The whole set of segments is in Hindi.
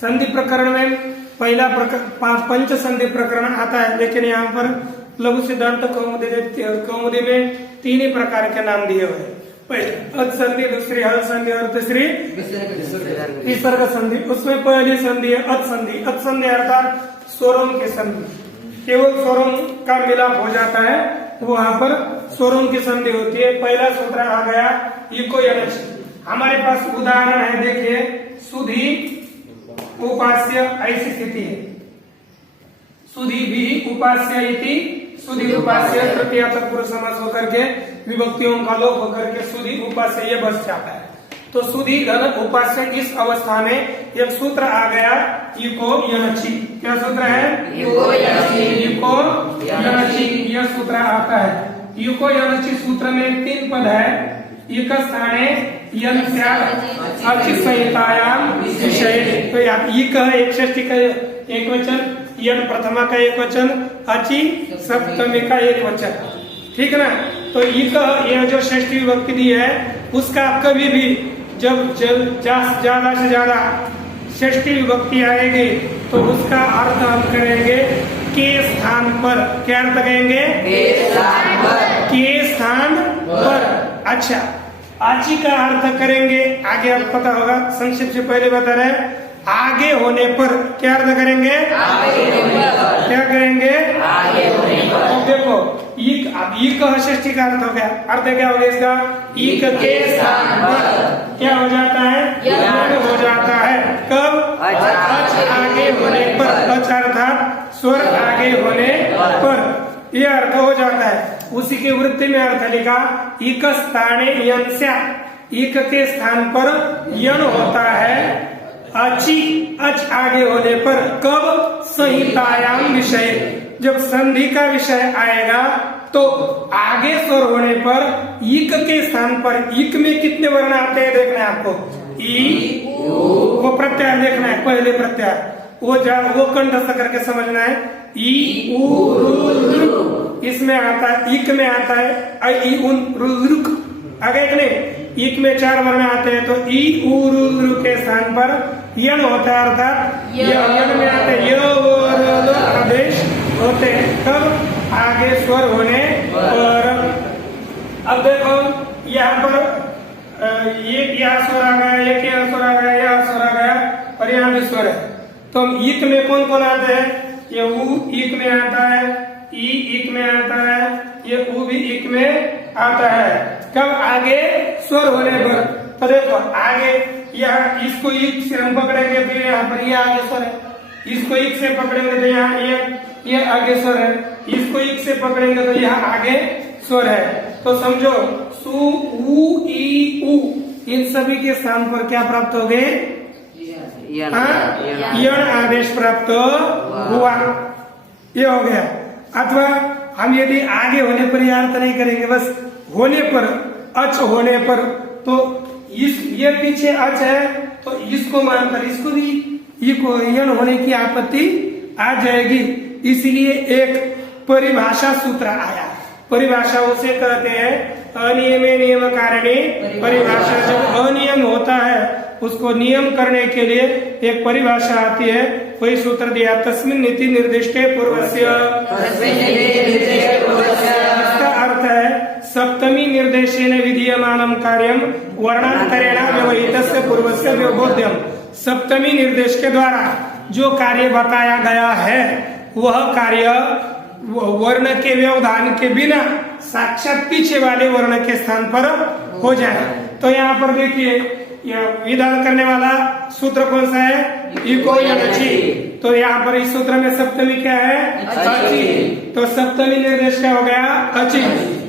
संधि प्रकरण में पहला पंच संधि प्रकरण आता है, लेकिन यहाँ पर लघु सिद्धांत कौमुदी में 3 ही प्रकार के नाम दिए हुए हैं। पहले अच संधि, दूसरी हल संधि और तीसरी विसर्ग संधि। उसमें पहली संधि है अच संधि। अच संधि अर्थात स्वरों की संधि, केवल स्वरों का मिलाप हो जाता है, वहां पर स्वरों की संधि होती है। पहला सूत्र आ गया इको यनच। हमारे पास उदाहरण है, देखिए सुधी उपास्य, ऐसी स्थिति है। सुधी भी उपास्य इति, सुधी उपास्य तृतीय तत्पुरुष समास होकर के विभक्तियों का लोप होकर के सुधी उपास्य ये बस जाता है। तो सुधी धन उपास्य, इस अवस्था में एक सूत्र आ गया इको यनची। क्या सूत्र है? इको यनची। यह सूत्र आता है। इको यनची सूत्र में 3 पद है। इक स्थाने यन अचि संहितायाम विषय। तो इक एक षष्ठी का एक वचन, यन प्रथमा का एक वचन, अचि सप्तमी का एक वचन, ठीक है ना। तो इक यह जो षष्ठी विभक्ति दी है, उसका कभी भी जब ज्यादा से ज्यादा षष्ठी विभक्ति आएगी तो उसका अर्थ हम करेंगे के स्थान पर। क्या अर्थ करेंगे? के स्थान पर। अच्छा, आची का अर्थ करेंगे आगे, अब पता होगा, संक्षिप्त से पहले बता रहे, आगे होने पर। क्या अर्थ करेंगे? क्या करेंगे? आगे होने पर। अब देखो इक षष्ठी का अर्थ हो गया। अर्थ क्या हो गया इसका? इक के स्थान पर क्या हो जाता है? यन हो जाता है। कब? अच आगे होने पर। अच अर्थात स्वर आगे होने पर यह अर्थ हो जाता है। उसी के वृत्ति में अर्थ लिखा इक स्थाने यनस्या। इक के स्थान पर यन होता है अचि, अच आगे होने पर। कब? संहितायाम विषय, जब संधि का विषय आएगा तो आगे स्वर होने पर इक के स्थान पर। इक में कितने वर्ण आते हैं देखना है आपको। ई वो प्रत्यय देखना है, पहले प्रत्यय वो कंठस्थ करके समझना है। ई उ रु, इसमें आता है, इक में आता है आई ई उन रुक। आगे नहीं, इक में 4 वर्ण आते हैं, तो ई उ रु के स्थान पर यन होता है, अर्थात यन में आते हैं य वो र आदेश होते हैं। कब? आगे स्वर होने पर। अब देखो यहाँ पर एक यहाँ स्वर आ गया, एक यहाँ स्वर आ गया, यहाँ स्वर आ गया और यहाँ भी स्वर है। तो इक में कौन कौन आते हैं? ये उ इक में आता है, ई इक में आता है, ये उ भी इक में आता है। कब? आगे स्वर होने पर। तो देखो आगे यहाँ इसको इक से हम पकड़ेंगे तो यहाँ पर ये आगे स्वर है। इसको इक से पकड़ेंगे तो यहाँ ये आगे स्वर है। इसको इक से पकड़ेंगे तो यहाँ आगे स्वर है। तो समझो सु उ ई उ, इन सभी के स्थान पर क्या प्राप्त हो गए? यण आदेश प्राप्त हुआ। ये हो गया। अथवा हम यदि आगे होने पर यह अर्थ नहीं करेंगे, बस होने पर, अच होने पर, तो ये पीछे अच है तो इसको मानकर इसको भी यन होने की आपत्ति आ जाएगी। इसलिए एक परिभाषा सूत्र आया। परिभाषा उसे कहते हैं अनियमे नियम कारणे परिभाषा। जब अनियम होता है उसको नियम करने के लिए एक परिभाषा आती है, वही सूत्र दिया तस्मिन् नीति निर्दिष्टे पूर्वस्य। इसका अर्थ है सप्तमी निर्देशेन विधीयमानं कार्यं वर्णांतरेण व्यवहितस्य पूर्वस्य व्यवबोध्यम। सप्तमी निर्देश के द्वारा जो कार्य बताया गया है वह कार्य वर्ण के व्यवधान के बिना साक्षात पीछे वाले वर्ण के स्थान पर हो जाए। तो यहाँ पर देखिए विधान करने वाला सूत्र कौन सा है? इको यनची। तो यहाँ पर इस सूत्र में सप्तमी क्या है? अचि। तो सप्तमी निर्देश क्या हो गया? अचि।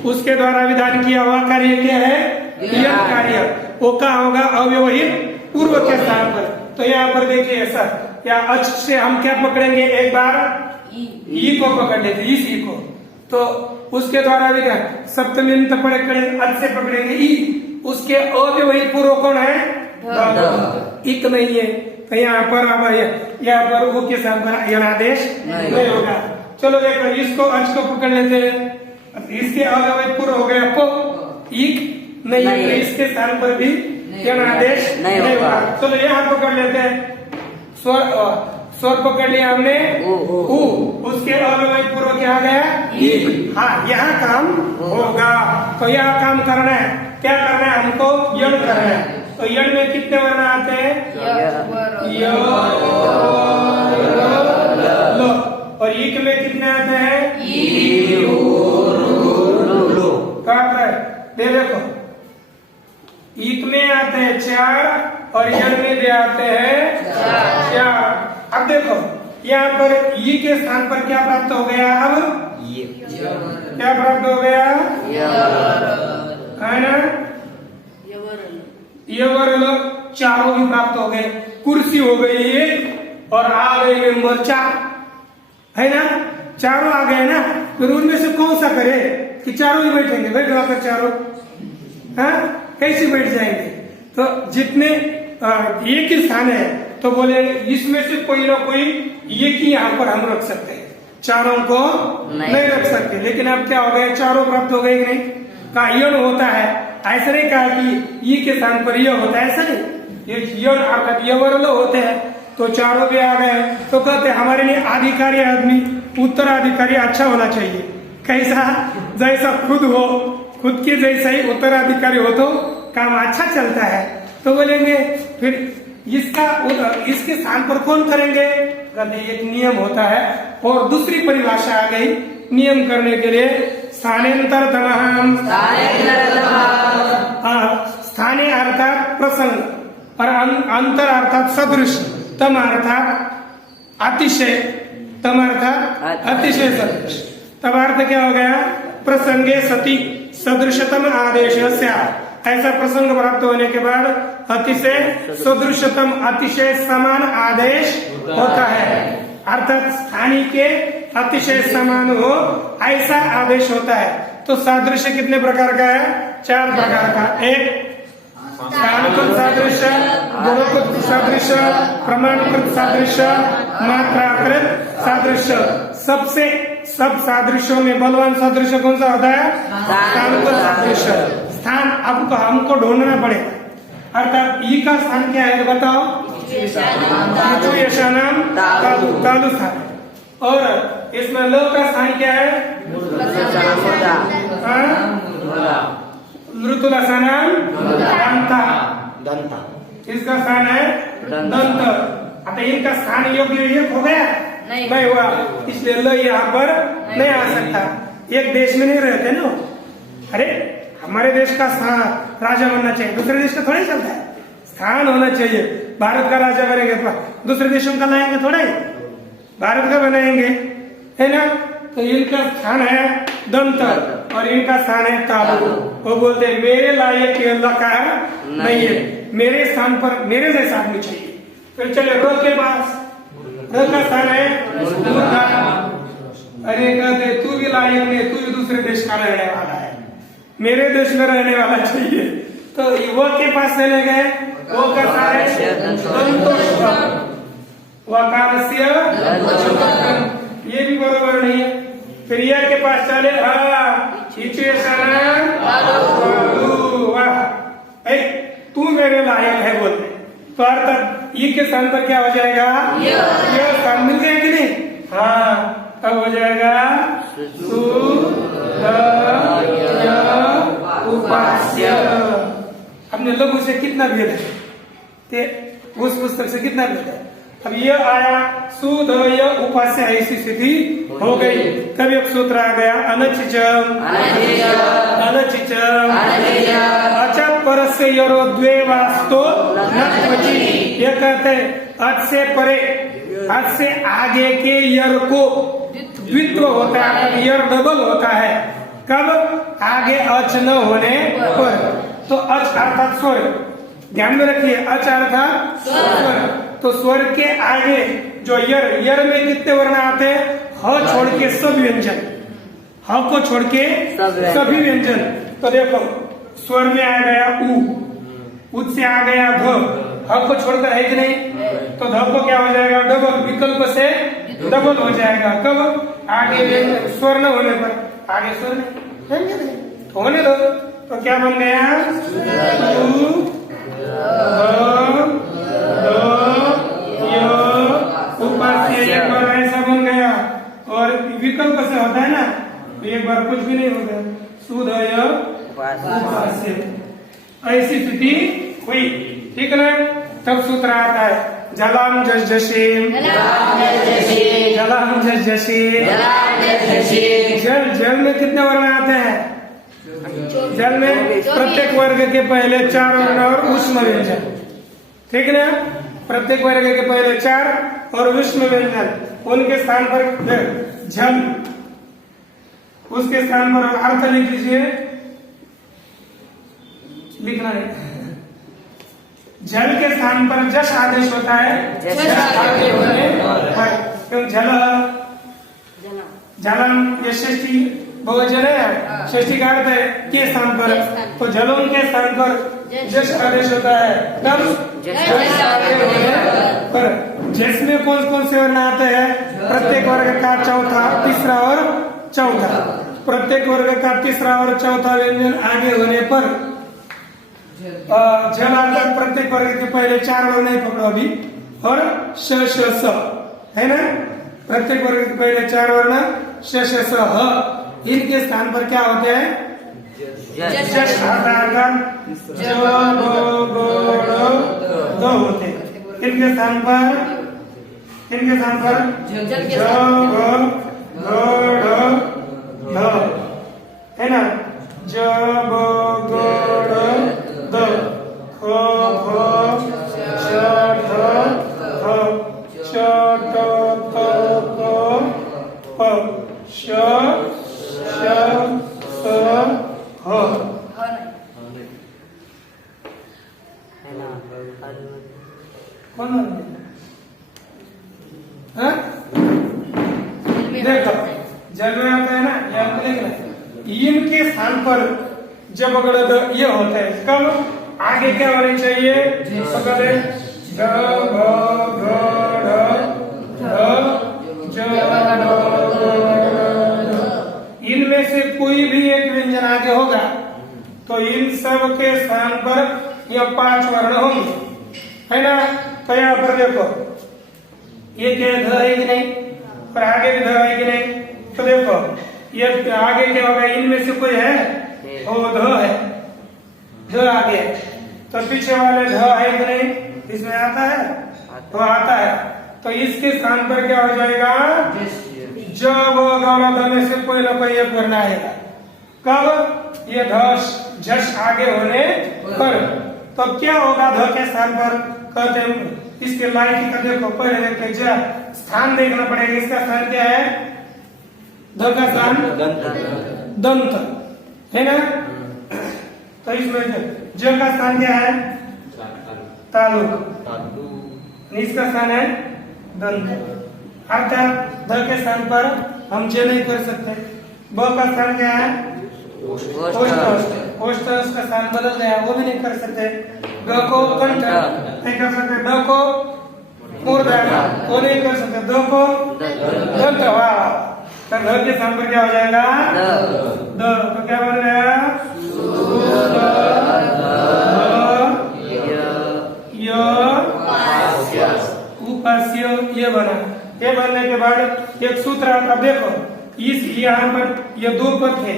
उसके द्वारा विधान किया हुआ कार्य क्या है? यन कार्य। वो क्या होगा? अव्यवहित पूर्व के स्थान पर। तो यहाँ पर देखिए ऐसा, या अच से हम क्या पकड़ेंगे? एक बार ई को पकड़ लेते, इस ई को, तो उसके द्वारा भी सप्तमी पकड़ेंगे, अच से पकड़ेंगे ई। उसके अव्यवहित पूर्व कौन है? इक नहीं है। तो यहाँ पर अब यहाँ पर वो के स्थान पर यनादेश नहीं होगा। चलो देखो इसको अच को पकड़ लेते हैं, इसके अव्यवहित पूर्व हो गया पो, इक नहीं है, तो इसके स्थान पर भी यनादेश नहीं होगा। चलो यहाँ पकड़ लेते हैं, स्वर पकड़ लिया हमने उ, उसके अव्यय पूर्व क्या आ गया ई। हाँ, यहाँ काम होगा। तो यहाँ काम करना है, क्या करना है हमको, यण करना है। तो यण में कितने वर्ण आते हैं, य, ल। और ईक में कितने आते हैं, ई, उ, काट रहे देखो, ईक में आते हैं 4 और यण में भी आते हैं 4। अब देखो यहाँ पर ई के स्थान पर क्या प्राप्त हो गया, अब क्या प्राप्त हो गया, है ना, ये वर्ण चारों भी प्राप्त हो गए। कुर्सी हो गई एक और आ गई मेंबर 4, है ना, चारों आ गए ना। फिर उनमें से कौन सा करे कि चारों ही बैठेंगे, बैठ कर चारों, हाँ कैसे बैठ जाएंगे। तो जितने एक ही स्थान है तो बोले इसमें से कोई ना कोई एक ही यहाँ पर हम रख सकते हैं, चारों को नहीं रख सकते। लेकिन अब क्या हो गया, चारों प्राप्त हो गए कि नहीं, का यण होता है। ऐसा नहीं कहा कि ई के स्थान पर यह होता है, ऐसा नहीं, ये यण अर्थात ये वर्ण होते हैं। तो चारों भी आ गए तो कहते हमारे लिए अधिकारी आदमी, उत्तराधिकारी अच्छा होना चाहिए। कैसा, जैसा खुद हो, खुद के जैसा ही उत्तराधिकारी हो तो काम अच्छा चलता है। तो बोलेंगे फिर इसके स्थान पर कौन करेंगे, कहते एक नियम होता है। और दूसरी परिभाषा आ गई नियम करने के लिए, स्थानांतर तमहम, स्थानीय अर्थात प्रसंग और अंतर अर्थात सदृश, तम अर्थात अतिशय, तम अर्थात अतिशय सदृश। तब अर्थ क्या हो गया, प्रसंगे सति सदृशतम आदेश से, ऐसा प्रसंग प्राप्त होने के बाद अतिशय सदृशतम, अतिशय समान आदेश होता है। अर्थात स्थानीय के अतिशय समान हो ऐसा आदेश होता है। तो सादृश्य कितने प्रकार का है, 4 प्रकार का। एक स्थानकृत सादृश्य, गुणकृत सादृश्य, प्रमाणकृत सादृश्य, मात्राकृत सादृश्य। सब सादृश्यों में बलवान सादृश्य कौन सा होता है, स्थानकृत सादृश्य। स्थान आपको हमको ढूंढना पड़ेगा। अर्थात ई का स्थान क्या है बताओ, यशानाम तालु स्थान। और इसमें ल का स्थान क्या है, लृतुलसानाम दंता। इसका स्थान है दंत। अतः इनका स्थान योग्य एक हो गया, नहीं हुआ, इसलिए ल यहाँ पर नहीं आ सकता। एक देश में नहीं रहते ना, अरे हमारे देश का राजा बनना चाहिए, दूसरे देश का थोड़ा ही चलता है, स्थान होना चाहिए। भारत का राजा बनेंगे दूसरे देशों का लाएंगे थोड़ा ही, भारत का बनाएंगे, है ना। तो इनका स्थान है दंत और इनका स्थान है तालु। वो बोलते हैं मेरे लायक अल्लाह का नहीं है, मेरे स्थान पर मेरे जैसा आदमी चाहिए। फिर चले रो के पास, रो का स्थान है मुर्गा। अरे कहते तू भी लायक नहीं, तू भी दूसरे देश का रहने वाला है, मेरे देश में रहने वाला चाहिए। तो वो के पास चले गए, वो का स्थान है वकारस्य, ये भी बरोबर नहीं है। फिर यह के पास चले तू मेरे लायक है बोलते। तो अर्थात ई के स्थान पर क्या हो जाएगा, यह स्थान मिल गया कि नहीं, हाँ तब हो जाएगा उपास्य। हमने लघु से कितना भेद है, उस पुस्तक से कितना भेद है। अब ये आया सुध उपास्य, ऐसी स्थिति हो गई। तब एक सूत्र आ गया अनचिचम, अनचिचम अच्छा परस्य यरो द्वे वास्तो नक्वचि। ये कहते हैं अच से परे, अच से आगे के यर को द्वित्व होता है, यर डबल होता है। कब, आगे अच न होने पर। तो अच अर्थात स्वर, ध्यान में रखिए, अच अर्थात स्वर। तो स्वर के आगे जो यर में कितने वर्ण आते हैं, ह छोड़ के सब व्यंजन, ह को छोड़ के सभी व्यंजन। तो देखो स्वर में आ गया उ, उद से आ गया ध, ह को छोड़कर है कि नहीं, तो ध को क्या हो जाएगा, डबल, विकल्प से डबल हो जाएगा। कब, आगे स्वर न होने पर, आगे स्वर नहीं होने दो। तो क्या बन गया, उ, ध, द, य, एक बार कुछ भी नहीं होगा, सुधय उपास्य, ऐसी स्थिति हुई, ठीक ना। तब सूत्र आता है जलाम जसजसे, जलाम जसजसे। जल में कितने वर्ण आते हैं? जल में प्रत्येक वर्ग के पहले 4 वर्ण और ऊष्म व्यंजन, ठीक ना। प्रत्येक वर्ग के पहले 4 और ऊष्म व्यंजन, उनके स्थान पर जल, उसके स्थान पर अर्थ लिख लीजिए, लिखना है। जल के स्थान पर जश आदेश होता है, क्यों जल जलम, ये षष्ठी बहुवचन है, षष्ठी का अर्थ है के स्थान पर, तो जलों के स्थान पर जश आदेश होता है। तब पर जस में कौन कौन से वर्ण आते हैं? प्रत्येक वर्ग का चौथा, तीसरा और चौथा। प्रत्येक वर्ग का तीसरा और चौथा व्यंजन आगे होने पर जल आता, प्रत्येक वर्ग के पहले 4 वर्ण नहीं पकड़ो अभी, और श श स है ना। प्रत्येक वर्ग के पहले 4 वर्ण श श स ह, इनके स्थान पर क्या होते हैं? जश आता ज ब ग द होते हैं। इनके स्थान पर ज ब ग ढ है ना। ज ब ग ढ ख ख च ढ ख च ट त क प श श स ह। कौन है? देखो जल में आता है ना, यहाँ पे देखना, इनके स्थान पर जब अगर ये होता है, कब आगे क्या होनी चाहिए? पकड़े ज भ ग ढ ज इनमें से कोई भी एक व्यंजन आगे होगा तो इन सब के स्थान पर यह 5 वर्ण होंगे, है ना। तो यहाँ पर देखो ये क्या ध है कि नहीं, और आगे भी ध है कि नहीं, तो देखो ये आगे क्या होगा? इनमें से कोई है? वो ध है, ध आगे है, तो पीछे वाले ध है कि नहीं? इसमें आता है, तो आता है, तो इसके स्थान पर क्या हो जाएगा? जब ग में से कोई ना कोई एक वर्ण आएगा। कब? ये ध जश आगे होने पर। तो क्या होगा ध के स्थान पर? कहते हैं इसके लाइट का देखो, पहले देखते स्थान देखना पड़ेगा। इसका स्थान क्या है? ध का स्थान दंत है ना। तो इसमें ज का स्थान क्या है? तालु, इसका स्थान है दंत। अर्थात ध के स्थान पर हम ज नहीं कर सकते। ब का स्थान क्या है? ओष्ठ का स्थान बदल गया, वो भी नहीं कर सकते। ग को कंठ नहीं कर सकते, द को मूर्धन्य वो नहीं कर सकते, द को दंत। तो ध के स्थान पर क्या हो जाएगा? द। तो क्या बन गया? उपास्य, ये बना। ये बनने के बाद एक सूत्र आता, देखो इस यहाँ पर ये 2 पद थे,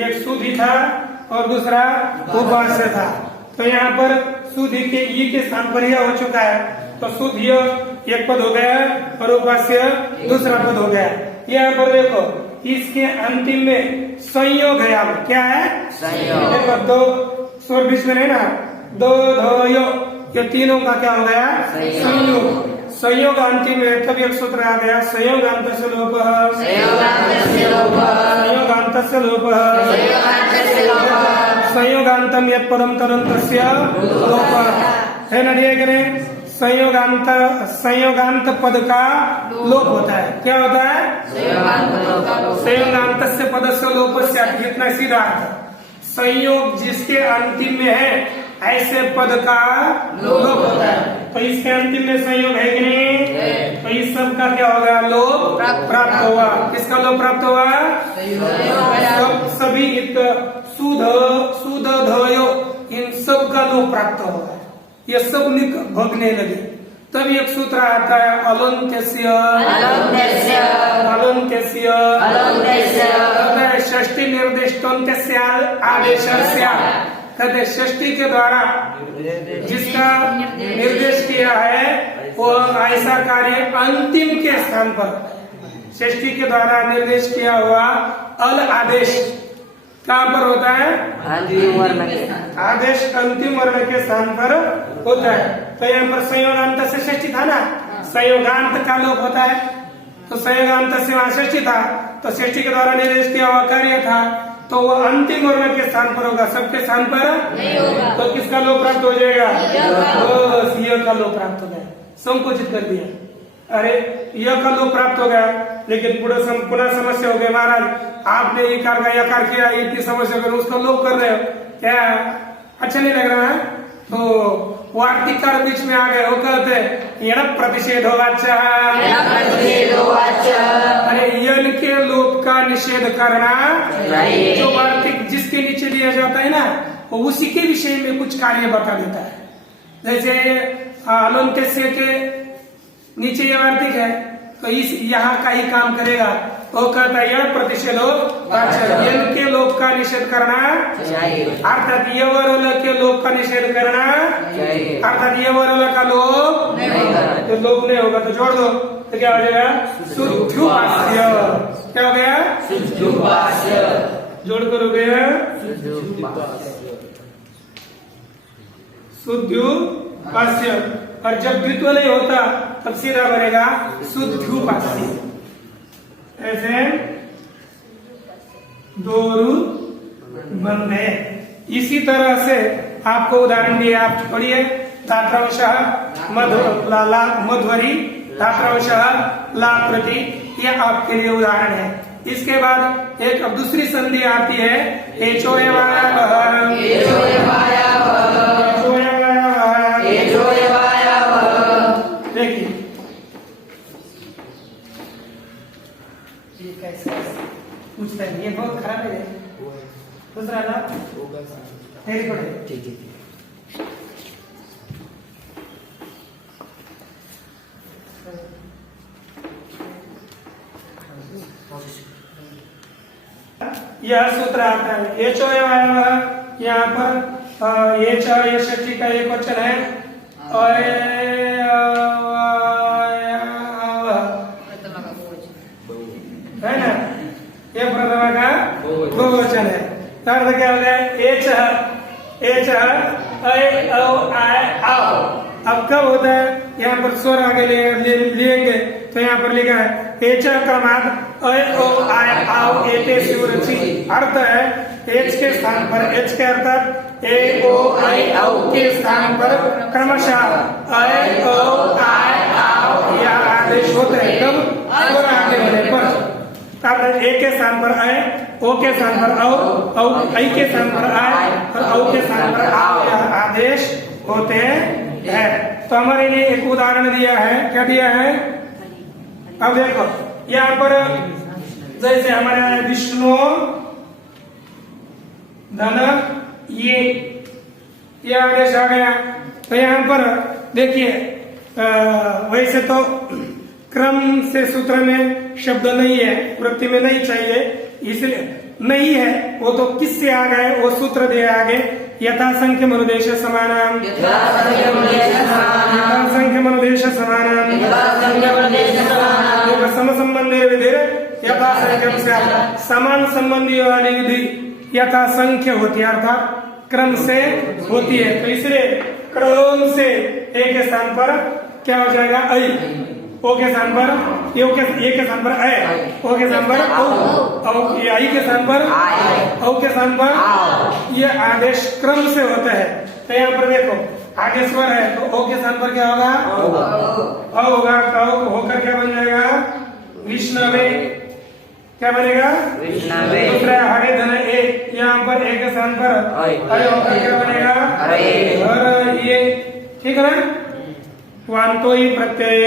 एक सुधि था और दूसरा उपास्य था। तो यहाँ पर सुधि के ई के स्थान पर यह हो चुका है, तो सुधि एक पद हो गया और उपास्य दूसरा पद हो गया। यहाँ पर देखो इसके अंतिम में संयोग है, यहाँ क्या है? संयोग। देखो 2 स्वर बीच में नहीं ना, दो ध यो, ये तीनों का क्या हो गया? संयोग। संयोग अंतिम में तब एक सूत्र आ गया, संयोगांतस्य लोपः, संयोगांतस्य लोपः, संयोगांतम यत् पदम तदन्तस्य लोपः, है ना। ये करें संयोगांत पद का लोप होता है। क्या होता है? संयोगांतस्य पदस्य लोपस्य, इतना सीधा अर्थ। संयोग जिसके अंतिम में है ऐसे पद का लोप होता है। तो इसके अंतिम में संयोग है कि नहीं? तो इस सब का क्या होगा? लोप प्राप्त हुआ। किसका लोप प्राप्त हुआ? सभी सुध धयो, इन सब का लोप प्राप्त हुआ। ये सब भगने लगे। तब एक सूत्र आता है अलंत्यस्य षष्ठी निर्दिष्टों स्याल आदेश स्याल, कहते षष्ठी के द्वारा जिसका निर्देश किया है वो ऐसा कार्य अंतिम के स्थान पर, षष्ठी के द्वारा निर्देश किया हुआ अल आदेश कहाँ पर होता है? अंतिम वर्ण के आदेश अंतिम वर्ण के स्थान पर होता है। तो यहाँ पर संयोगांत से षष्ठी था ना, संयोगांत का लोप होता है, तो संयोगांत से वहां षष्ठी था, तो षष्ठी के द्वारा निर्देश किया हुआ कार्य था, तो वो अंतिम वर्ण के स्थान पर होगा, सबके स्थान पर नहीं होगा। तो किसका लोप प्राप्त हो जाएगा? बस य का लोप प्राप्त हो गया, संकुचित कर दिया। अरे य का लोप प्राप्त हो गया, लेकिन पुनः समस्या हो गई, महाराज आपने इकार का यकार किया, इतनी समस्या कर उसको लोप कर रहे हो, क्या अच्छा नहीं लग रहा है? तो वार्तिकार बीच में आ गए, वो कहते यण प्रतिषेधो वाच्य, अरे यन के लोप का निषेध करना, जो वार्तिक जिसके नीचे दिया जाता है ना, वो उसी के विषय में कुछ कार्य बता देता है। जैसे अलोन्तेस्य के नीचे ये वार्तिक है, तो इस यहाँ का ही काम करेगा, तो कहता है यण प्रतिषेधो वाच्य, यन के लोप का निषेध करना, अर्थात ये वरल के लोप का निषेध करना, अर्थात ये वरल का लोप तो लोप नहीं होगा, तो जोड़ दो, तो क्या हो जाएगा? शुद्ध्युपास्य। क्या हो गया? शुद्ध्युपास्य। जोड़ करोगे शुद्ध्युपास्य, और जब द्वित्व नहीं होता तब सीधा बनेगा शुद्ध्युपास्य। ऐसे दो रूप बन गए। इसी तरह से आपको उदाहरण दिए, आप पढ़िए, धात्रंशः मध्वरी, धात्रंशः लाकृति, यह आपके लिए उदाहरण है। इसके बाद एक अब दूसरी संधि आती है, देखिए पूछता है, ये बहुत खराब है। दूसरा ना ठीक है, यह सूत्र आता है एचो एवं, यहाँ पर एच ये षष्ठी का एक वचन है, और है ना, ये प्रथमा का बहुवचन है। अर्थ क्या हो गया? एच एच आओ। अब कब होता है? यहाँ पर स्वर आगे लेंगे, तो यहाँ पर लिखा है एच क्रमात् ओ आय आओ एते शिवरचि। अर्थ है एच के स्थान पर, एच के अर्थात ए ओ आई औ के स्थान पर क्रमशः अय ओ आय आओ यह आदेश होते हैं। कब? स्वर आगे होने पर। ए के स्थान पर अय, ओ के स्थान पर औ, ऐ के स्थान पर आय और औ के स्थान पर आओ यह आदेश होते हैं। तो हमारे लिए एक उदाहरण दिया है, क्या दिया है? अब देखो यहाँ पर जैसे हमारे विष्णु धन ये आदेश आ गया, तो यहाँ पर देखिए वैसे तो क्रम से सूत्र में शब्द नहीं है, वृत्ति में नहीं चाहिए, इसलिए नहीं है, वो तो किससे आ गए? वो सूत्र दे आगे, यथा संख्य मनुदेश समानाम, संख्य मनुदेश समानाम, सम संबंधी विधि यथा संख्य, समान संबंधी वाली विधि यथा संख्य होती है, अर्थात क्रम से होती है। तो इसलिए क्रम से एक के स्थान पर क्या हो जाएगा? ऐ, ओ के स्थान पर ए के स्थान पर ऐ, ओ के स्थान पर औ, आई के स्थान पर औ के स्थान पर, ये आदेश क्रम से होता है। तो यहाँ पर देखो आगे स्वर है, तो ओ के स्थान पर क्या होगा? औ होगा, होकर क्या बन जाएगा? विष्णवे। क्या बनेगा? विष्णवे। दूसरा हरे धन ए, यहाँ पर ए के स्थान पर अय होकर क्या बनेगा? हर ये, ठीक है ना? वांतो ही प्रत्यय,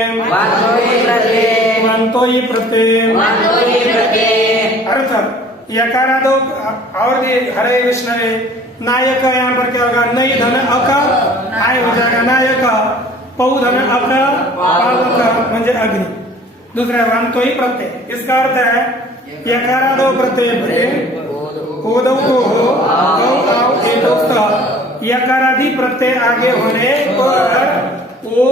अर्थ यकारादो और हरे विष्णवे। नायक यहाँ पर क्या होगा? नई धन अक आय हो जाएगा नायक, पौ धन अक पावक म्हणजे अग्नि। दूसरा वांतो ही प्रत्यय, इसका अर्थ है यकारादो प्रत्यय भरे ओदौ को हो औ आव एदौ स। यकारादि प्रत्यय आगे होने पर ओ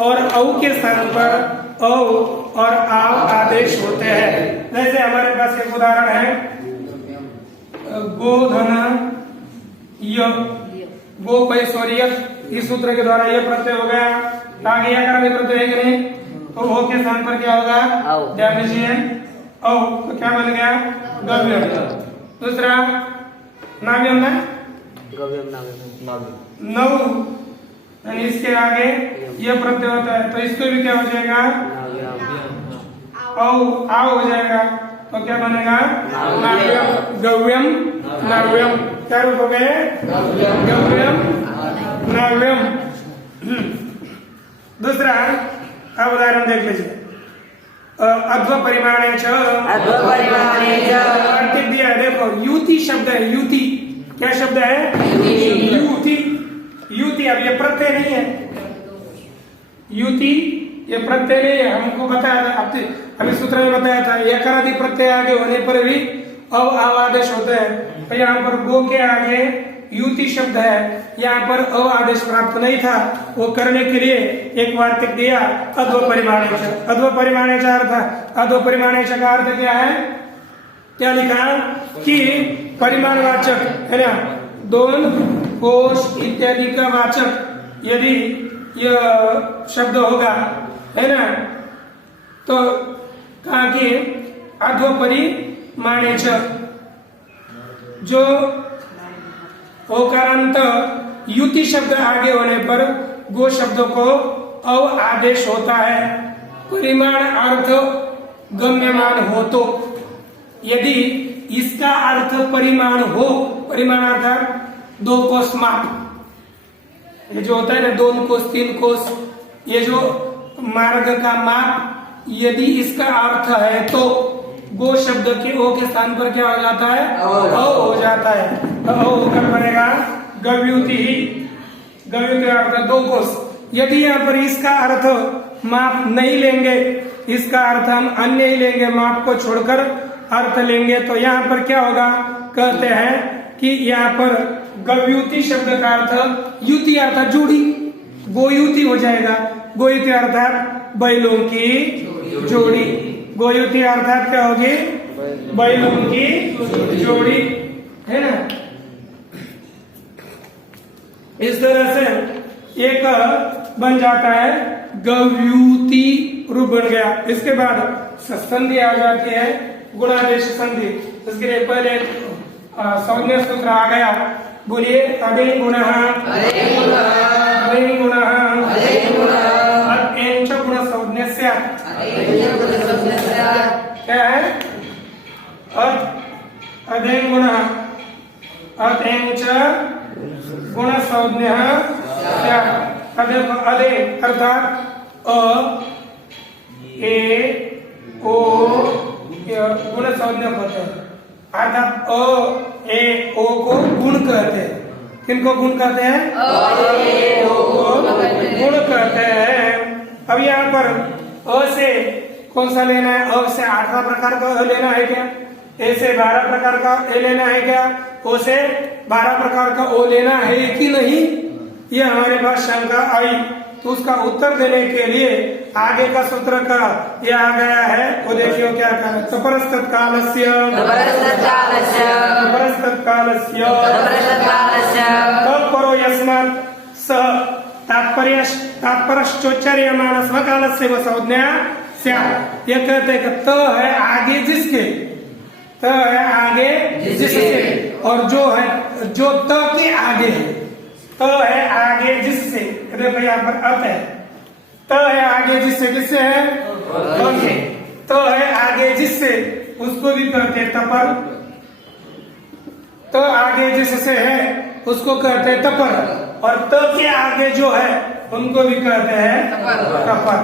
और औ के स्थान पर औ और आव आदेश होते हैं। जैसे हमारे पास एक उदाहरण है गोधन य गो पैश्वर्य, इस सूत्र के द्वारा यह प्रत्यय हो गया। आगे यकारादि प्रत्यय है कि नहीं, तो ओ के स्थान पर क्या होगा, ध्यान दीजिए औ, तो क्या बन गया गव्यम। दूसरा नाव्यम ना, नौ, यानी इसके आगे यह प्रत्यय होता है तो इसको भी क्या हो जाएगा औ आव हो जाएगा, तो क्या बनेगा नाव्यम गव्यम नाव्यम। क्या रूप हो गए गव्यम नाव्यम। दूसरा अब उदाहरण देख लीजिए अध्व परिमाणे च कार्तिक दिया है, देखो युति शब्द है, युति क्या शब्द है युति। युति अब ये प्रत्यय नहीं है, युति ये प्रत्यय नहीं है, हमको बताया था अभी सूत्र में बताया था यकारादि प्रत्यय आगे होने पर भी अव आव आदेश होते हैं। तो यहाँ पर गो के आगे युति शब्द है, यहाँ पर अव आदेश प्राप्त नहीं था, वो करने के लिए एक वार्तिक दिया अध्व परिमाणे च। अध्व परिमाणे च अर्थ, अध्व परिमाणे च का अर्थ क्या है, क्या लिखा कि परिमाणवाचक है ना, दोन कोश इत्यादि का वाचक यदि यह शब्द होगा है ना, तो कहा कि अध्व परिमाणे च, जो ओकारांत युति शब्द आगे होने पर गो शब्द को अव आदेश होता है। परिमाण अर्थ गम्यमान हो तो, यदि इसका अर्थ परिमाण हो, परिमाण अर्थात 2 कोस माप, ये जो होता है ना 2 कोस 3 कोस, ये जो मार्ग का माप, यदि इसका अर्थ है तो गो शब्द के ओ के स्थान पर क्या हो जाता है औ हो जाता है, तो औ होकर बनेगा गव्युति ही। गव्युति अर्थ 2 कोस। यदि यहाँ पर इसका अर्थ माप नहीं लेंगे, इसका अर्थ हम अन्य ही लेंगे, माप को छोड़कर अर्थ लेंगे, तो यहाँ पर क्या होगा, कहते हैं कि यहाँ पर गव्युति शब्द का अर्थ युति अर्थात जोड़ी, गोयुति हो जाएगा। गोयुति अर्थात बैलों की जोड़ी, गोयुति अर्थात क्या होगी बैलों की जोड़ी, है ना। इस तरह से एक बन जाता है गव्युति रूप बन गया। इसके बाद संधि आ जाती है गुणादेश संधि। इसके लिए पहले संज्ञा सूत्र आ गया, बोलिए अदे गुणः अत्यंच गुण संज्ञा क्या है अदे गुणः अत्यंच गुण संज्ञा अदे अर्थात अ ए ओ गुण संज्ञक होते हैं, अर्थात अ ए ओ को गुण कहते हैं। किनको गुण कहते हैं ओ को गुण कहते हैं। अब यहाँ पर अ से कौन सा लेना है, अ से 18 प्रकार का लेना है क्या, ए से 12 प्रकार का ए लेना है क्या, ओ से 12 प्रकार का ओ लेना है कि नहीं, ये हमारे पास शंका आई। तो उसका उत्तर देने के लिए आगे का सूत्र का ये आ गया है, वो देखियो क्या कहा, तपरस्तत्कालस्य तत्परो यस्मात् सः तात्पर्यश्चोच्चार्यमाण स्वकालस्य व संज्ञा स्यात्। ये कहते हैं कि त है आगे जिसके, त है आगे जिससे, और जो है जो त के आगे है, त है आगे जिससे, देखो यहाँ पर अर्थ है, त है आगे जिससे, किससे है त है आगे जिससे, उसको भी कहते हैं तपर। त आगे जिससे है उसको कहते हैं तपर, और त के आगे जो है उनको भी कहते हैं तपर।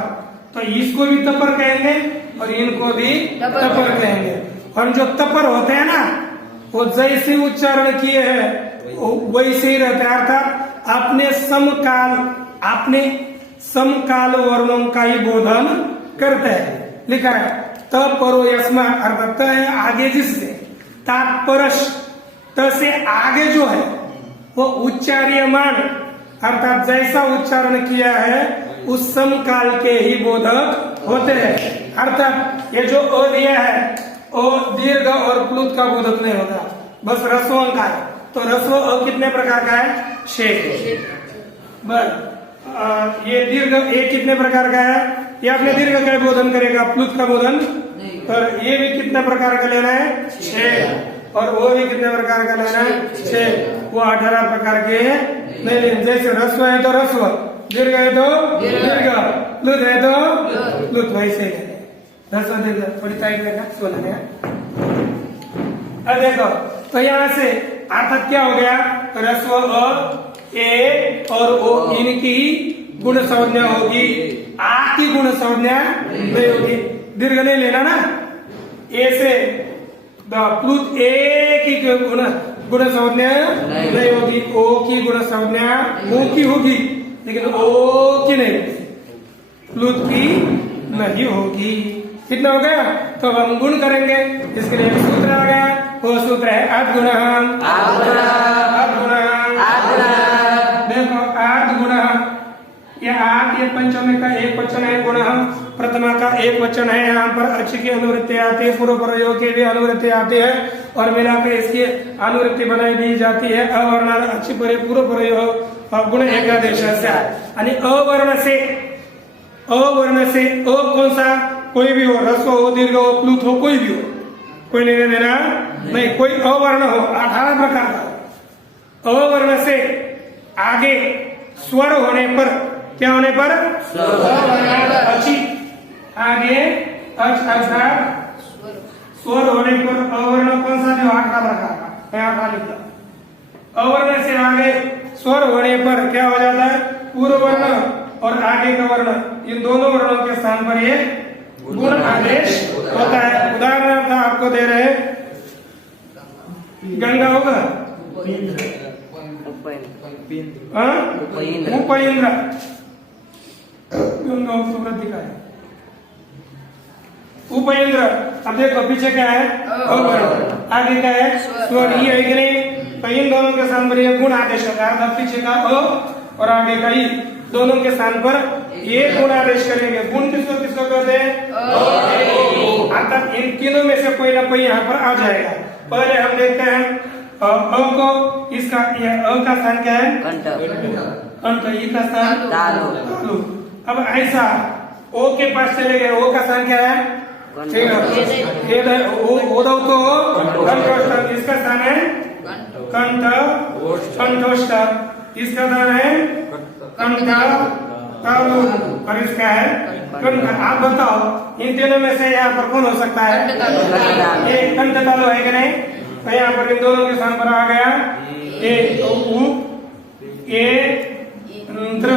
तो इसको भी तपर कहेंगे और इनको भी तपर कहेंगे। और जो तपर होते हैं ना, वो जैसे उच्चारण किए हैं वैसे ही रहते हैं, अर्थात अपने समकाल वर्णों का ही बोधन करते हैं। लिखा है त परो यस्मात् अर्थात त है आगे जिससे, तात्परश त से आगे जो है वो उच्चार्यमान अर्थात जैसा उच्चारण किया है उस समकाल के ही बोधक होते हैं। अर्थात ये जो अ दिया है वो दीर्घ और प्लुत का बोधक नहीं होता, बस रस्व का है। तो रस्व अ कितने प्रकार का है? शेष। बस ये दीर्घ ए कितने प्रकार का है? ये अपने दीर्घ का बोधन करेगा, प्लुत का बोधन। तो ये भी कितने प्रकार का लेना है? 6। और वो भी कितने प्रकार का लेना है? 6। वो 18 प्रकार के नहीं लेने। जैसे रस्व है तो रस्व, दीर्घ है तो दीर्घ, प्लुत है तो प्लुत, वैसे लेने। रस्व दीर्घ थोड़ी टाइट रहेगा, सो लेने। अब देखो तो यहाँ से अर्थात क्या हो गया? रस्व अ, ए और ओ इनकी गुण संज्ञा होगी, आ की गुण संज्ञा नहीं होगी। दीर्घ नहीं लेना ना, ए से प्लुत ए की गुण संज्ञा नहीं होगी, ओ की गुण संज्ञा ओ की होगी, लेकिन ओ की नहीं, प्लुत की नहीं होगी। कितना हो गया? तो अब हम गुण करेंगे, इसके लिए सूत्र आ गया। वो सूत्र है अद्गुण। देखो अद्गुण, ये आठ ये पंचम का एक वचन है, गुण प्रथमा का एक वचन है। यहाँ पर अच्छी की अनुवृत्ति आती है, पूर्व प्रयोग की भी अनुवृत्ति आती है और मिलाकर इसकी अनुवृत्ति बनाई दी जाती है। अवर्ण अच्छी पूर्व प्रयोग गुण एकादेश से। अवर्ण से अ कौन सा? कोई भी हो, रस्व हो, दीर्घ हो, प्लुत हो, कोई भी हो, कोई लेना देना नहीं। कोई अवर्ण हो, 18 प्रकार का। अवर्ण से आगे स्वर होने पर, क्या होने पर? अची आगे अच अर्थात स्वर होने पर अवर्ण कौन सा? जो 18 प्रकार का, यहाँ 18 लिखा। अवर्ण से आगे स्वर होने पर क्या हो जाता है? पूर्व वर्ण और आगे का वर्ण, इन दोनों वर्णों के स्थान पर ये गुण आदेश होता है। उदाहरण आपको दे रहे, गंगा होगा, उपइंद्र, गंगा उपवृत्ति का है, उपइंद्र। अब देखो पीछे क्या है? अवर्ण, आगे क्या है? स्वर। ये है कि नहीं? तो इन दोनों के स्थान पर ये गुण आदेश होता है। पीछे का अ और आगे का ई, दोनों के स्थान पर ये गुण आदेश करेंगे। गुण किसको किसको कहते हैं? अर्थात इन तीनों में से कोई ना कोई यहाँ पर आ जाएगा। पहले हम देखते हैं अ को, इसका अ का स्थान क्या है? कंठ। ई का स्थान तालु। अब ऐसा ओ के पास चले गए, ओ का स्थान क्या है? ओदव तो कंठोष्ठ, इसका स्थान है कंठ, कंठोष्ठ, इसका स्थान है कंठ तालु, और इसका है कंठ। आप बताओ इन तीनों में से यहाँ पर कौन हो सकता है? एक कंठ तालु है कि नहीं? तो यहाँ पर इन दोनों के स्थान पर आ गया ए इंद्र,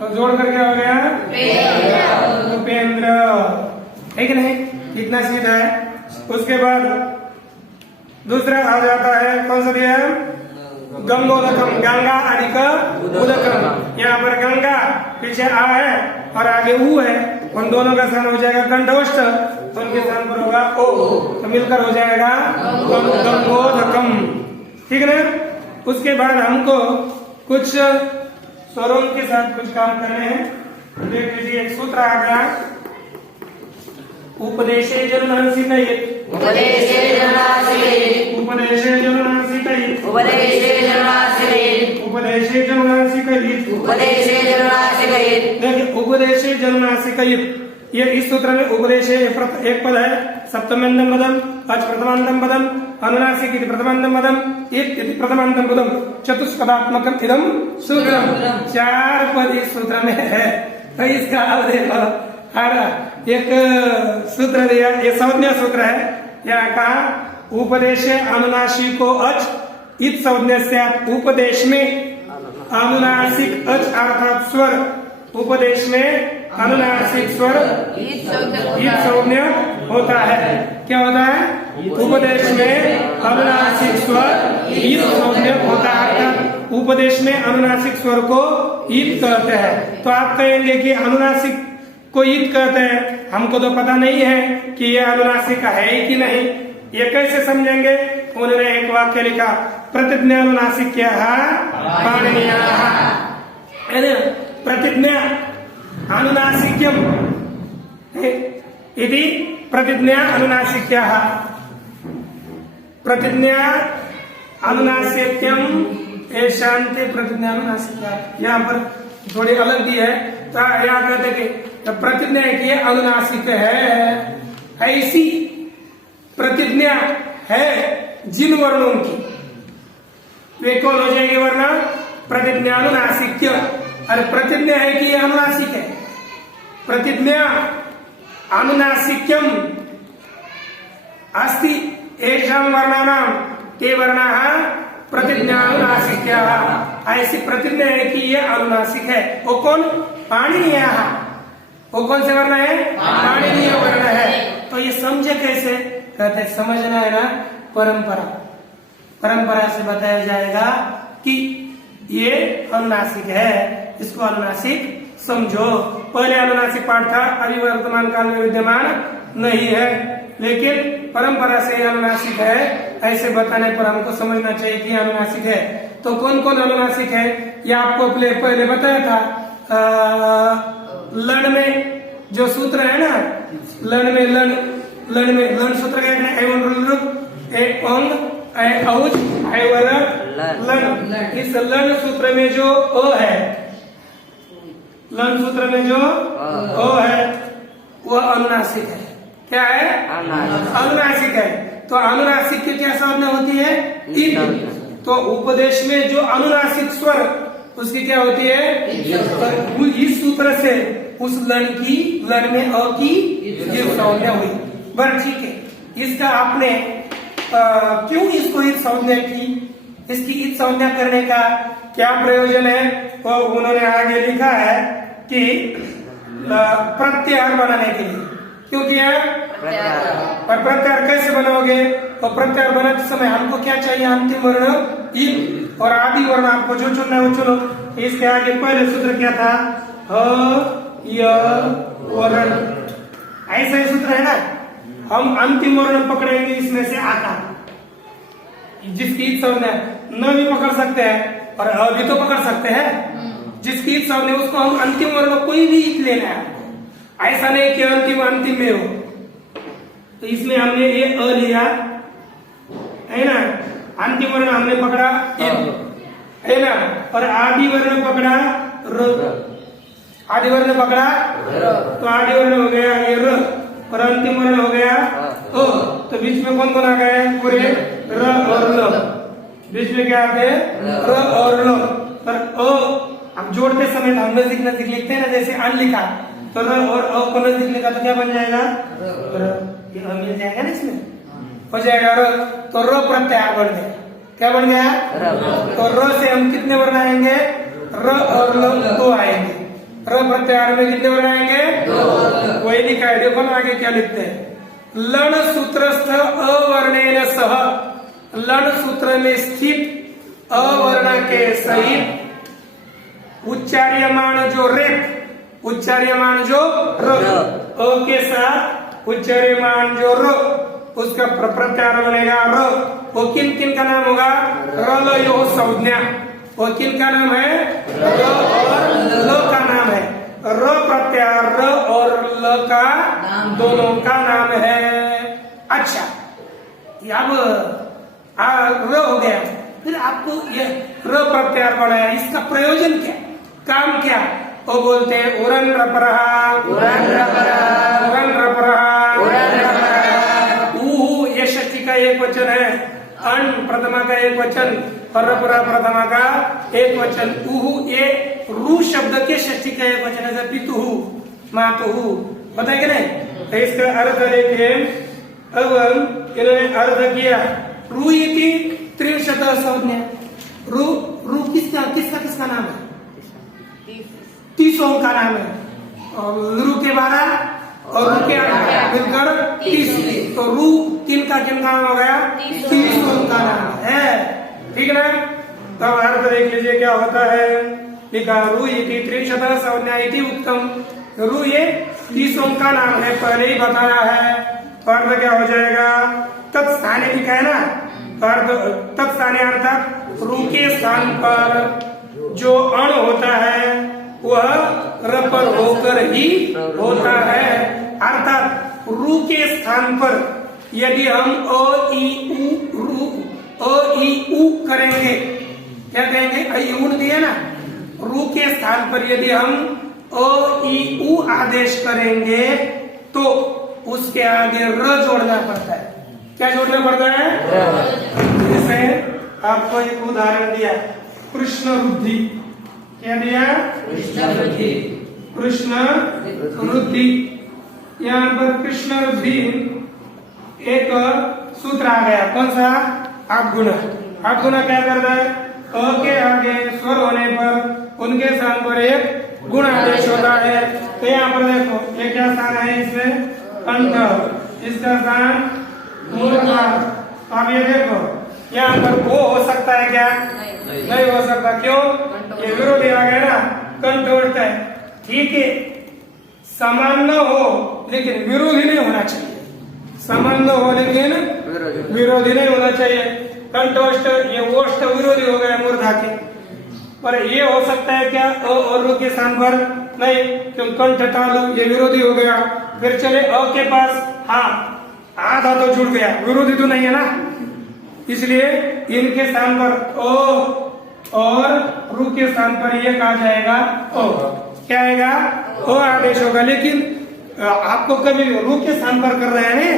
तो जोड़ कर क्या हो गया? उपेंद्र, है कि नहीं? कितना सीधा है। उसके बाद दूसरा आ जाता है, कौन सा दिया? गंगोदकम, गंगा अधिक उदकम। यहाँ पर गंगा पीछे आ है और आगे ऊ है, उन दोनों का स्थान हो जाएगा कंठोष्ठ, तो उनके स्थान पर होगा ओ, तो मिलकर हो जाएगा गंगोदकम। ठीक है ना? उसके बाद हमको कुछ स्वरों के साथ कुछ काम करने हैं। देख लीजिए, एक सूत्र आ गया, उपदेशे जनुनासिकैः, उपदेशे जनुनासिकैः, उपदेशे जनुनासिकैः, उपदेशे जनुनासिकैः, उपदेशे जनुनासिकैः, उपदेशे जनुनासिकैः। देखिए उपदेशे जनुनासिकैः, ये इस सूत्र में उपदेशे एक पद है, सप्तम्यंतम पदम, अच प्रथमांतम पदम, अनुनासिक इति प्रथमांतम पदम, इति प्रथमांतम पदम, चतुष्पदात्मकम इदम सूत्रम। 4 पद इस सूत्र में है। तो इसका अब देखो, एक सूत्र दिया, ये संज्ञा सूत्र है। यहाँ कहा उपदेशे अनुनासिको अच इत संज्ञा से, उपदेश में अनुनासिक अच अर्थात स्वर, उपदेश में अनुनासिक स्वर इत संज्ञा होता है। क्या होता है? उपदेश में अनुनासिक स्वर इत संज्ञा होता है। उपदेश में अनुनासिक स्वर को इत कहते हैं। तो आप कहेंगे कि अनुनासिक कोई इत कहते हैं हमको तो पता नहीं है कि ये अनुनासिक है कि नहीं, ये कैसे समझेंगे? उन्होंने एक वाक्य लिखा, प्रतिज्ञा अनुनासिक क्या है पाणिनीय है ना, प्रतिज्ञा अनुनासिक्यम यदि प्रतिज्ञा अनुनासिक्या प्रतिज्ञा अनुनासिक्यम शांति प्रतिज्ञा अनुनासिक्या। यहाँ पर थोड़ी अलग दी है, तो यहाँ कहते कि प्रतिज्ञा की अनुनासिक है, ऐसी प्रतिज्ञा है जिन वर्णों की, वे कौन हो जाएंगे वर्ण? प्रतिज्ञा अनुनासिक्य। अरे प्रतिज्ञा है कि यह अनुनासिक है, प्रतिज्ञा अनुनासिक्यम अस्ति एषां वर्णानां ते वर्णाः प्रतिज्ञा अनुनासिक्या। ऐसी प्रतिज्ञा है कि ये अनुनासिक है। वो कौन? पाणिनीय। वो कौन से वर्ण है? पाणिनीय वर्ण है। तो ये समझे कैसे? कहते समझना है ना, परंपरा, परंपरा से बताया जाएगा कि ये अनुनासिक है, इसको अनुनासिक समझो। पहले अनुनासिक पाठ था, अभी वर्तमान काल में विद्यमान नहीं है, लेकिन परंपरा से अनुनासिक है ऐसे बताने पर हमको समझना चाहिए कि अनुनासिक है। तो कौन कौन अनुनासिक है ये आपको पहले बताया था। लन में जो सूत्र है ना, लन में लन सूत्र क्या है? लन। इस लन सूत्र में जो अ है, लन सूत्र में जो अ है वह अनुनासिक है। क्या है? अनुनासिक है। तो अनुनासिक की क्या संज्ञा होती है? इत। तो उपदेश में जो अनुनासिक स्वर उसकी क्या होती है? इस सूत्र से उस लन में अ की ये संज्ञा हुई। बस ठीक है, इसका आपने क्यों इसको इत संज्ञा की, इसकी इत संज्ञा करने का क्या प्रयोजन है, वो उन्होंने आगे लिखा है कि प्रत्याहार बनाने के लिए। क्यों किया? पर प्रत्याहार कैसे बनाओगे? और प्रत्याहार बनाते समय हमको क्या चाहिए? अंतिम वर्ण इत, और आदि वर्ण आपको जो चुनना है वो चुनो। इसके आगे पहले सूत्र क्या था? ह य वर्ण। ऐसा ही सूत्र है ना, हम अंतिम वर्ण पकड़ेंगे इसमें से आता, जिसकी इत संज्ञा न भी पकड़ सकते हैं और अ भी तो पकड़ सकते हैं। जिसकी इत संज्ञा उसको हम अंतिम वर्ण कोई भी इत लेना है, ऐसा नहीं कि अंतिम में हो। तो इसमें हमने ये अ लिया है ना, अंतिम वर्ण हमने पकड़ा है ना, और आदि वर्ण पकड़ा र, आदि वर्ण पकड़ा तो आदि वर्ण हो गया ये र, और अंतिम वर्ण हो गया ओ। तो बीच में कौन कौन आ गए? पूरे र और ल। बीच में क्या आ गए? र और ल। पर अ अब जोड़ते समय हम नजदीक नजदीक लिखते हैं ना, जैसे अन लिखा तो र और अ को नजदीक लिखा तो क्या बन जाएगा? ये अ मिल जाएगा ना, इसमें हो जाएगा र। तो र प्रत्याहार बन गया। क्या बन गया? तो र से हम कितने वर्ण आएंगे? र और ल दो आएंगे। र प्रत्याहार में कितने वर्ण आएंगे? दो। वही लिखा है, देखो ना आगे क्या लिखते हैं। लन सूत्रस्थ अवर्णेन सह, लन सूत्र में स्थित अवर्ण के सहित उच्चार्यमान जो रेप, उच्चार्यमान जो र, अ के साथ उच्चार्यमान जो र, उसका प्रत्याहार बनेगा र। वो किन किन का नाम होगा? र ल यो संज्ञा। वो किन का नाम है? र और ल का नाम है। र प्रत्याहार र और ल का दोनों का नाम है। अच्छा, अब र हो गया, फिर आपको ये र प्रत्याहार बढ़ाया, इसका प्रयोजन क्या, काम क्या? वो बोलते हैं उरन रपरहा, उरन रपरहा, उरन रपरहा, उरन रपरहा। ऊ ये षष्ठी का एक वचन है, अन प्रथमा का एक वचन, परपरा प्रथमा का एक वचन। ऊ ये रू शब्द के षष्ठी का एक वचन है, पितुहु मातुहु। पता है कि नहीं? तो इसका अर्थ देखिए, अब इन्होंने अर्थ किया रू इति त्रिंशत संज्ञा। रू रू किसका नाम है? 30 का नाम है। और रू के 12 और रू के 8 मिलकर 30। तो रू किन का नाम हो गया? 30 का नाम है। ठीक है ना? तब अर्थ देख लीजिए क्या होता है। लिखा रू इति त्रिंशत संज्ञा इति उत्तम रू ये तीसों का नाम है, पहले ही बताया है। पर्द क्या हो जाएगा? तत्स्थाने लिखा है ना, पर्द तत्स्थाने अर्थात रू के स्थान पर जो अण होता है वह र पर होकर ही होता है। अर्थात रू के स्थान पर यदि हम अ ई उ रू अ ई उ करेंगे, क्या कहेंगे? अ ई उ दिया ना, रू के स्थान पर यदि हम अ ई उ आदेश करेंगे तो उसके आगे र जोड़ना पड़ता है। क्या जोड़ना पड़ता है? जैसे आपको एक उदाहरण दिया, कृष्ण रुद्धि। क्या दिया? कृष्ण वृद्धि। कृष्ण रुद्धि। यहाँ पर कृष्ण रुद्धि एक सूत्र आ गया, कौन सा? आगुना। आगुना क्या करता है? अ के आगे स्वर होने पर उनके स्थान पर एक गुण आदेश होता है। तो यहाँ पर देखो, ये क्या स्थान है इसमें? कंठ। इसका स्थान मूर्धा। अब ये देखो, यहाँ पर वो हो सकता है क्या? नहीं हो सकता। क्यों? ये विरोधी आ गया ना, कंठ है। ठीक है, समान न हो लेकिन विरोधी नहीं होना चाहिए। समान न हो लेकिन विरोधी नहीं होना चाहिए। कंठोष्ठ, ये ओष्ठ विरोधी हो गया मूर्धा के। पर ये हो सकता है क्या? अ और रू के स्थान पर नहीं, क्योंकि कंठ तालु ये विरोधी हो गया। फिर चले अ के पास, हाँ आधा तो जुड़ गया, विरोधी तो नहीं है ना, इसलिए इनके स्थान पर ओ और रू के स्थान पर ये कहा जाएगा ओ। क्या आएगा? ओ आदेश होगा। लेकिन आपको कभी रू के स्थान पर कर रहे हैं,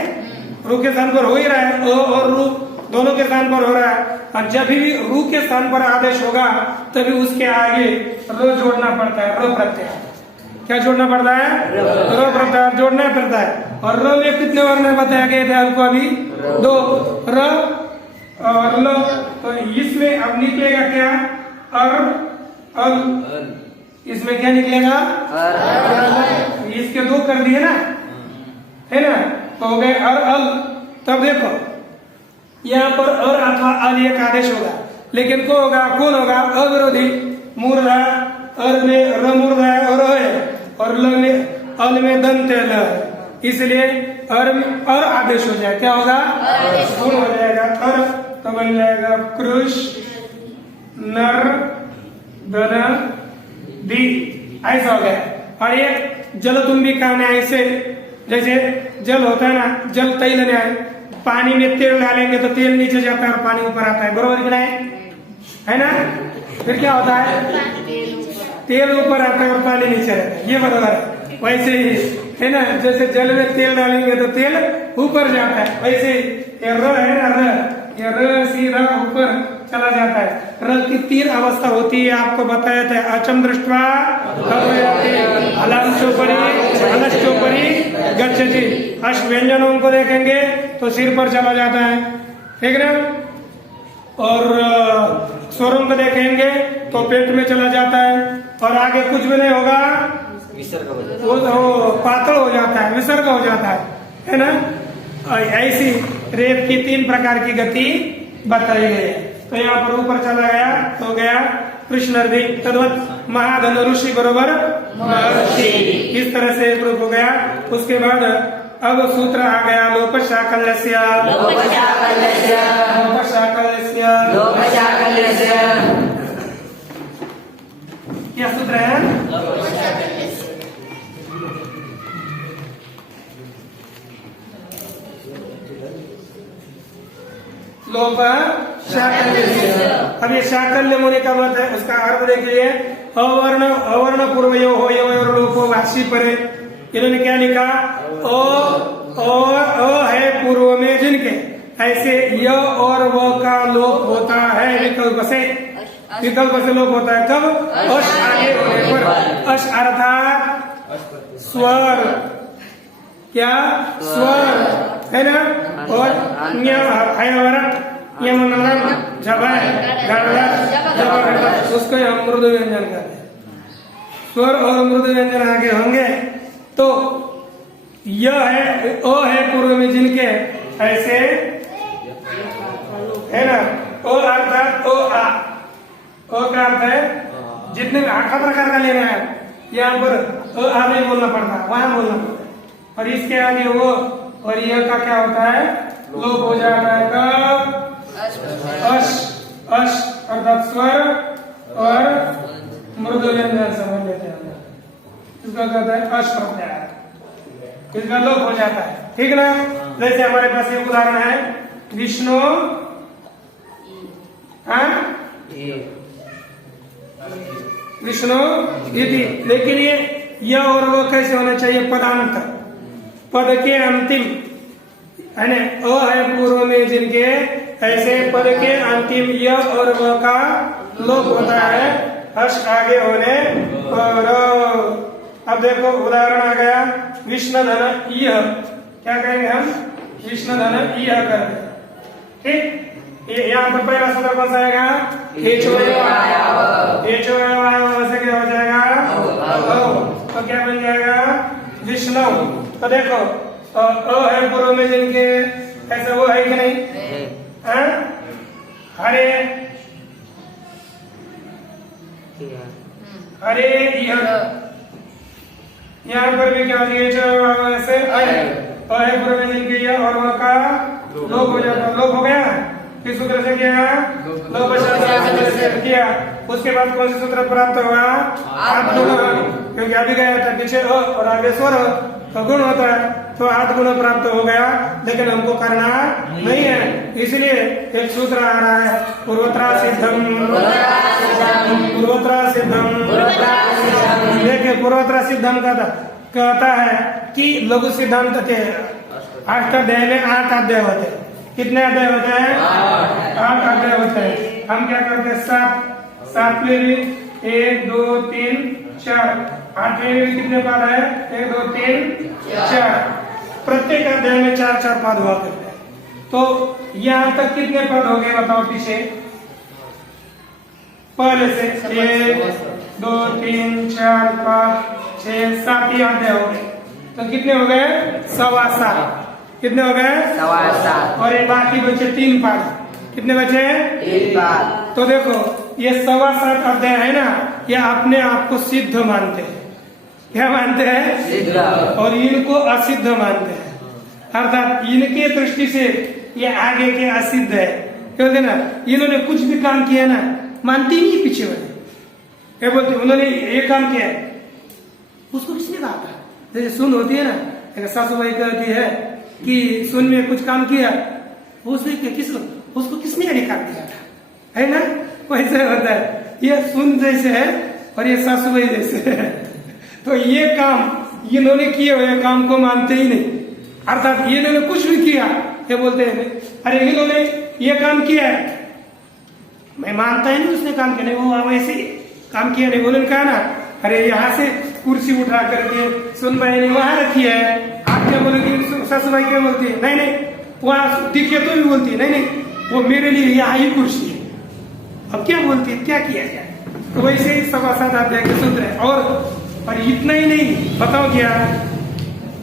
रू के स्थान पर हो ही रहा है, ओ और रू दोनों के स्थान पर हो रहा है। और जब भी रू के स्थान पर आदेश होगा तभी उसके आगे र जोड़ना पड़ता है, र प्रत्यय। क्या जोड़ना पड़ता है? र प्रत्यय जोड़ना पड़ता है। और र में कितने वर्ण बताया गया था आपको? अभी दो, र और ल। तो इसमें अब निकलेगा क्या? अर अल। इसमें क्या निकलेगा? इसके दो कर दिए ना, है ना, तो हो गए अर अल। तब देखो यहाँ पर अर अथवा अल एक आदेश होगा, लेकिन कौन होगा? अविरोधी मूर्धा। अर में र मूर्धा है और अ है, और ल में अल में दंत है, ल है, इसलिए अर आदेश हो जाए। क्या होगा? गुण हो जाएगा। अर तो बन जाएगा कृष्ण नर दन दी, ऐसा हो गया। और ये जलतुंबिका न्याय से, जैसे जल होता है ना, जल तैल न्याय, पानी में तेल डालेंगे तो तेल नीचे जाता है और पानी ऊपर आता है, बरोबर कि नहीं? है ना? फिर क्या होता है? तेल ऊपर आता है और पानी नीचे रहता है, ये बराबर है। वैसे ही है ना, जैसे जल में तेल डालेंगे तो तेल ऊपर जाता है, वैसे ये र है ना, र ये र सीधा ऊपर चला जाता है। र की तीन अवस्था होती है, आपको बताया था। अचम दृष्ट्वा हलांशोपरी हलश्चोपरी गच्छति। अश व्यंजनों को देखेंगे तो सिर पर चला जाता है, ठीक ना? और स्वरों को देखेंगे तो पेट में चला जाता है, और आगे कुछ भी नहीं होगा, वो पातल हो जाता है, विसर्ग हो जाता है ना? ऐसी रेप की तीन प्रकार की गति बताई गई है। तो यहाँ पर ऊपर चला गया तो गया कृष्णर्धि। तद्वत महाधन ऋषि बरोबर महर्षि, इस तरह से ग्रुप हो गया। उसके बाद अब सूत्र आ गया लोप शाकल्यस्य। क्या सूत्र है? लोप शाकल्य। अब ये शाकल्य होने का मत है, उसका अर्थ देखिए। अवर्ण पूर्वयो हो और लोपो वासी परे। इन्होंने क्या लिखा? अ है पूर्व में जिनके, ऐसे य और व का लोप होता है विकल्प से। विकल्प से लोप होता है कब? अश आगे होने पर। अश अर्थात स्वर, क्या स्वर है ना? और उसको हम मृदु व्यंजन कहते हैं। स्वर और मृदु व्यंजन आगे होंगे तो यह है, अ है पूर्व में जिनके, ऐसे है ना? ओ अर्थात ओ आ, ओ का अर्थ है जितने आठा प्रकार का लेना है, यहाँ पर आगे बोलना पड़ता है, वहां बोलना पड़ता है। और इसके आगे वो और यह का क्या होता है, लोप हो जाता है। कब? अश अश अर्थात स्वर और मृदु व्यंजन समझ लेते हैं, इसका कहते हैं अश प्रत्याहार, इसका लोप हो जाता है। ठीक ना? जैसे हमारे पास एक उदाहरण है विष्णु विष्णु इति, लेकिन ये और वो कैसे होना चाहिए? पदांत, पद के अंतिम है ना, अ है पूर्व में जिनके, ऐसे पद के अंतिम य और व का लोप होता है हर्ष आगे होने पर। अब देखो उदाहरण आ गया विष्णुधन इह, क्या कहेंगे हम? विष्णुधन इह करेंगे। ठीक, यहाँ पर पहला सूत्र कौन सा आएगा? एचो से क्या हो जाएगा? तो क्या बन जाएगा? विष्णु। तो देखो अ है पूर्व में जिनके, ऐसा वो है कि नहीं? हरे हरे यहाँ पर भी क्या हो जाएगा? ऐसे अ है पूर्व में जिनके यह और वह का लोप हो जाता है। लोप हो गया, किस सूत्र से किया? लोप से किया। उसके बाद कौन सा सूत्र प्राप्त हुआ? आठ गुण, क्योंकि अभी गया था पीछे अ और आगे स्वर तो गुण होता है, तो आठ गुण प्राप्त हो गया, लेकिन हमको करना नहीं है, इसलिए एक सूत्र आ रहा है पूर्वत्रा सिद्धम। पूर्वत्रा सिद्धम, देखिए पूर्वत्रा सिद्धम कहता है कि लघु सिद्धांत के अष्टाध्याय में 8 अध्याय होते हैं। कितने अध्याय होते हैं? 8 अध्याय होते हैं। हम क्या करते हैं? 7 में 1 2 3 4, 8वें में कितने पद है? 1 2 3 4, प्रत्येक अध्याय में 4 पद हुआ करते हैं। तो यहाँ तक कितने पद हो गए बताओ पीछे? पहले से 1 2 3 4 5 6 7 ही अध्याय हो गए, तो कितने हो गए? 7.25। कितने हो गए? 7.25। और ये बाकी बचे 3 पद, कितने बचे? 3 पद। तो देखो ये 7.25 अध्याय है ना, ये अपने आप को सिद्ध मानते हैं। क्या मानते हैं? सिद्ध। और इनको असिद्ध मानते हैं, अर्थात इनके दृष्टि से ये आगे के असिद्ध है, क्योंकि ना इन्होंने कुछ भी काम किया ना मानते ही नहीं पीछे वाले। क्या बोलते? उन्होंने ये काम किया है, उसको किसने कहा था? जैसे सुन होती है ना, एक सासू भाई कहती है कि सुन में कुछ काम किया, उसने उसको किसने अधिकार दिया था, है ना? वैसे होता है, ये सुन जैसे है और ये सासू भाई जैसे है। तो ये काम इन्होंने किए हुए काम को मानते ही नहीं, अर्थात इन्होंने कुछ भी किया ये बोलते हैं अरे इन्होंने ये काम किया है, मैं मानता ही नहीं उसने काम किया, नहीं वो वैसे काम किया नहीं। उन्होंने कहा ना अरे यहाँ से कुर्सी उठा करके सुन भाई ने वहां रखी है, आप क्या बोलोगे? सासू भाई क्या बोलती है? नहीं वहां दिखे तो भी बोलती है नहीं वो मेरे लिए यहाँ ही कुर्सी है। अब क्या बोलती है? क्या किया जाए? तो वैसे ही 7.25 अध्याय के सूत्र है। और इतना ही नहीं, बताओ क्या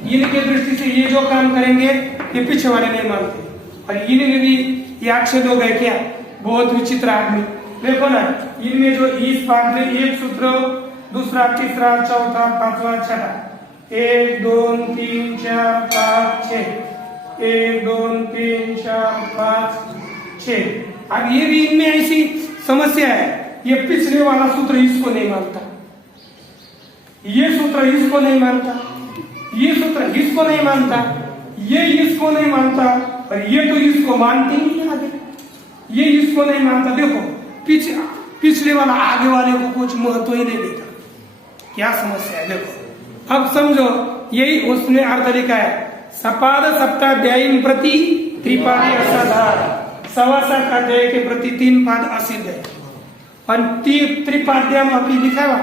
इनके दृष्टि से ये जो काम करेंगे ये पीछे वाले नहीं मानते, और इनमें भी ये आक्षेप हो गए क्या? बहुत विचित्र आदमी। देखो ना इनमें जो इस पाठ में एक सूत्र, दूसरा, तीसरा, चौथा, पांचवा, छठा, 1 2 3 4 5 6, 1 2 3 4 5 6। अब ये भी इनमें ऐसी समस्या है, ये पिछले वाला सूत्र इसको नहीं मानता, ये सूत्र इसको नहीं मानता, ये सूत्र इसको नहीं मानता, ये इसको नहीं मानता, और ये तो इसको मानते ही नहीं आगे, ये इसको नहीं मानता। देखो पिछले वाला आगे वाले को कुछ महत्व ही नहीं देता। क्या समस्या है देखो। अब समझो यही उसने अर्थ लिखा है, सपाद सप्ताध्यायी प्रति त्रिपादी असाधार, 7.25 अध्याय के प्रति 3 पाद असिद्ध है, और त्रिपाद्यम अपी लिखा हुआ,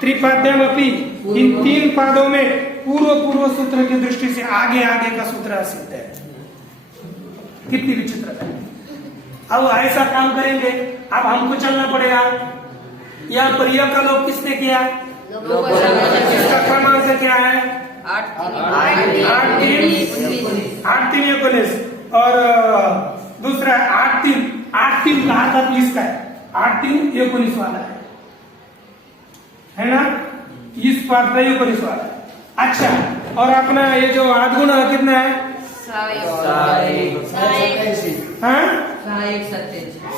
त्रिपाद्यम अपी, इन 3 पादों में पूर्व सूत्र की दृष्टि से आगे का सूत्र असिद्ध है। कितनी विचित्रता है। अब ऐसा काम करेंगे, अब हमको चलना पड़ेगा। यहाँ पर यह का लोप किसने किया? इसका क्रमांक क्या है? 8 3 19, और दूसरा 8 3 कहा था इसका है, 8 3 19 वाला है ना? इस पाठ का ये परिस्वार है। अच्छा, और अपना ये जो आधगुण कितना है? हाँ?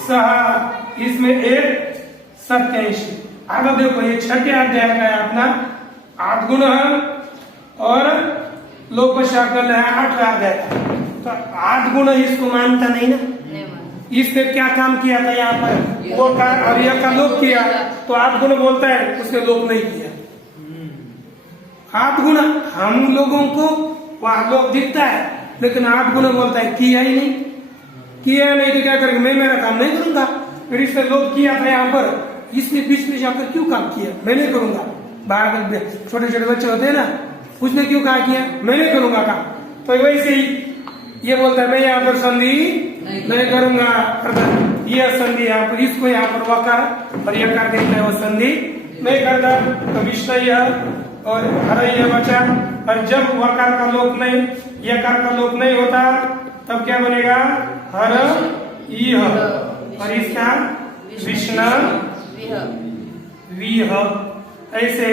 6, इसमें 187। आगे देखो, ये 6 अध्याय का है अपना आधगुण और लोक शाकल है 8वां अध्याय का। तो आधगुण इसको मानता नहीं ना, इसने क्या काम किया था यहाँ पर? वो का और यह का लोप किया, तो आधगुण बोलता है उसने लोप नहीं किया। आधगुण हम लोगों को वहां लोप दिखता है, लेकिन आधगुण बोलता है किया ही नहीं। किया नहीं तो क्या करेंगे? मैं मेरा काम नहीं करूंगा। फिर इसने लोप किया था यहाँ पर, इसने बीच में जाकर क्यों काम किया? मैं नहीं करूंगा। बाहर छोटे छोटे बच्चे होते हैं ना, उसने क्यों कहा किया? मैं नहीं करूंगा काम। तो वैसे ही ये बोलता है मैं यहाँ पर संधि नहीं करूंगा। यह संधि यहाँ पर, इसको यहाँ पर वकार और यकार देखता है, वो संधि नहीं करता। तो विषय और हरय बचा। और जब वकार का लोप नहीं, यकार का लोप नहीं होता, तब क्या बनेगा? हर इह, और इसका विष्णु विह। ऐसे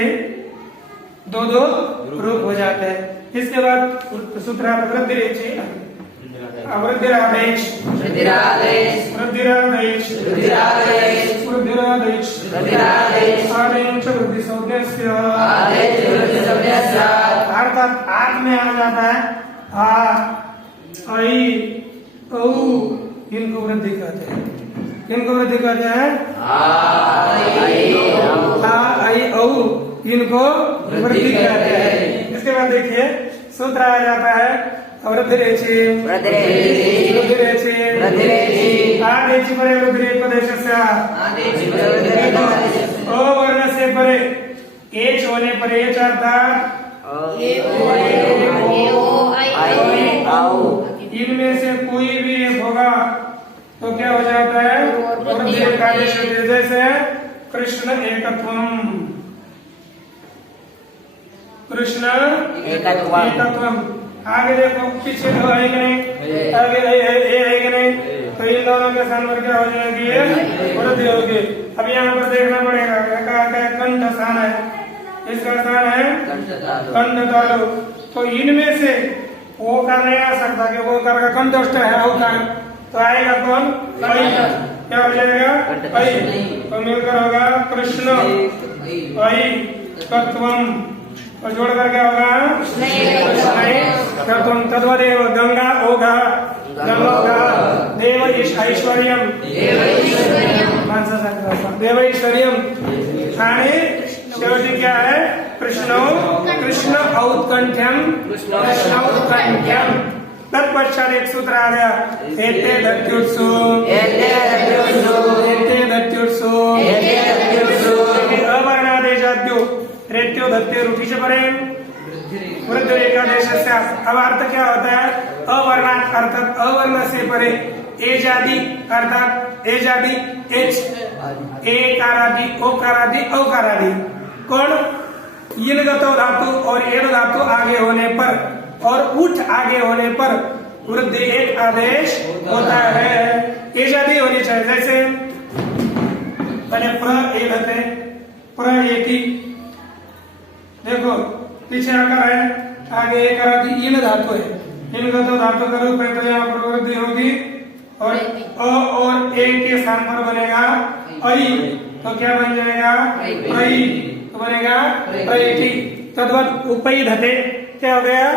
दो रूप हो जाते हैं। इसके बाद सूत्रार्थ वृद्धिरेचि वृद्धिरादेश आदेश वृद्धि संज्ञस्य अर्थात आठ में आ जाता है आ, आई, औ, इनको वृद्धि कहते हैं। इनको वृद्धि कहते हैं आ, आई, औ, इनको वृद्धि कहते हैं। इसके बाद देखिए सूत्र आ जाता है वृद्धिरेचि आदेशि परे वृद्धिरेपदेशस्य अ वर्ण से परे एच होने पर एच अर्थात इनमें से कोई भी एक होगा तो क्या हो जाता है? वृद्धिरेकादेश। जैसे कृष्ण एकत्वम, कृष्ण एकत्वम। आगे देखो, पीछे दो है कि नहीं, आगे ए है कि नहीं, तो इन दोनों के स्थान पर क्या हो जाएगी? वृद्धि होगी। अब यहाँ पर देखना पड़ेगा कंठ स्थान है, इसका स्थान है कंठ तालु। तो इनमें से वो कार नहीं आ सकता कि वो कार का कंठस्थ है औकार, तो आएगा कौन? क्या हो जाएगा? तो मिलकर होगा कृष्ण तत्वम, और जोड़कर क्या होगा? तद्वदेव गंगा ओघा गंगोघा देव ऐश्वर्यम देव ऐश्वर्यम। खाने शेवटी क्या है? कृष्ण औत्कंठ्यम तत्पश्चात एक सूत्र आ गया एते दत्युत्सु अवर्णादेशाद्यो रेत्यो दत्ते रुटिश परे वृद्धिरेकादेश। अब अर्थ क्या होता है? अवर्णात अर्थात अवर्ण से परे एजादि अर्थात एजादि एच एकारादि ओकारादि औकारादि। कौन? यिनगतो धातु और एण धातु आगे होने पर और उठ आगे होने पर वृद्धि एक आदेश होता है। एजादि होनी चाहिए। जैसे पहले प्र एक है, प्र एकी, देखो पीछे आकर है, आगे एक आदि इन धातु है, इनका तो धातु का रूप है, तो यहाँ पर वृद्धि होगी और अ और ए के स्थान पर बनेगा आई, तो क्या बन जाएगा? आई, तो बनेगा ऐठी। तद्वत उपई धते, क्या हो गया?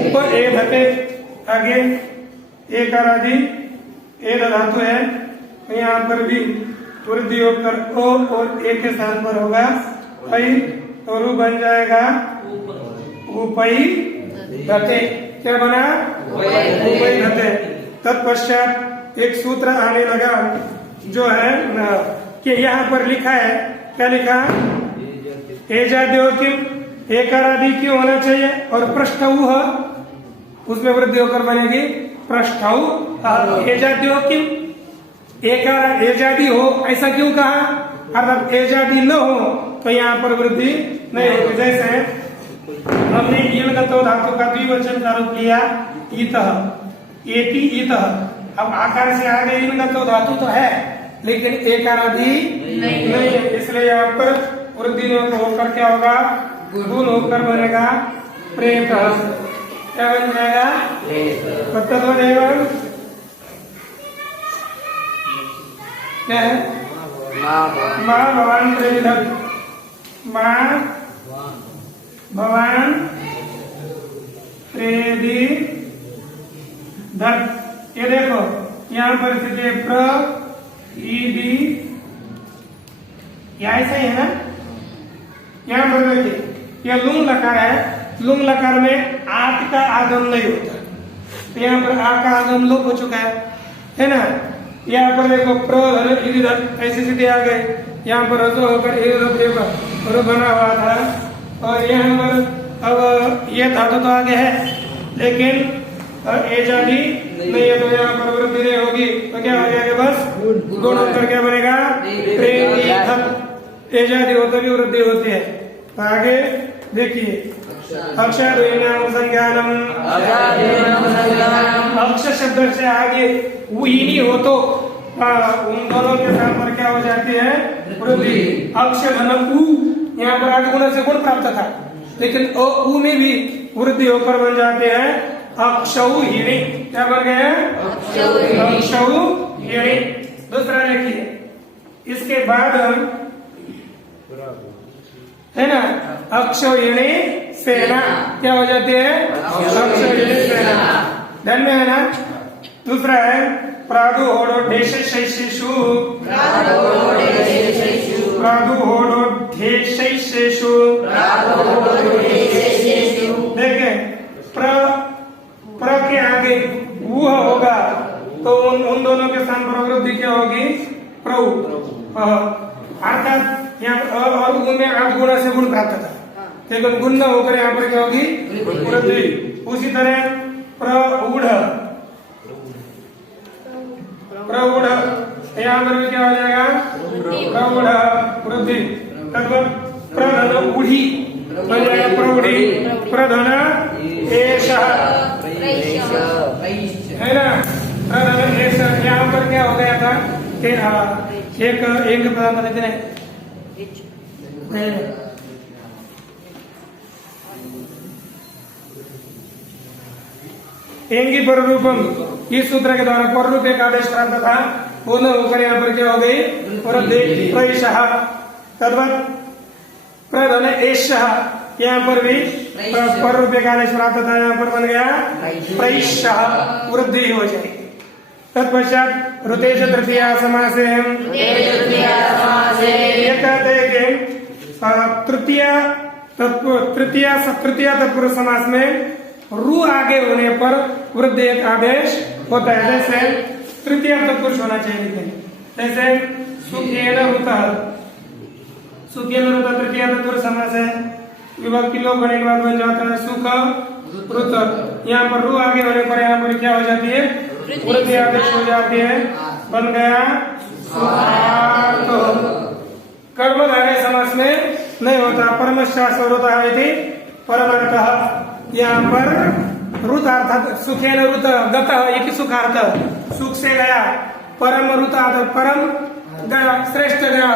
ऊपर ए धते, आगे एक आदि ए धातु है, तो यहाँ पर भी वृद्धि होकर ओ और ए के स्थान पर होगा आई, तो रूप बन जाएगा उपई धते। क्या बना? उपई धते। तत्पश्चात एक सूत्र आने लगा जो है कि यहाँ पर लिखा है, क्या लिखा? एजाद्यो किम, एकारादि क्यों होना चाहिए? और पृष्ठऊ उसमें वृद्धि होकर बनेगी पृष्ठऊ। एजाद्यो किम, एजादि हो ऐसा क्यों कहा? अर्थात एजादि न हो तो यहाँ पर वृद्धि नहीं होगी। जैसे हमने इनगतो धातु का द्विवचन का रूप लिया इतः, एति इतः। अब आकार से आगे इनगतो धातु तो है लेकिन एकारादि नहीं है, इसलिए यहाँ पर वृद्धि होकर क्या होगा, गुण होकर बनेगा प्रेत। क्या बन जाएगा, मतलब हो जाएगा क्या है, माँ भवान प्रेमिधत, माँ भवान प्रेदी धत। ये देखो यहाँ पर स्थिति प्र ईदी, या ऐसा ही है ना। यहाँ पर देखिए यह लुंग लकार है, लुंग लकार में आत का आगम नहीं होता, तो यहाँ पर आ का आगम लोप हो चुका है ना। यहाँ पर देखो प्र ईदी धत ऐसी स्थिति आ गई, यहाँ पर रजो होकर बना हुआ था, और यहाँ पर अब ये धातु तो आगे है लेकिन एजादी नहीं है, तो यहाँ पर वृद्धि नहीं होगी, तो क्या हो जाएगा, बस गुण होकर क्या बनेगा, एजादी हो तो भी वृद्धि होती है। तो आगे देखिए अक्षर संज्ञानम, अक्षर शब्द से आगे उहिनी हो तो उन दोनों के स्थान पर क्या हो जाती है, वृद्धि। अक्षर धन उ, यहाँ पर आठ गुण से गुण प्राप्त था, लेकिन उ में भी वृद्धि होकर बन जाते हैं अक्षौ हिणी। क्या बन गए हैं, अक्षौ हिणी। दूसरा देखिए, इसके बाद हम है ना अक्षौ हिणी सेना, क्या हो जाती है, अक्षौ हिणी सेना। ध्यान में है ना। दूसरा है प्रादुहोडो ढेशेषु, प्रादुहोडो ढेशेषु। देखें प्र के आगे वो होगा तो उन दोनों के स्थान पर वृद्धि क्या होगी, प्रभु। अर्थात यहाँ और उ में 8 गुणा से गुण प्राप्त था, लेकिन गुण न होकर यहाँ पर क्या होगी, वृद्धि। उसी तरह प्रौढ़, प्रौढ़ यहाँ पर भी क्या हो जाएगा, प्रौढ़ वृद्धि। प्रधन उढ़ी बन जाएगा प्रौढ़ी, प्रधन एषः है ना, प्रधन एषः। यहाँ पर क्या हो गया था कि एक प्रधान बताते हैं एंगी पर रूपम, इस सूत्र के द्वारा पर रूप एक आदेश प्राप्त था, वो न होकर यहाँ पर क्या हो गई, प्रैषः। तद्वत् प्रधन एषः, यहाँ पर भी पर रूप एक आदेश प्राप्त था, यहाँ पर बन गया प्रैषः, वृद्धि हो जाएगी। तत्पश्चात ऋतेश तृतीया समासे ये कहते हैं कि तृतीया तत्पुरुष समास में रू आगे होने पर वृद्धि एक आदेश होता है। जैसे तृतीय तत्पुरुष होना चाहिए, लेकिन जैसे सुखेन ऋतः, सुखेन ऋतः तृतीय तत्पुरुष समास है, विभक्ति लोप होने के बाद बन जाता है सुख ऋत। यहाँ पर रू आगे होने पर यहाँ पर क्या हो जाती है, वृद्धि आदेश हो जाती है, बन गया सुखार्थ। कर्मधारय समास में नहीं होता, परमश्चात् होता है परमर्थः। यहाँ पर रुत अर्थात सुखेन रुत गतः, एक सुखार्थ, सुख से गया, परम रुत परम गया, श्रेष्ठ गया,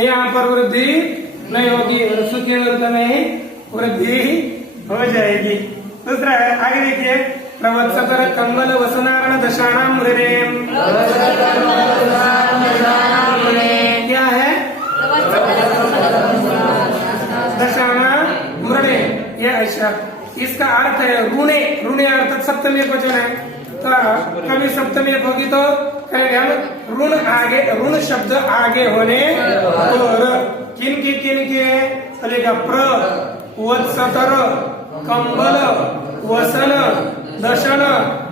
यहाँ पर वृद्धि नहीं होगी, सुखेन रुत में वृद्धि हो जाएगी। दूसरा है, आगे देखिए, प्रवत्सतर कम्बल वसनारण दशानाम मृरेम, क्या है, दशानाम मृरे, यह ऐसा। इसका अर्थ है ऋणे, ऋणे अर्थात सप्तमी वचन है, तो कभी सप्तमी होगी तो कहेंगे हम ऋण आगे, ऋण शब्द आगे होने पर किनके चलेगा, प्र वत्सतर कंबल वसन दशन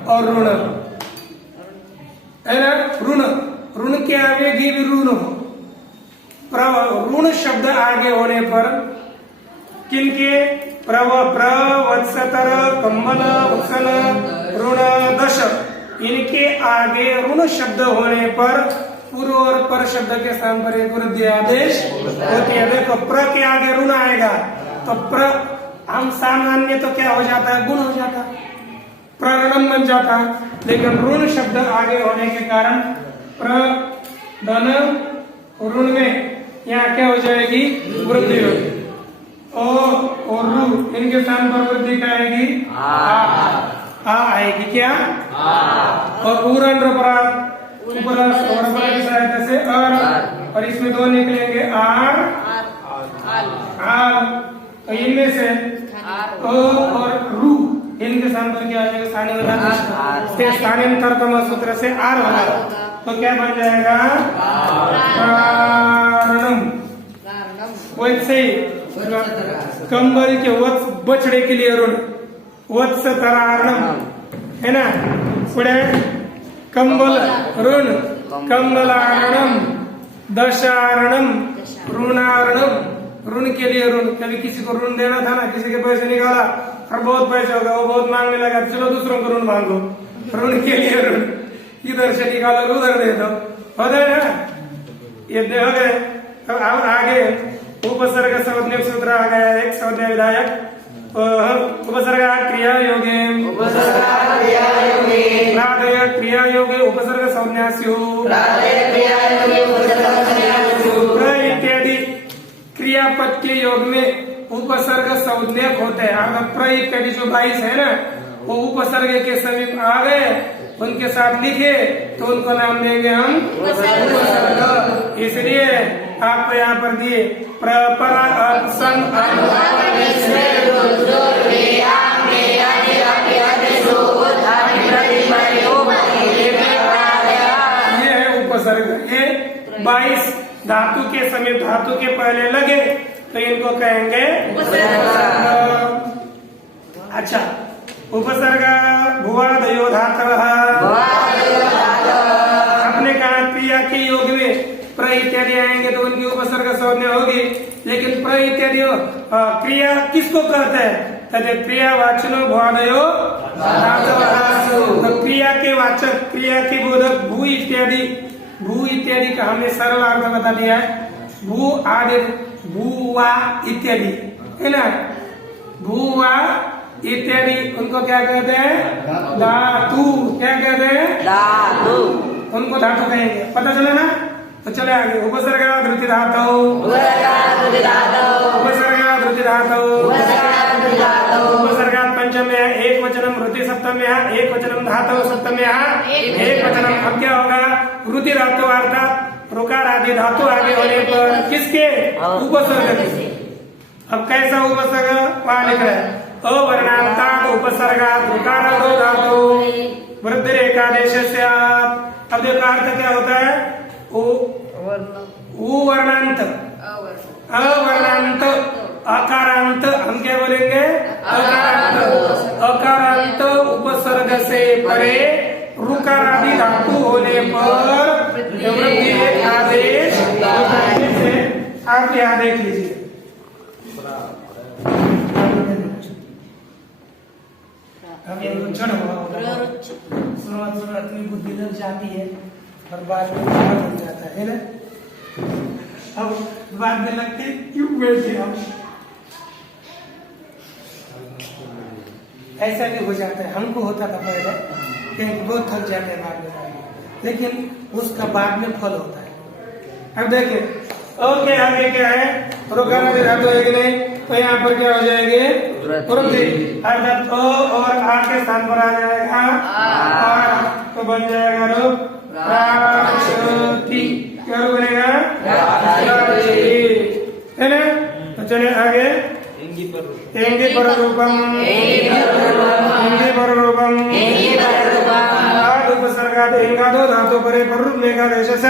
और ऋण है ना। ऋण, ऋण के आगे भी ऋण हो, ऋण शब्द आगे होने पर किनके, प्रवत्सतर कंबल वसन ऋण दश, इनके आगे ऋण शब्द होने पर पूर्व और पर शब्द के स्थान पर एक वृद्धि आदेश होती है। देखो प्र के आगे ऋण आएगा तो प्र, हम सामान्य तो क्या हो जाता है, गुण हो जाता है, प्रगणम बन जाता है, लेकिन ऋण शब्द आगे होने के कारण प्र धन ऋण में यहाँ क्या हो जाएगी? वृद्धि होगी। ओ और रू इनके स्थान पर वृद्धि क्या आएगी? आ आएगी क्या? और पूर्ण ऊपर की सहायता से और इसमें दो निकलेंगे आर आर। तो इनमें से ओ और रू इनके स्थान पर क्या आ जाएगा? स्थानीय विधान स्थानांतरतम सूत्र से आर होगा। तो क्या बन जाएगा? कारणम। वैसे ही कंबल के वत्स बछड़े के लिए ऋण वत्स तरारणम है ना। पुढे कंबल ऋण कंबलारणम दशारणम ऋणारणम। ऋण के लिए ऋण, कभी किसी को ऋण देना था ना, किसी के पैसे निकाला और बहुत पैसे होगा, वो बहुत मांगने लगा, चलो दूसरों को ऋण मांगो। ऋण के लिए ऋण, इधर से निकालो उधर दे दो, हो गए ना। ये हो गए। अब आगे उपसर्ग संज्ञक सूत्र आ गया। एक संज्ञा विधायक उपसर्ग क्रिया योगे क्रिया योगे उपसर्ग संज्ञा इत्यादि क्रियापद के योग में उपसर्ग संज्ञक होते हैं। अगर प्र इत्यादि जो 22 है ना, वो उपसर्ग के समीप आ गए, उनके साथ लिखे तो उनको नाम देंगे हम उपसर्ग। इसलिए आपको यहाँ पर दिए ये है उपसर्ग। ये 22 धातु के समीप धातु के पहले लगे तो इनको कहेंगे उपसर्ग। अच्छा, उपसर्ग भुवादयो धातवः। आपने कहा क्रिया के योग में प्र इत्यादि आएंगे तो उनकी उपसर्ग संज्ञा होगी, लेकिन प्र इत्यादि क्रिया किसको कहते हैं? कहते क्रियावाचनो भुवादयो धातवः। तो क्रिया के वाचक क्रिया के बोधक भू इत्यादि का हमने सरल अर्थ बता दिया है। भू आदि भूवा इत्यादि है ना। भूवा इत्यादि उनको क्या कहते हैं? धातु। क्या कहते हैं? धातु। उनको धातु कहेंगे। पता चला ना? तो चले आगे। उपसर्ग धृति धातु उपसर्ग पंचम में एक वचनम वृत्ति सप्तम में एक वचनम धातु सप्तम में एक वचनम। अब क्या होगा? वृत्ति धातु अर्थात रुकार आदि धातु आगे होने पर किसके? उपसर्ग के। अब कैसा उपसर्ग वहां लिखा है? अवर्णांता उपसर्गात ऋकारादो धातु वृद्धि एकादेश से। अब देखो अर्थ क्या होता है? वर्णांत अवर्णांत अकारांत। हम क्या बोलेंगे? अकारांत। अकारांत उपसर्ग से परे ऋकारादि धातु होने पर वृद्धि एकादेश से। आप यहाँ देख लीजिए। अब ये जड़ हुआ शुरुआत में बुद्धि लग जाती है और बाद में खराब हो जाता है ना। अब बाद में लगते क्यों बैठे हम? ऐसा भी हो जाता है, हमको होता था पहले कि बहुत थक जाते हैं बाद में, लेकिन उसका बाद में फल होता है। अब देखिए ओके, आगे क्या है? रोकाना भी धातु है कि नहीं? तो यहाँ पर क्या हो जाएंगे? वृद्धि अर्थात ओ और आ के स्थान पर आ जाएगा आ, तो बन जाएगा रूप राक्षसी। क्या रूप बनेगा? है ना। तो चलिए आगे। एंगी पर रूपम उपसर्गात एंगादो धातु परे पर रूप मेघादेश से।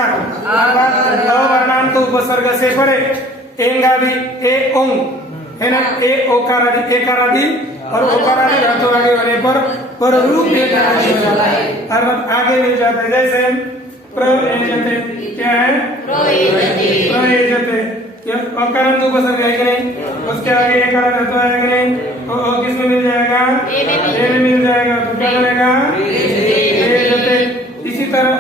अवर्णांत उपसर्ग से परे एंगादि ए ओंग है ना। ए ओकारादि एकारादि और ओकारादि धातु आगे होने पर रूप एकादेश हो जाता है, अर्थात आगे मिल जाता है। जैसे प्रएजते क्या है? प्रएजते अकारांत उपसर्ग है कि नहीं? उसके आगे एकारादि धातु आएगा कि नहीं? तो किस में मिल जाएगा? ए में मिल जाएगा। तो क्या बनेगा? इसी तरह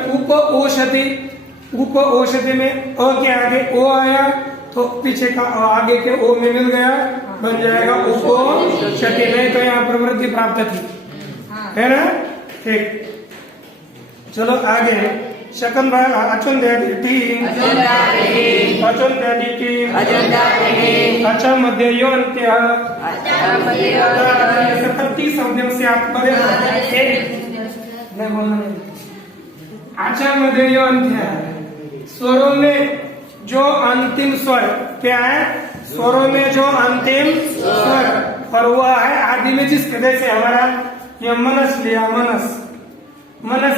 उप औषधि में अ के आगे ओ आया तो पीछे का आगे के ओ में मिल गया, बन जाएगा उपौषधि। नहीं तो यहाँ पर वृद्धि प्राप्त थी, है ना। ठीक, चलो आगे शकन अचुंद्यादिटी अचुंद्यादिटी अच्छा मध्य यो अंत्य प्रति संज्ञा से आप नहीं बोलना नहीं। अच्छा मध्य यो अंत्य स्वरों में जो अंतिम स्वर क्या है? स्वरों में जो अंतिम स्वर और वह है आदि में जिसके जैसे हमारा ये मनस लिया, मनस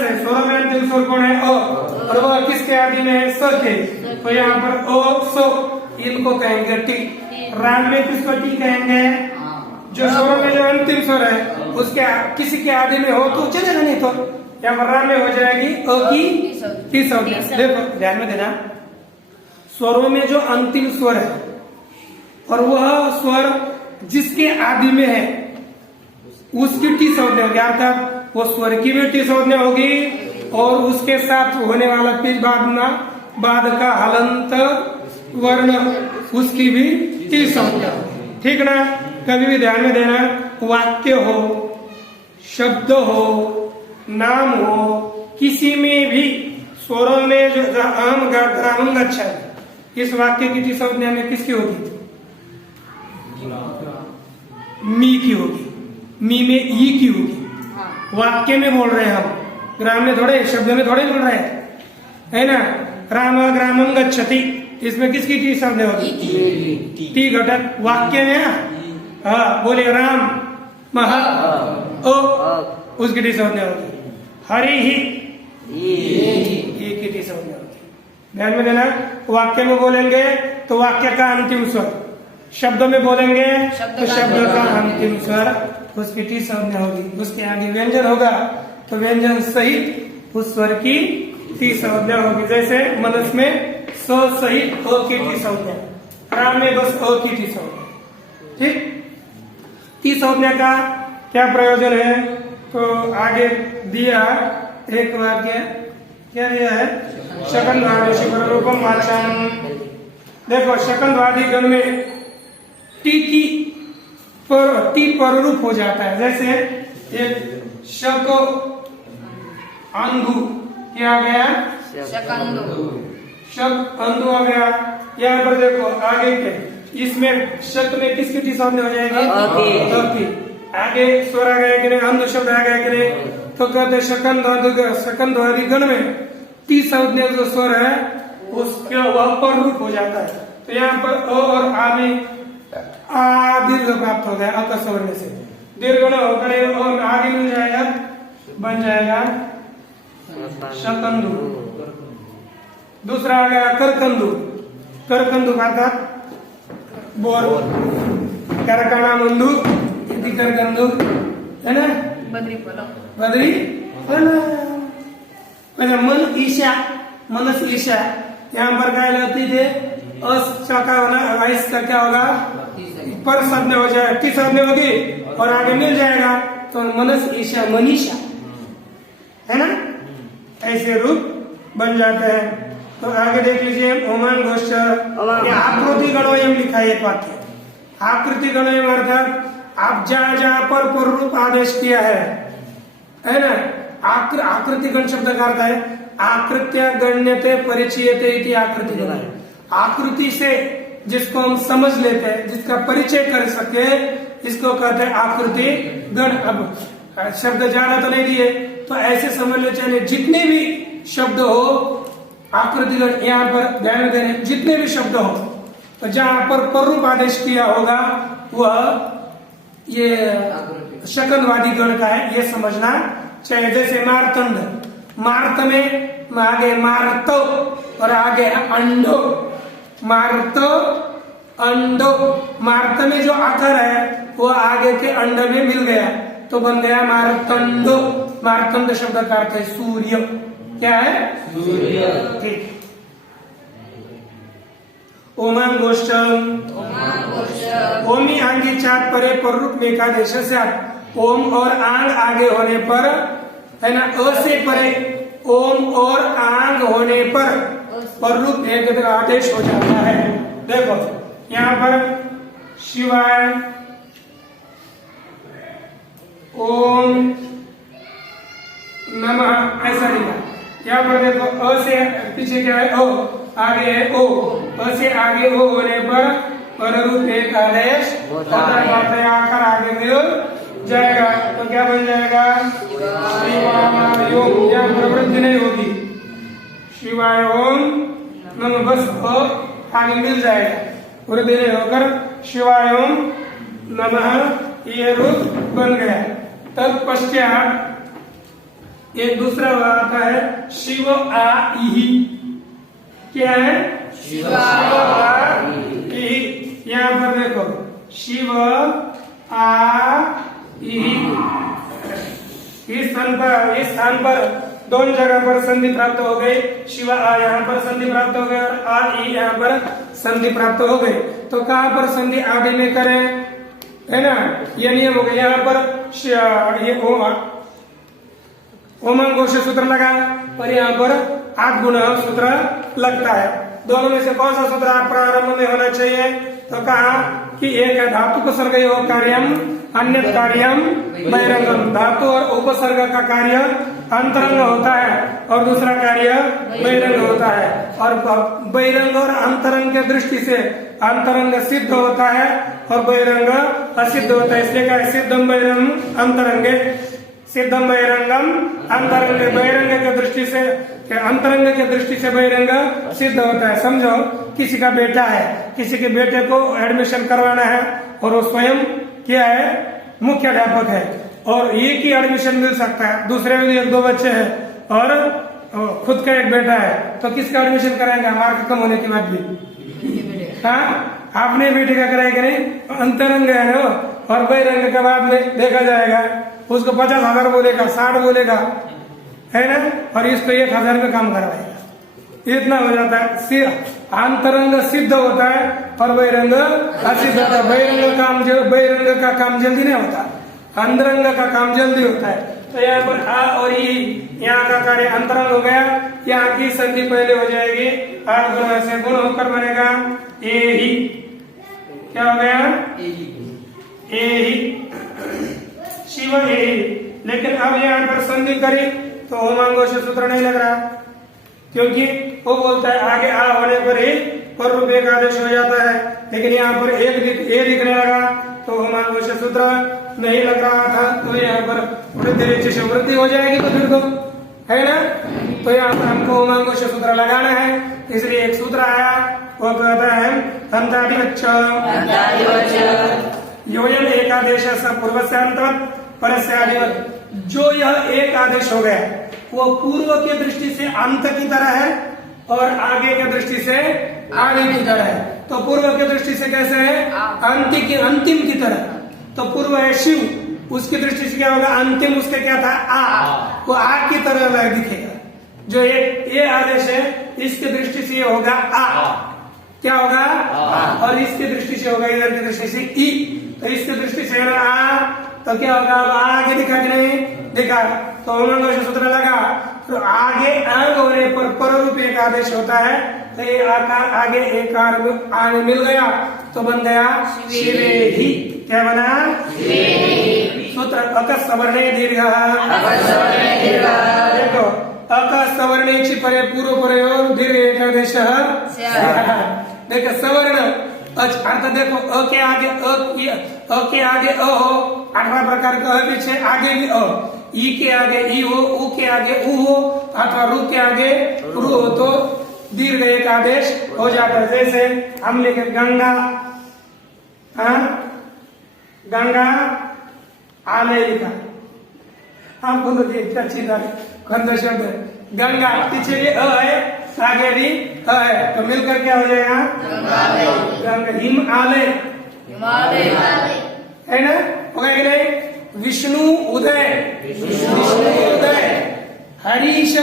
है। स्वरों में अंतिम स्वर कौन है? अ, और वह किसके आदि में है? स के। तो यहाँ पर ओ सो इनको कहेंगे टी। राम में किसको टी कहेंगे? जो स्वरों में जो अंतिम स्वर है उसके किसी के आदि में हो तो चलेगा, नहीं तो यहाँ पर राम में हो जाएगी अ की टी संज्ञा। देखो ध्यान में देना, स्वरों में जो अंतिम स्वर है और वह स्वर जिसके आदि में है उसकी टी संज्ञा होगी, अर्थात वो स्वर की भी टी संज्ञा होगी और उसके साथ होने वाला फिर बाद का हलंत वर्ण उसकी भी टी संज्ञा। ठीक ना? कभी भी ध्यान में देना, वाक्य हो, शब्द हो, नाम हो, किसी में भी स्वरों में जो आम ग्राम गच्छति, इस वाक्य की टी संज्ञा में किसकी होगी? मी की होगी। मी में ई की होगी। वाक्य में बोल रहे हैं हम, ग्राम में थोड़े, शब्द में थोड़े बोल रहे हैं, है ना? राम ग्रामं गच्छति, इसमें किसकी टी संज्ञा होगी? टी घटक। वाक्य में हाँ बोले राम महा ओ, उसकी टी संज्ञा होगी। हरि ही की टी संज्ञा होगी। ध्यान में देना, वाक्य में बोलेंगे तो वाक्य का अंतिम स्वर, शब्द में बोलेंगे तो शब्द का अंतिम स्वर उसकी टी संज्ञा होगी। उसके आगे व्यंजन होगा तो व्यंजन सहित उस स्वर की टी संज्ञा होगी। जैसे मनस में स सहित अ की टी संज्ञा, राम में बस अ की टी संज्ञा। ठीक, टी संज्ञा का क्या प्रयोजन है? तो आगे दिया एक वाक्य, क्या दिया है? शकंधवादी रूपम वाचन। देखो शकंधवादी गण में टी पर रूप हो जाता है। जैसे एक शक अंधु, क्या आ गया? शक अंधु आ गया। यहाँ पर देखो आगे के, इसमें शक में किसकी टी सामने हो जाएगी? आगे स्वर आ गया कि नहीं? अंध शब्द आ गया कि नहीं? तो कहते शकंधवादी गण में टी संज्ञा जो स्वर है उसका वह पर रूप हो जाता है। तो यहाँ पर अ और आ में आ दीर्घ प्राप्त हो गया, अ स्वर्ण से दीर्घ न होकर आगे मिल जाएगा, बन जाएगा शकंधु। दूसरा आ गया करकंदु। करकंदु का था बोर, करकना मंदु इति करकंदु, है ना? बद्री मन ईशा, मनस ईशा। यहाँ पर क्या लेती थे? अस का क्या होगा? पर संज्ञा हो जाएगा, टी संज्ञा होगी और आगे मिल जाएगा तो मनस ईशा, मनीषा, है ना? ऐसे रूप बन जाते हैं। तो आगे देख लीजिए, ओमान घोष आकृति गणोयम लिखा है एक वाक्य। आकृति गणोयम अर्थात आप जहाँ पर रूप आदेश किया है ना? आकृति गण शब्द का अर्थ है आकृत्य गण्यते परिचयते इति आकृति गण। आकृति से जिसको हम समझ लेते हैं, जिसका परिचय कर सके, इसको कहते हैं आकृति गण। अब शब्द ज्यादा तो नहीं दिए तो ऐसे समझ ले, चाहिए जितने भी शब्द हो आकृति गण। यहाँ पर ध्यान देने, जितने भी शब्द हो तो जहाँ पर रूप आदेश किया होगा वह ये शकंधवादी गण का है, ये समझना चाहिए। जैसे मारतंड, मार्त में आगे मार्त और आगे अंडो, मार्त अंडो। मार्त में जो आकार है वो आगे के अंड में मिल गया तो बन गया मार्तंडो। मार्तंड शब्द का अर्थ है सूर्य। क्या है? सूर्य। ठीक। ओमां गोष्ठम, ओमी आंगी चाट परे पर रूप में का देश से ओम और आंग आगे होने पर, है ना? अ से परे ओम और आंग होने पर रूप एक आदेश हो जाता है। देखो यहाँ पर शिवाय, ओम नमः ऐसा लिखा। यहाँ पर देखो अ से पीछे क्या है ओ, आगे है ओ, अ से आगे ओ होने पर पररूप एक आदेश होता है, आकर आगे मिल जाएगा। तो क्या बन जाएगा? शिवायोम। यहाँ पर वृद्धि नहीं होगी, शिवायोम नमः, बस अ आगे मिल जाएगा, वृद्धि नहीं होकर शिवायोम नमः ये रूप बन गया। तत्पश्चात एक दूसरा आता है शिव आ इहि। क्या है? शिव आ इहि। यहाँ पर देखो शिव आ इहि, इस स्थान पर दोनों जगह पर संधि प्राप्त हो गई। शिव आ यहाँ पर संधि प्राप्त हो गई और आ ई यहाँ पर संधि प्राप्त हो गई। तो कहाँ पर संधि आगे में करें, है ना, ये नियम हो गया। यहाँ पर ये ओमंग से सूत्र लगा और यहाँ पर आठ गुण सूत्र लगता है। दोनों में से कौन सा सूत्र प्रारंभ में होना चाहिए? तो कहा कि एक है धातु उपसर्ग कार्यम अन्य कार्यम बहिरंगम। धातु और उपसर्ग का कार्य अंतरंग होता है और दूसरा कार्य बहिरंग होता है। और बहिरंग और अंतरंग के दृष्टि से अंतरंग सिद्ध होता है और बहिरंग असिद्ध होता है। इसलिए क्या है? सिद्धम बहिरंग अंतरंगे, सिद्धम बहिरंगम अंतरंग। बहिरंग के दृष्टि से, अंतरंग के दृष्टि से बहिरंग सिद्ध होता है। समझो किसी का बेटा है, किसी के बेटे को एडमिशन करवाना है और वो स्वयं क्या है? मुख्य अध्यापक है और एक ही एडमिशन मिल सकता है, दूसरे में एक दो बच्चे हैं और खुद का एक बेटा है, तो किसका एडमिशन कराएंगे? मार्क कम होने के बाद भी। हाँ, आपने बेटे का कराएगा नहीं, अंतरंग है ना, और बहिरंग के बाद में देखा जाएगा उसको 50,000 बोलेगा, 60 बोलेगा, है ना, और इसको 1,000 में काम करवाएगा। इतना हो जाता है। अंतरंग सिद्ध होता है और बहिरंग असिद्ध होता है। बहिरंग का काम जल्दी नहीं होता, अंतरंग का काम जल्दी होता है। तो यहाँ पर आ और ई, यहाँ का कार्य अंतरंग हो गया, यहाँ की संधि पहले हो जाएगी, आठ गुण से गुण होकर बनेगा ए ही। क्या हो गया? ए ही, शिव ए ही। लेकिन अब यहाँ पर संधि करी तो होमांगो से सूत्र नहीं लग रहा, क्योंकि वो बोलता है आगे आ होने पर ही पर रूप एक आदेश हो जाता है। लेकिन यहाँ पर ए दिखने लगा तो होमांगो से सूत्र नहीं लग रहा था, तो यहाँ पर वृद्धि से वृद्धि हो जाएगी तो फिर तो, है ना। तो यहाँ पर हमको होमांगो से सूत्र लगाना है, इसलिए एक सूत्र आया, वो कहता है अंतादिवच्च योयम एक आदेश पूर्व से अंत परस्यादिवत। जो यह एक आदेश हो गया वो पूर्व की दृष्टि से अंत की तरह है और आगे की दृष्टि से आगे की तरह है। तो पूर्व की दृष्टि से कैसे है? अंतिम की तरह। तो पूर्व है शिव, उसकी दृष्टि से क्या होगा? अंतिम उसके क्या था? आ, वो आ की तरह दिखेगा। जो एक ये आदेश है इसकी दृष्टि से ये होगा आ, क्या होगा? और इसकी दृष्टि से होगा, इधर की दृष्टि से ई। तो इसकी दृष्टि से आ, तो क्या होगा? अब आगे दिखा कि नहीं दिखा, तो होमांगो से सूत्र लगा। तो आगे अंग होने पर पररूप एक आदेश होता है, तो ये आकार आगे एक आगे मिल गया तो बन गया शिवे ही। क्या बना? सूत्र अक सवर्णे दीर्घ। देखो अक सवर्णेची परे पूर्व प्रयोग दीर्घ एकादेश। देखो सवर्ण अर्थात देखो अ के आगे अ हो, 18 प्रकार का अ पीछे आगे भी अ, ई के आगे ई हो, उ के आगे उ हो, अथवा रु के आगे रु हो, तो दीर्घ एक आदेश हो जाता है। जैसे हम लिखे गंगा, गंगा आले लिखा, आपको तो क्या अच्छी खंड शब्द है। गंगा पीछे भी अ है, आगे भी अ है, तो मिलकर क्या हो जाएगा? गंगा। हिम आले है ना, हो गया कि नहीं? विष्णु उदय, हरीश,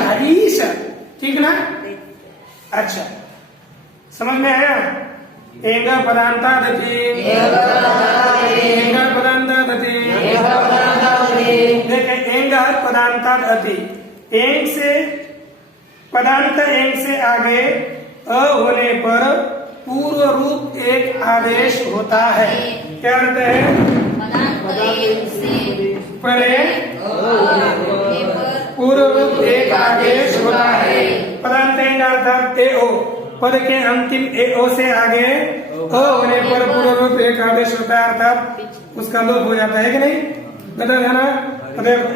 हरीश, ठीक ना? अच्छा, समझ में आया? एंग पदांता दति, देखे एंग पदांता दति, एंग से पदांत, एंग से आगे अ होने पर पूर्व रूप एक आदेश होता है। क्या कहते हैं? परे पूर्व रूप एक आदेश होता है। पदांत अर्थात ए ओ, पद के अंतिम ए ओ से आगे अ होने पर पूर्व रूप एक आदेश होता है, अर्थात उसका लोप हो जाता है कि नहीं, मतलब है ना।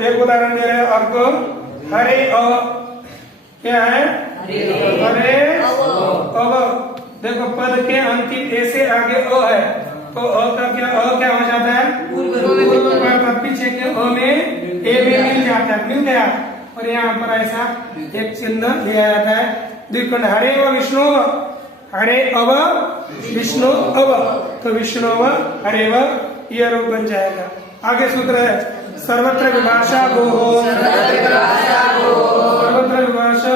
एक उदाहरण दे रहे हैं आपको, हरे अ क्या है, हरे अव। देखो पद के अंतिम ए से आगे अ है, तो अ का क्या हो जाता है, पूर्व रूप, पीछे के अ में ए में मिल जाता है, मिल गया, और यहाँ पर ऐसा एक चिन्ह दिया जाता है। देखो हरे व विष्णु, हरे अव विष्णु अव, तो विष्णु व हरे व यह रूप बन जाएगा। आगे सूत्र है सर्वत्र विभाषा गो, सर्वत्र विभाषा गो, सर्वत्र विभाषा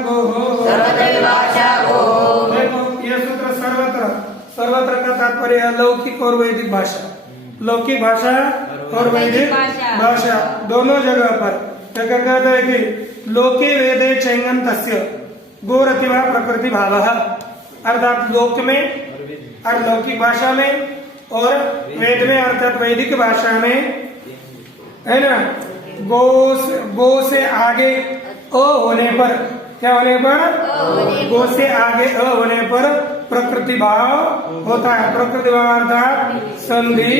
गो, देखो यह सूत्र सर्वत्र, सर्वत्र का तात्पर्य है लौकिक और वैदिक भाषा, लौकिक भाषा और वैदिक भाषा दोनों जगह पर क्या कहता है कि लोके वेदे चैंगम तस्य गोरतिवा प्रकृति भाव, अर्थात लोक में और लौकिक भाषा में और वेद में अर्थात वैदिक भाषा में है ना, गो से आगे अ होने पर, क्या होने पर, गो से आगे अ होने पर प्रकृति भाव होता है। प्रकृति भाव अर्थात संधि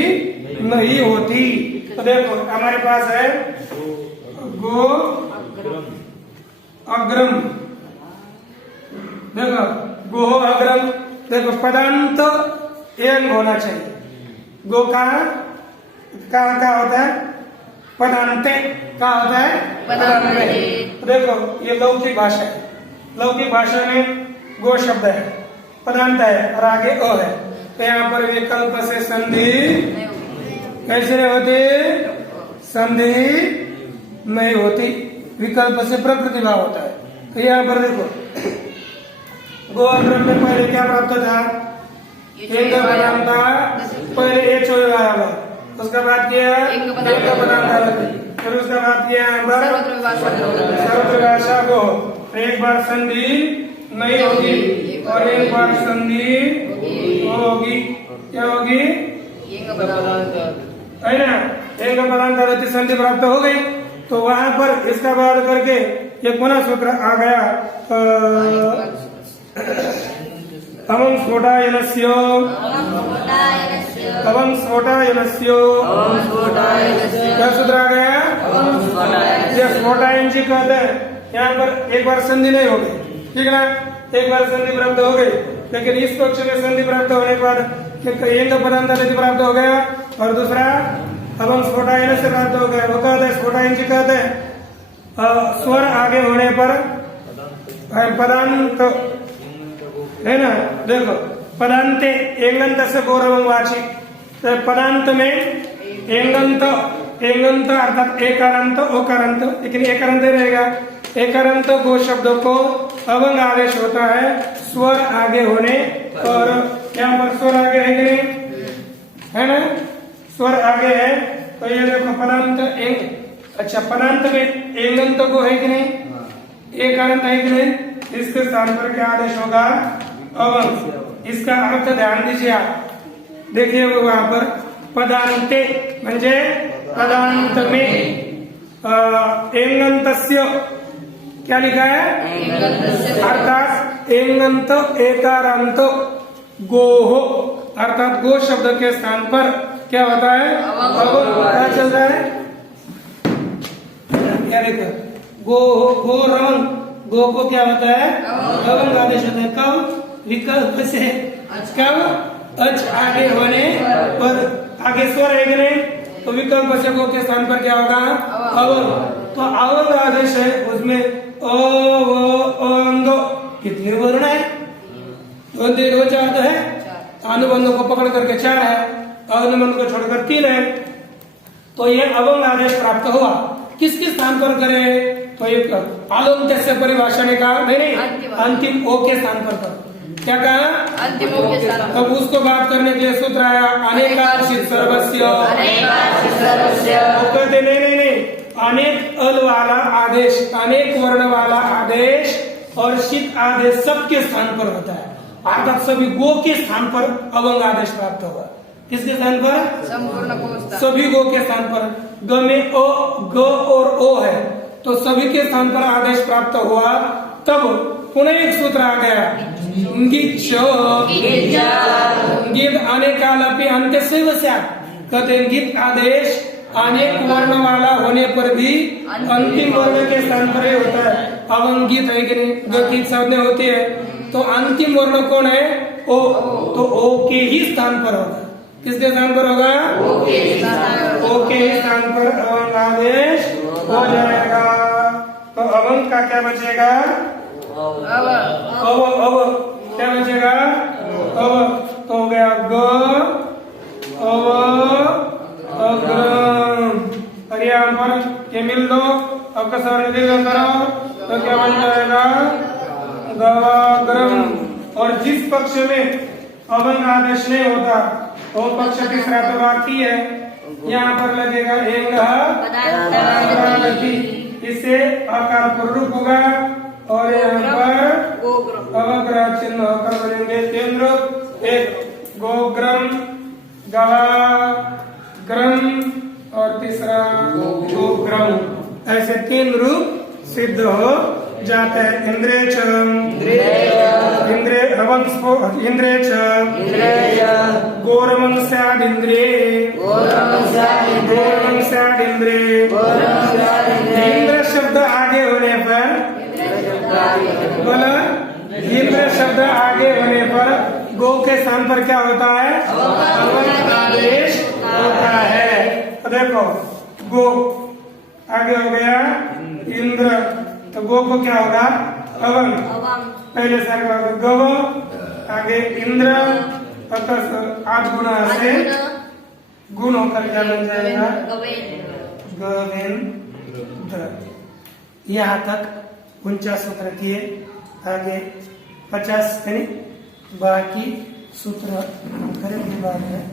नहीं होती। तो देखो हमारे पास है गो अग्रम, देखो गो अग्रम, देखो पदांत एंग होना चाहिए। गो का होता है पदांते, का होता है पदांते। देखो ये लौकिक भाषा है, लौकिक भाषा में गो शब्द है, पदांत है और आगे अ है, तो यहाँ पर विकल्प से संधि कैसे नहीं होती, संधि नहीं होती, विकल्प से प्रकृति भाव होता है। तो यहाँ पर देखो गो अग्रम में पहले क्या प्राप्त था, एक पदांत था, पहले ए छोड़ आया, उसका बाद किया एक पदांत, फिर उसका बाद किया सर्वत्र भाषा गो, एक बार संधि नहीं होगी और एक बार संधि होगी, क्या होगी, है ना, एक पदांत संधि प्राप्त हो गई। तो वहां पर इसका बाद करके एक पुनः सूत्र आ गया, अवं स्फोटायनस्यो, अवं स्फोटायनस्यो, क्या सूत्र आ गया, ये स्फोटायन जी कहते हैं। यहाँ पर एक बार संधि नहीं हो गई, ठीक है ना, एक बार संधि प्राप्त हो गई, लेकिन इस पक्ष में संधि प्राप्त होने के बाद एक पदांत प्राप्त हो गया और दूसरा अवं स्फोटायन से प्राप्त हो गया। वो कहते हैं स्फोटायन जी कहते हैं स्वर आगे होने पर पदांत है ना, देखो पदांते एंगंत से गौरव वाची, तो पदांत में एंगंत, एंगंत अर्थात एकारांत ओकारांत, लेकिन एकारांत रहेगा, एकारांत गो शब्दों को अवंग आदेश होता है स्वर आगे होने, और यहाँ पर स्वर आगे है कि नहीं, है ना, स्वर आगे है, तो ये देखो पदांत एंग, अच्छा पदांत में एंगंत गो है कि नहीं, एकारांत है कि नहीं, इसके स्थान पर क्या आदेश होगा, अवंग। इसका अर्थ ध्यान दीजिए आप, देखिए वो वहां पर पदांते म्हणजे पदांत में एंगंतस्य क्या लिखा है, अर्थात एंगंत एकारांत गोह, अर्थात गो शब्द के स्थान पर क्या होता है, अवंग। क्या चल रहा है, क्या लिखा, गो गो रंग, गो को क्या होता है, अवंग आदेश होता है। कब, विकल्प से, कब अच आगे होने पर, आगे स्वर है कि नहीं, तो विकल्प से गो के स्थान पर क्या होगा, अवंग। तो अवंग आदेश है, उसमें अ व अंग कितने वर्ण है, दो चार तो है, अनुबंधों को पकड़ करके 4 है, अनुबंध को छोड़कर 3 है, तो ये अवंग आदेश प्राप्त हुआ। किसके स्थान पर करें, तो एक आलोम से परिभाषा ने कहा नहीं, अंतिम ओ के स्थान पर करो, क्या कहा, अंतिम ओ के स्थान। अब उसको बात करने के लिए सूत्र आया अनेकार्षित सर्वस्य, कहते नहीं, अनेक अल वाला आदेश, अनेक वर्ण वाला आदेश और शीत आदेश सबके स्थान पर होता है, अर्थात सभी गो के स्थान पर अवंग आदेश प्राप्त होगा। किसके स्थान पर? संपूर्ण को सभी गो के स्थान पर। ग में ओ, ग और ओ है, तो सभी के स्थान पर आदेश प्राप्त हुआ। तब पुनः एक सूत्र आ गया, गिच्छ। गिद आने काल अपनी अंत्य से वस्या, कहते हैं गिद आदेश अनेक वर्ण वाला होने पर भी अंतिम वर्ण के स्थान पर ही होता है। अब हम गीत है कि नहीं, गीत शब्द होती है, तो अंतिम वर्ण कौन है? ओ, तो ओ के ही स्थान पर होगा। किसके स्थान पर होगा? ओ के ही स्थान पर अवंग आदेश हो जाएगा। तो अवंग का क्या बचेगा? अव क्या बचेगा? अव, तो हो गया ग अव अग्रम। और यहाँ पर ये मिल दो, अब का सवाल दीर्घ करो तो क्या बन जाएगा? गवाग्रम। और जिस पक्ष में अवंग आदेश नहीं होता वो पक्ष तीसरा तो बाकी है, यहाँ पर लगेगा एंग पदार्थी, इससे आकार पूर्व होगा और यहाँ पर अवग्रह चिन्ह होकर बनेंगे तीन रूप, एक गोग्रम, गवाग्रम और तीसरा गोग्रम। ऐसे तीन रूप सिद्ध हो जाते हैं। इंद्रिय इंद्रिय इंद्रिय गौरवंशाद इंद्रिय इंद्र शब्द आगे होने पर बोला, इंद्र शब्द आगे होने पर गो के स्थान पर क्या होता है? अवंग आदेश होता है। तो देखो गो आगे हो गया इंद्र, तो गो को क्या होगा? अवंग। पहले से गव आगे इंद्र, आठ गुना से गुण होकर क्या बन जाएगा? गोविंद। यहाँ तक 49 सूत्र किए, आगे 50 यानी बाकी सूत्र करेंगे बाद में।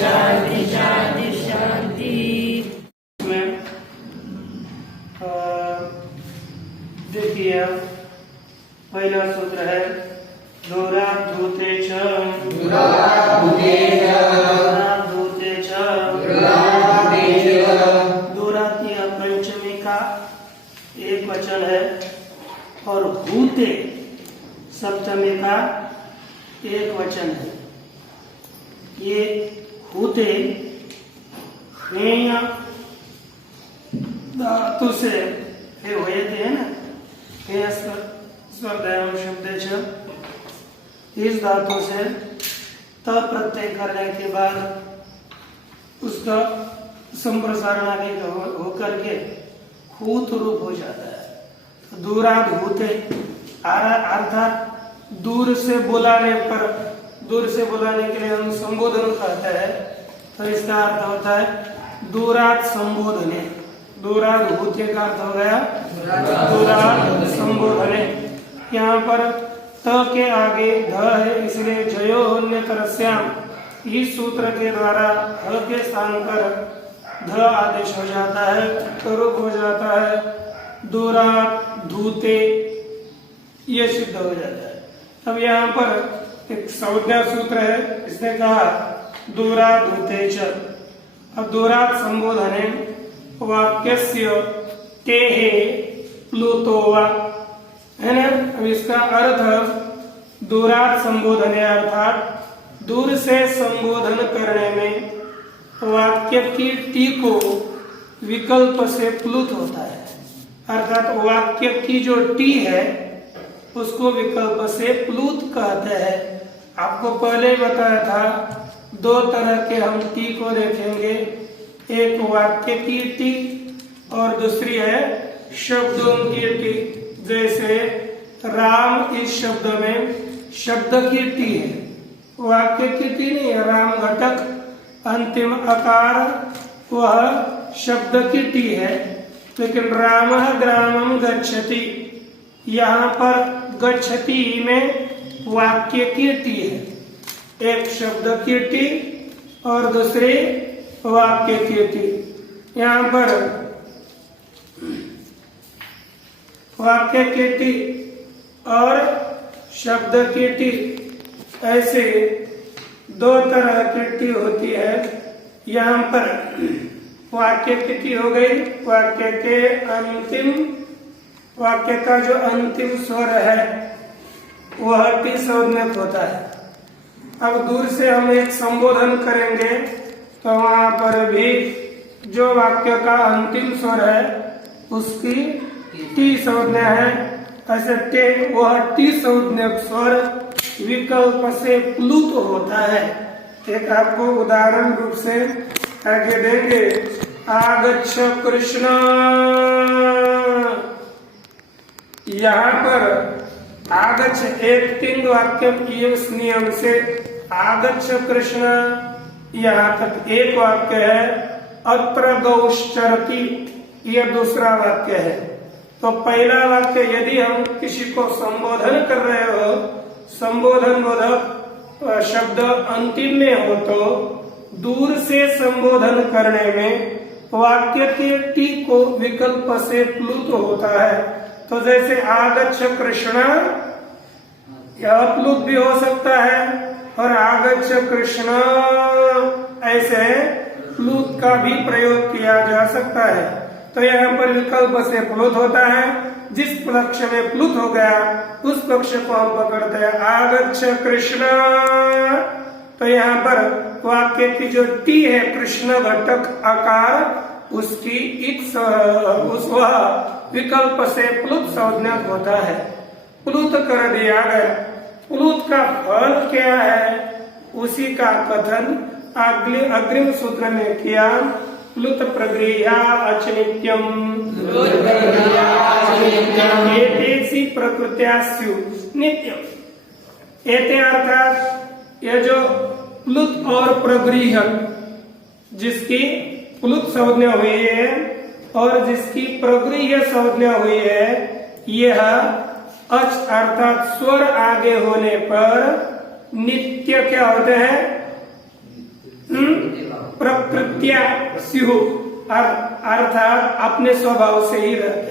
शांति शांति शांति। देखिए पहला सूत्र है दूरा धूते च, दूरा की पंचमी का एक वचन है और भूते सप्तमी का एक वचन है। ये भूते हेय धातु से हे होए थे ना, हेय स्वर्दयम शब्द छ, इस धातु से त प्रत्यय करने के बाद उसका संप्रसारण आगे होकर के हूत रूप हो जाता है। दूराद होते अर्थात दूर से बुलाने पर, दूर से बुलाने के लिए हम संबोधन कहते हैं, तो इसका अर्थ होता है दूराद संबोधने। दूराद होते का अर्थ हो गया दूराद संबोधने। यहाँ पर त के आगे ध है, इसलिए जयो अन्य तरस्याम, इस सूत्र के द्वारा ह के स्थान पर ध आदेश हो जाता है, तो रूप हो जाता है दूराद धूते, ये सिद्ध हो जाता है। अब यहाँ पर एक संज्ञा सूत्र है, इसने कहा दूराद धूते च। अब दूराद संबोधने वाक्यस्य तेहे प्लुतोवा है ना। अब इसका अर्थ दूराद संबोधने अर्थात दूर से संबोधन करने में वाक्य की टी को विकल्प से प्लुत होता है, अर्थात वाक्य की जो टी है उसको विकल्प से प्लुत कहते हैं। आपको पहले बताया था दो तरह के हम टी को देखेंगे, एक वाक्य की टी और दूसरी है शब्दों की टी। जैसे राम इस शब्द में शब्द की टी है, वाक्य की टी नहीं है। राम घटक अंतिम आकार वह शब्द की टी है, लेकिन रामः ग्रामं गच्छति, यहाँ पर गच्छति में वाक्य की टी है, एक शब्द की टी और दूसरी वाक्य की टी। यहाँ पर वाक्य की टी और शब्द की टी, ऐसे दो तरह की टी होती है। यहाँ पर वाक्य की टी हो गई, वाक्य के अंतिम, वाक्य का जो अंतिम स्वर है वह टी संज्ञक होता है। अब दूर से हम एक संबोधन करेंगे तो वहां पर भी जो वाक्य का अंतिम स्वर है उसकी टी संज्ञा है। ऐसे टे वह टी संज्ञक स्वर विकल्प से प्लुत होता है। एक आपको उदाहरण रूप से आगे देंगे। आगच्छ कृष्ण, यहाँ पर आगच्छ एक तिंग वाक्य इस नियम से आगच्छ कृष्ण यहाँ तक एक वाक्य है। अत्र गौश्चरति यह दूसरा वाक्य है। तो पहला वाक्य यदि हम किसी को संबोधन कर रहे हो, संबोधन बोधक शब्द अंतिम में हो तो दूर से संबोधन करने में वाक्य के टी को विकल्प से प्लुत होता है। तो जैसे आगच्छ कृष्ण, यह प्लुत भी हो सकता है और आगच्छ कृष्ण ऐसे प्लुत का भी प्रयोग किया जा सकता है। तो यहाँ पर विकल्प से प्लुत होता है। जिस पक्ष में प्लुत हो गया उस पक्ष को हम पकड़ते हैं आगच्छ कृष्ण। तो यहाँ पर वाक्य की जो टी है कृष्ण घटक आकार उसकी उस वह विकल्प से प्लुत संज्ञक होता है। प्लुत कर दिया गया। प्लुत का फल क्या है उसी का कथन अग्रिम सूत्र में किया। प्लुत प्रगृह्या अचनित्यम एतेषि प्रकृत्या स्युः नित्यम। एते अर्थात यह जो प्लुत और प्रगृह्य जिसकी प्लुत संज्ञा हुई है और जिसकी प्रगृह्य संज्ञा हुई है, यह अच अर्थात स्वर आगे होने पर नित्य क्या होते हैं? प्रकृत्या स्युः अर्थात अपने स्वभाव से ही रहते हैं।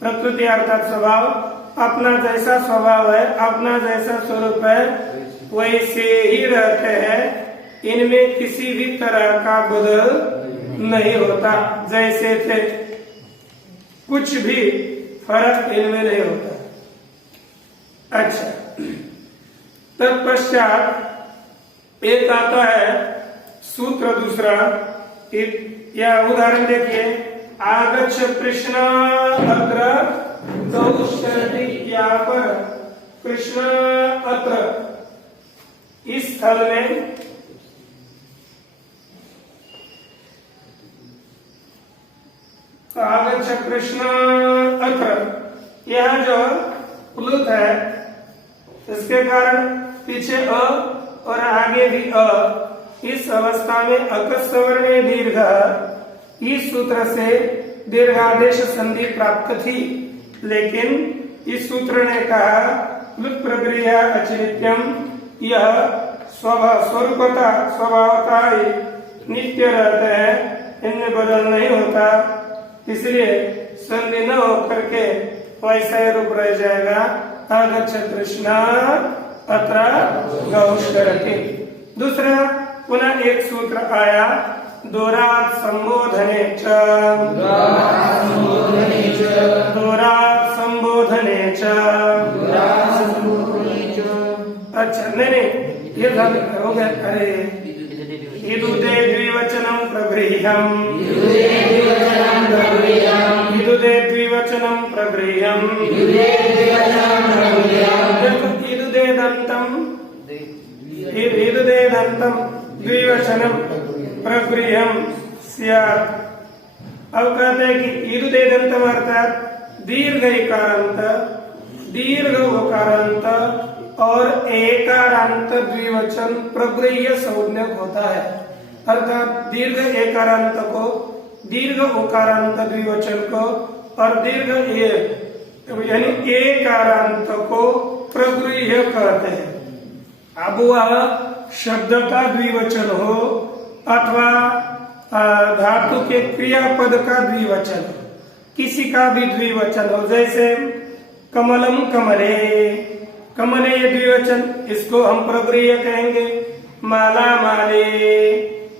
प्रकृति अर्थात स्वभाव, अपना जैसा स्वभाव है, अपना जैसा स्वरूप है वैसे ही रहते हैं। इनमें किसी भी तरह का बदल नहीं होता, जैसे थे कुछ भी फर्क इनमें नहीं होता। अच्छा, तत्पश्चात एक आता है सूत्र दूसरा। यह उदाहरण देखिए। आगच्छ कृष्ण अत्र गौश्चरति, यहाँ पर कृष्ण अत्र इस स्थल में आगच्छ कृष्ण अत्र, यह जो प्लुत है इसके कारण पीछे अ और आगे भी अ, इस अवस्था में अकस्वर्ण दीर्घ, इस सूत्र से दीर्घादेश संधि प्राप्त थी। लेकिन इस सूत्र ने कहा प्लुत प्रगृह्या अचिनित्यम, यह स्वभावता ही नित्य रहते हैं, इनमें बदल नहीं होता। इसलिए संधि न होकर के वैसा रूप रह जाएगा। आगच्छ कृष्ण अत्र गौश्चरति। दूसरा पुनः एक सूत्र आया। दोरात् संबोधने च, दोरात् संबोधने च। अच्छा, नहीं ये हो गया। अरे इदुदे द्विवचनम प्रगृह्यम, इदुदे द्विवचनम प्रगृह्यम, इदुदे दंतम, इदुदे दंतम द्विवचनम प्रगृह्यम स्यात्। अब कहते हैं कि इदुदे दंतम अर्थात दीर्घ इकारांत, दीर्घ उकारांत और एकारांत द्विवचन प्रगृह्य संज्ञक होता है। अर्थात दीर्घ एकारांत को, दीर्घ उकारांत द्विवचन को और दीर्घ यानी एकारांत को प्रगृह्य कहते हैं। अब वह शब्द का द्विवचन हो अथवा धातु के क्रियापद का द्विवचन, किसी का भी द्विवचन हो, जैसे कमलम कमले, कमले ये द्विवचन, इसको हम प्रगृह्य कहेंगे। माला माले,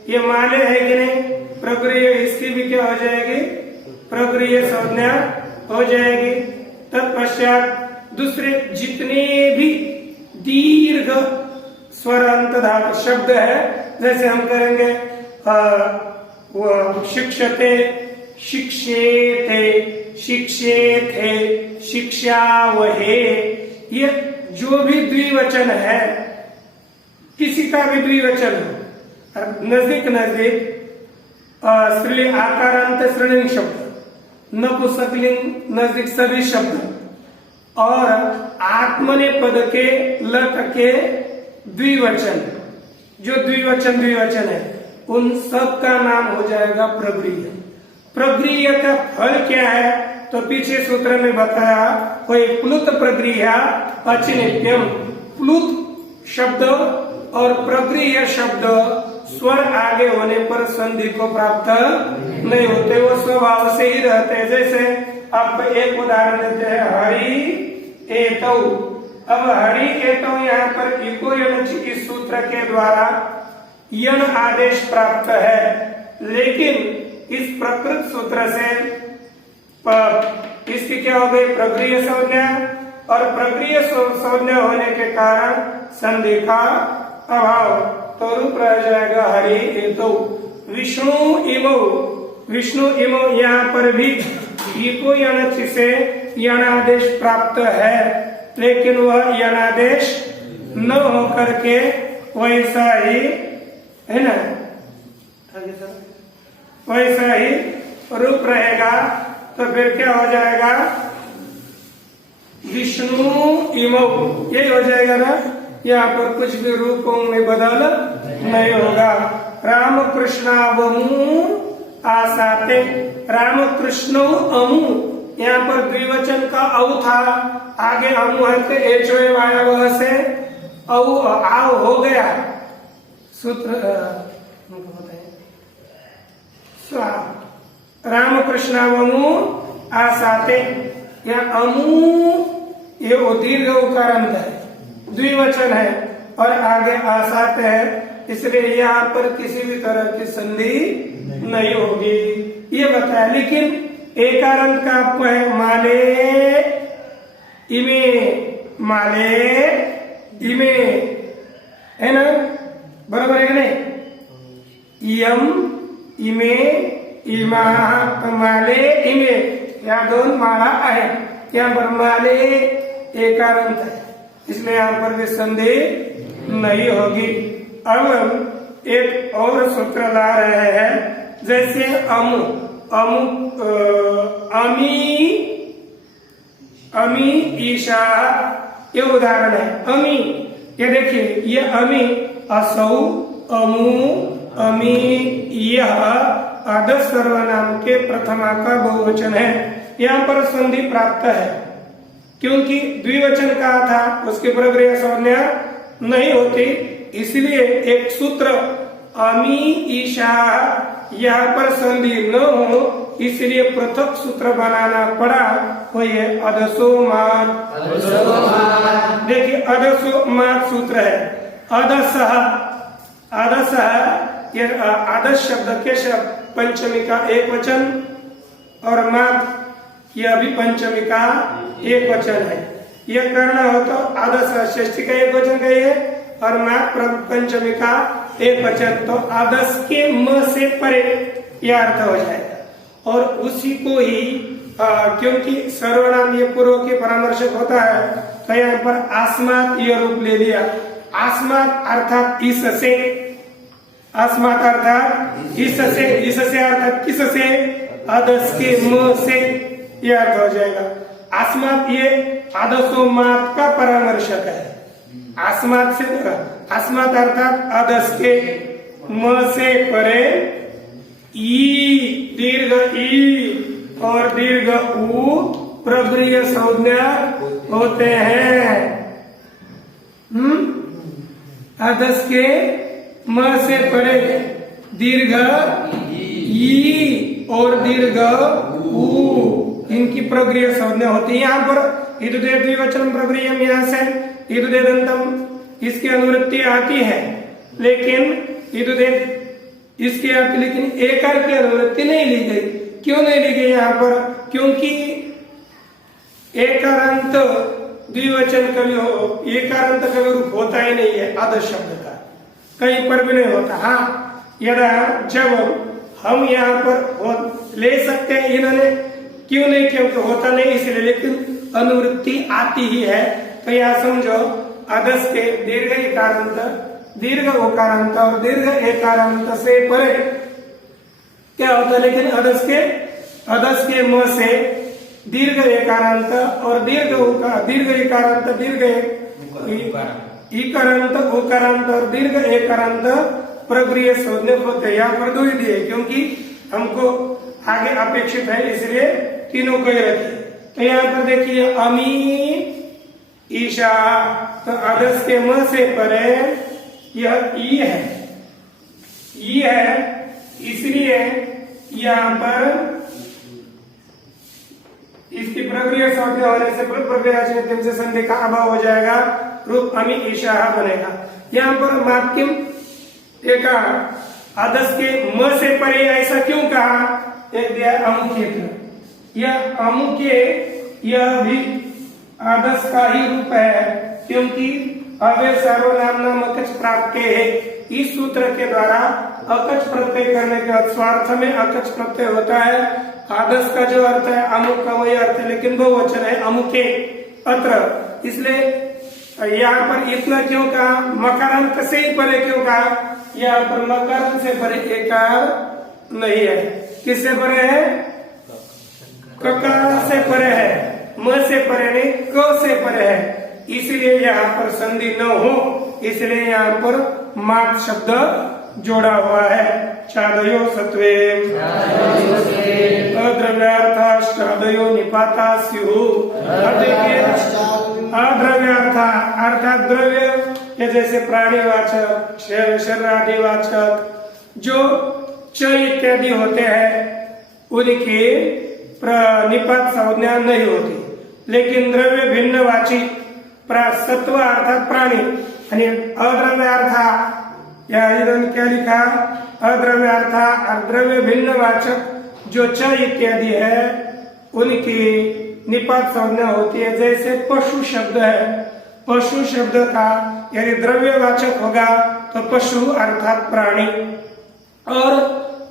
ये माले है कि नहीं, प्रगृह्य, इसकी भी क्या हो जाएगी, प्रगृह्य संज्ञा हो जाएगी। तत्पश्चात दूसरे जितने भी दीर्घ स्वरांत धातु शब्द है, जैसे हम करेंगे शिक्षते, शिक्षेते, शिक्षेथे, शिक्षावहे, ये जो भी द्विवचन है, किसी का भी द्विवचन हो, नजदीक नजदीक स्त्रीलिंग आकारांत स्त्रीलिंग शब्द, नपुंसकलिंग नजदीक सभी शब्द, और आत्मनेपद के लट के द्विवचन, जो द्विवचन है, उन सब का नाम हो जाएगा प्रगृह्य। प्रगृह्य का फल क्या है, तो पीछे सूत्र में बताया, कोई प्लुत प्रगृह्य अचिनित्यम, प्लुत शब्द और प्रगृह्य शब्द स्वर आगे होने पर संधि को प्राप्त नहीं होते, वो स्वभाव से ही रहते हैं। जैसे आप एक उदाहरण देते हैं, हरि एतौ। अब हरि एतौ यहाँ पर इको यनच इस सूत्र के द्वारा यन आदेश प्राप्त है, लेकिन इस प्रकृत सूत्र से इसकी क्या हो गई, प्रगृह्य संज्ञा, और प्रगृह्य संज्ञा होने के कारण संधि का अभाव, तो रूप रह जाएगा हरि एतौ। विष्णु इमौ, विष्णु इमौ, यहाँ पर भी इको यनच से यनादेश प्राप्त है, लेकिन वह यनादेश न होकर के वैसा ही है ना, वैसा ही रूप रहेगा। तो फिर क्या हो जाएगा, विष्णु इमौ, यही हो जाएगा ना, यहाँ पर कुछ भी रूपों में बदल नहीं होगा। राम कृष्णावमु आसाते, राम कृष्ण अमु, यहाँ पर द्विवचन का औ था, आगे अमु है तो एचोए वाया वह से औ आव हो गया। सूत्र राम कृष्णावमु आसाते, यहाँ अमु ये दीर्घ उकारांत है, द्विवचन है, और आगे आसाते है, इसलिए यहाँ पर किसी भी तरह की संधि नहीं होगी, ये बताया। लेकिन एकारांत का आपको है, माले इमे, माले इमे, है ना, बराबर है कि नहीं, यम इमे इमा, माले इमे, यहाँ दोन माला है, यहाँ पर माले एकारांत है, इसलिए यहाँ पर भी संधि नहीं होगी। अब हम एक और सूत्र ला रहे हैं, जैसे अमु, अमु अमी, अमी ईशा, ये उदाहरण है। अमी, ये देखिए, ये अमी, असौ, अमु, अमी, यह आदर्श सर्वनाम के प्रथमा का बहुवचन है, यहाँ पर संधि प्राप्त है, क्योंकि द्विवचन का था, उसकी प्रगृह्य संज्ञा नहीं होती, इसलिए एक सूत्र अमी ईशा, यहाँ पर संधि न हो, इसलिए पृथक सूत्र बनाना पड़ा, वो ये अदसोमात। देखिए अदसोमात सूत्र है, अदसः, अदसः, ये आदर्श शब्द के शब्द पंचमी का एक वचन, और मात यह भी पंचमी का एक वचन है। यह करना हो तो आदर्श षष्ठी का एक वचन कहिए, और मात पंचमी का एक वचन, तो आदर्श के म से परे यह अर्थ हो जाएगा। और उसी को ही क्योंकि सर्वनाम ये पूर्व के परामर्शक होता है, तो यहाँ पर आस्मात यह रूप ले लिया। आस्मात अर्थात इससे, आस्मात अर्थात इससे, इससे अर्थात किससे, आदर्श के म से, यह अर्थ हो जाएगा। आस्मात ये आदर्शोमात का परामर्शक है, आस्मात से, आस्मात अर्थात आदर्श के, म से परे, ई दीर्घ ई और दीर्घ उ प्रगृह्य संज्ञा होते हैं। आदर्श के म से परे दीर्घ ई और दीर्घ उ इनकी प्रगृह संज्ञा होती है। यहाँ पर इदुदे द्विवचन प्रगृहम, यहाँ से इदुदे दंतम इसकी अनुवृत्ति आती है, लेकिन इदुदे इसके आती, लेकिन एकार की अनुवृत्ति नहीं ली गई। क्यों नहीं ली गई यहाँ पर? क्योंकि एकारांत द्विवचन कवि हो, एकारांत कवि रूप होता ही नहीं है आदर्श शब्द का, कहीं पर भी नहीं होता। हाँ, यदा जब हम यहाँ पर ले सकते हैं, इन्होंने क्यों नहीं, क्योंकि होता नहीं इसलिए, लेकिन अनुवृत्ति आती ही है। तो यहाँ समझो अदस के दीर्घ इकारांत, दीर्घ उकारांत और दीर्घ एकारांत से परे क्या होता है, लेकिन अदस के म से दीर्घ एकारांत और दीर्घ इकारांत, दीर्घ इकारांत उकारांत और दीर्घ एकारांत प्रगृह संज्ञा होते हैं। यहाँ पर दो ही दिए, क्योंकि हमको आगे अपेक्षित है इसलिए तीनों को ही रखिए। तो यहाँ पर देखिए अमी ईशा, तो अदस के म से परे यह ई है, इसलिए यहाँ पर इसकी प्रक्रिया संज्ञा होने से प्रक्रिया से संधि का अभाव हो जाएगा, रूप अमी ईशा बनेगा। यहाँ पर माध्यम एक आदस के म से परे ऐसा क्यों कहा? एक दिया अमुख्य, यह अमुख्य यह भी आदस का ही रूप है, क्योंकि अव्यय सर्वनाम नाम अकच प्राप्त है। इस सूत्र के द्वारा अकच प्रत्यय करने के स्वार्थ में अकच प्रत्यय होता है। आदस का जो अर्थ है अमुक का वही अर्थ है, लेकिन बहुवचन है अमुके अत्र, इसलिए यहाँ पर इतना क्यों कहा? मकारांत से ही परे क्यों कहा? यहाँ पर मकारांत से परे एकार नहीं है। किससे परे है? ककार से परे है, म से परे नहीं, क से परे है, इसलिए यहाँ पर संधि न हो, इसलिए यहाँ पर मात शब्द जोड़ा हुआ है। चादयो सत्वे अद्रव्यार्थाश्चादयो निपाता स्युः। अद्रव्यार्थ अर्थात द्रव्य के जैसे प्राणीवाचक, शरीरादिवाचक जो च इत्यादि होते हैं उनकी निपात संज्ञा नहीं होती, लेकिन द्रव्य भिन्नवाची सत्व अर्थात प्राणी आणि अद्रव्यार्थ या इधर क्या लिखा? अद्रव्यार्थ द्रव्य भिन्नवाचक जो च इत्यादि है उनकी निपात संज्ञा होती है। जैसे पशु शब्द है, पशु शब्द का यदि द्रव्यवाचक होगा तो पशु अर्थात प्राणी, और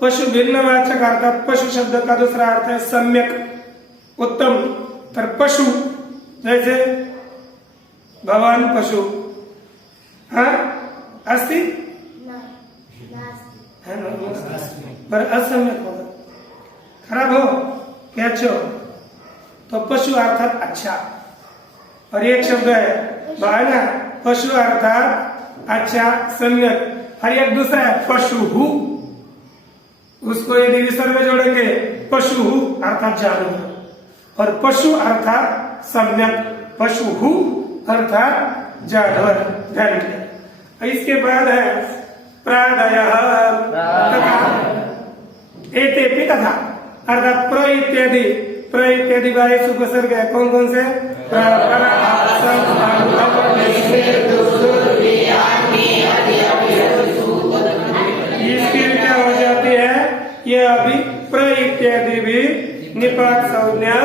पशु भिन्नवाचक अर्थात पशु शब्द का दूसरा अर्थ है सम्यक उत्तम। तर पशु जैसे भवान पशु, हाँ अस्ति है ना, पर असम्यक होगा, खराब हो क्या अच्छे हो, तो पशु अर्थात अच्छा। और एक शब्द है भाना, पशु अर्थात अच्छा सम्यक, और एक दूसरा है पशु, उसको यदि विसर्ग में जोड़ेंगे पशु अर्थात जानवर, और पशु अर्थात सम्यक, पशु अर्थात जानवर। ध्यान रखिए। इसके बाद है प्रादयः एतेपि तथा, अर्थात प्र इत्यादि बाईस उपसर्ग है। कौन कौन से? इसकी क्या हो जाती है? ये अभी प्र इत्यादि भी निपात संज्ञा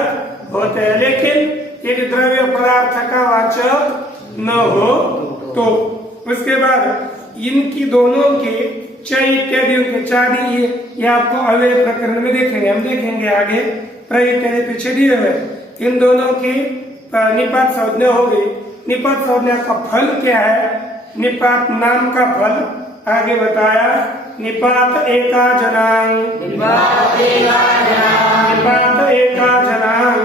होते हैं, लेकिन यदि द्रव्य पदार्थ का वाचक न हो तो। उसके बाद इनकी दोनों के च इत्यादियों के चादी ये आपको अव्यय प्रकरण में देखेंगे, हम देखेंगे आगे। प्र इत्यादि पीछे दिए हुए, इन दोनों की निपात संज्ञा होगी। निपात संज्ञा का फल क्या है? निपात नाम का फल आगे बताया। निपात एका जनांग, निपात एका जनांग,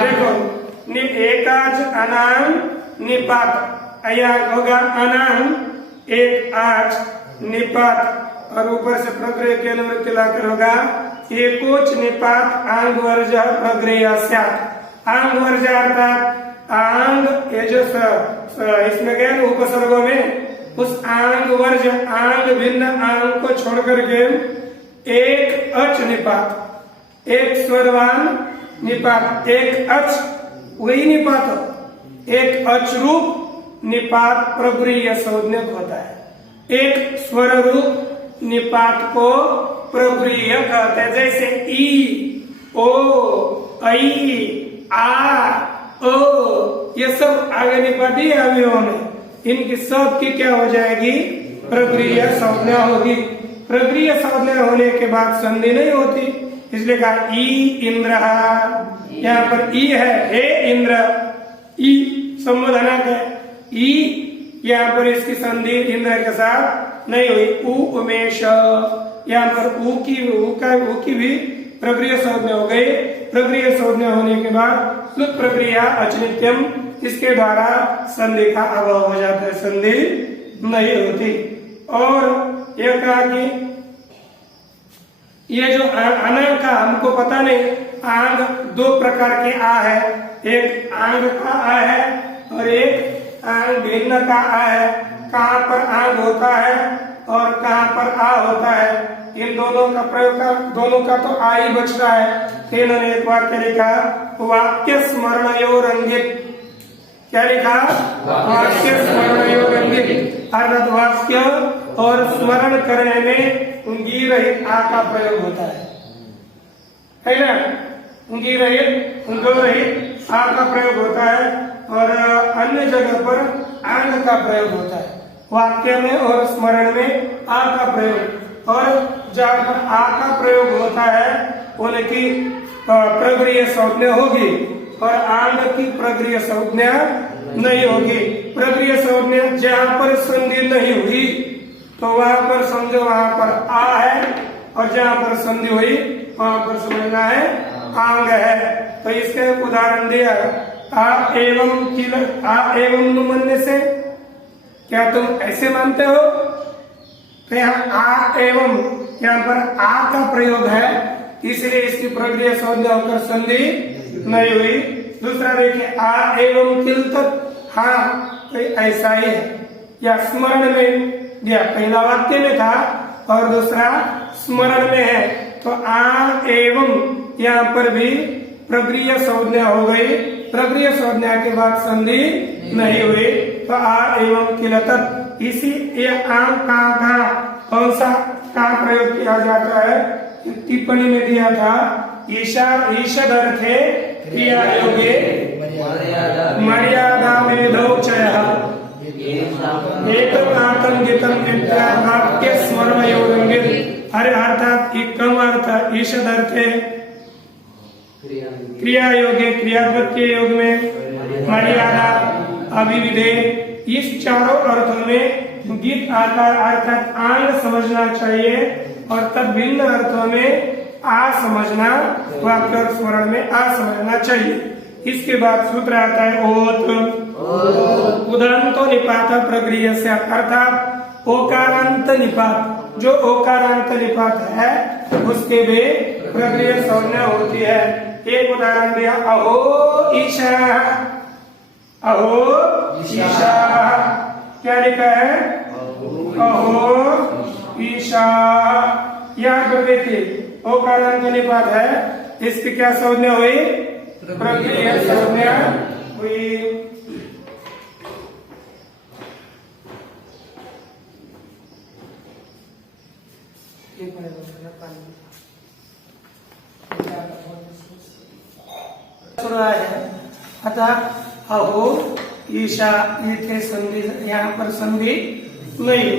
देखो एकाज अनांग निपात, यहाँ होगा अनांग एक आज निपात, और ऊपर से प्रग्रह की अनुवृत्ति लाकर होगा एकोच निपात आंग वर्ज प्रग्रह स्यात्। आंग वर्ज अर्थात आंग, ये जो इसमें गए उपसर्गों में, उस आंग वर्ज आंग भिन्न आंग को छोड़ करके एक अच निपात, एक स्वरवान निपात, एक अच वही निपात, एक अचरूप निपात प्रगृह्य संज्ञक होता है। एक स्वर रूप निपात को प्रगृह्य कहते हैं। जैसे ई, ओ, ऐ, आ, ओ, ये सब आगे निपाती अवयवों में, इनकी सब की क्या हो जाएगी? प्रगृह्य संज्ञा होगी। प्रगृह्य संज्ञा होने के बाद संधि नहीं होती, इसलिए कहा ई इंद्र। यहाँ पर ई है, हे इंद्र, ई संबोधनक है। ई यहाँ पर इसकी संधि इंद्र के साथ नहीं हुई। उ उमेश, यहाँ पर उ की भी प्रगृह्य संज्ञा हो गई। प्रगृह्य संज्ञा होने के बाद स्लुत प्रक्रिया अचनित्यम, इसके द्वारा संधि का अभाव हो जाता है, संधि नहीं होती। और यह कहा कि ये जो अनंग का हमको पता नहीं, आंग दो प्रकार के आ है, एक आंग का आ है और एक आंग भिन्न का आ है। कहाँ पर आंग होता है और कहाँ पर आ होता है, इन दोनों का प्रयोग का, दोनों का तो आ ही बचता है। फिर इन्होंने एक वाक्य लिखा, वाक्य स्मरणयोरंगित। क्या लिखा? वाक्य स्मरणयोरंगित, अर्थात वाक्य और स्मरण करने में उंगी रहित आ का प्रयोग होता है ना? उंगी रहित, उंगो रहित आ का प्रयोग होता है और अन्य जगह पर आंग का प्रयोग होता है। वाक्य में और स्मरण में आ का प्रयोग, और जहाँ पर आ का प्रयोग होता है उनकी प्रगृह्य संज्ञा होगी और आंग की प्रगृह्य संज्ञा नहीं होगी। प्रगृह्य संज्ञा जहाँ पर संधि नहीं हुई तो वहां पर समझो वहां पर आ है, और जहाँ पर संधि हुई वहां पर समझना है आंग है। तो इसके उदाहरण दिया, आ एवं किल, आ एवं नुमन्य से, क्या तुम ऐसे मानते हो? तो यहाँ आ एवं, यहाँ पर आ का प्रयोग है, इसलिए इसकी प्रक्रिया संज्ञा होकर संधि नहीं हुई। दूसरा देखिए, आ एवं किल तत्, हाँ तो ऐसा ही है। या स्मरण में दिया, पहला वाक्य में था और दूसरा स्मरण में है, तो आ एवं यहाँ पर भी प्रक्रिया संज्ञा हो गई। प्रक्रिया संज्ञा के बाद संधि नहीं हुई, तो आ एवं किल तत्। इसी ये आम का कौन सा का प्रयोग किया जाता है? टिप्पणी में दिया था, ईशा ईषद अर्थे क्रिया योगे मर्यादा मेधौ चयः एकमात्रं गीतम विद्या वाक्य स्मरणयोरंगित। अरे अर्थात एक कम अर्थ, ईषद अर्थे क्रिया योगे, क्रियापद के योग में, मर्यादा, अभिविधे, इस चारों अर्थों में गीत आकार अर्थात आंग समझना चाहिए और तद भिन्न अर्थों में आ समझना, वाक्य और स्मरण में आ समझना चाहिए। इसके बाद सूत्र आता है ओत, उदांतो निपात प्रगृह्य से, अर्थात ओकारांत निपात, जो ओकारांत निपात है उसके भी प्रगृह्य संज्ञा होती है। एक उदाहरण दिया, अहो ईशा, अहो ईशा, क्या लिखा है? अहो ईशा। यहाँ पर देखिए ओकारांत निपात है, इसकी क्या संज्ञा हुई? प्रगृह्य संज्ञा हुई। अतः अहो ईशा, इथे संधि, यहाँ पर संधि नहीं।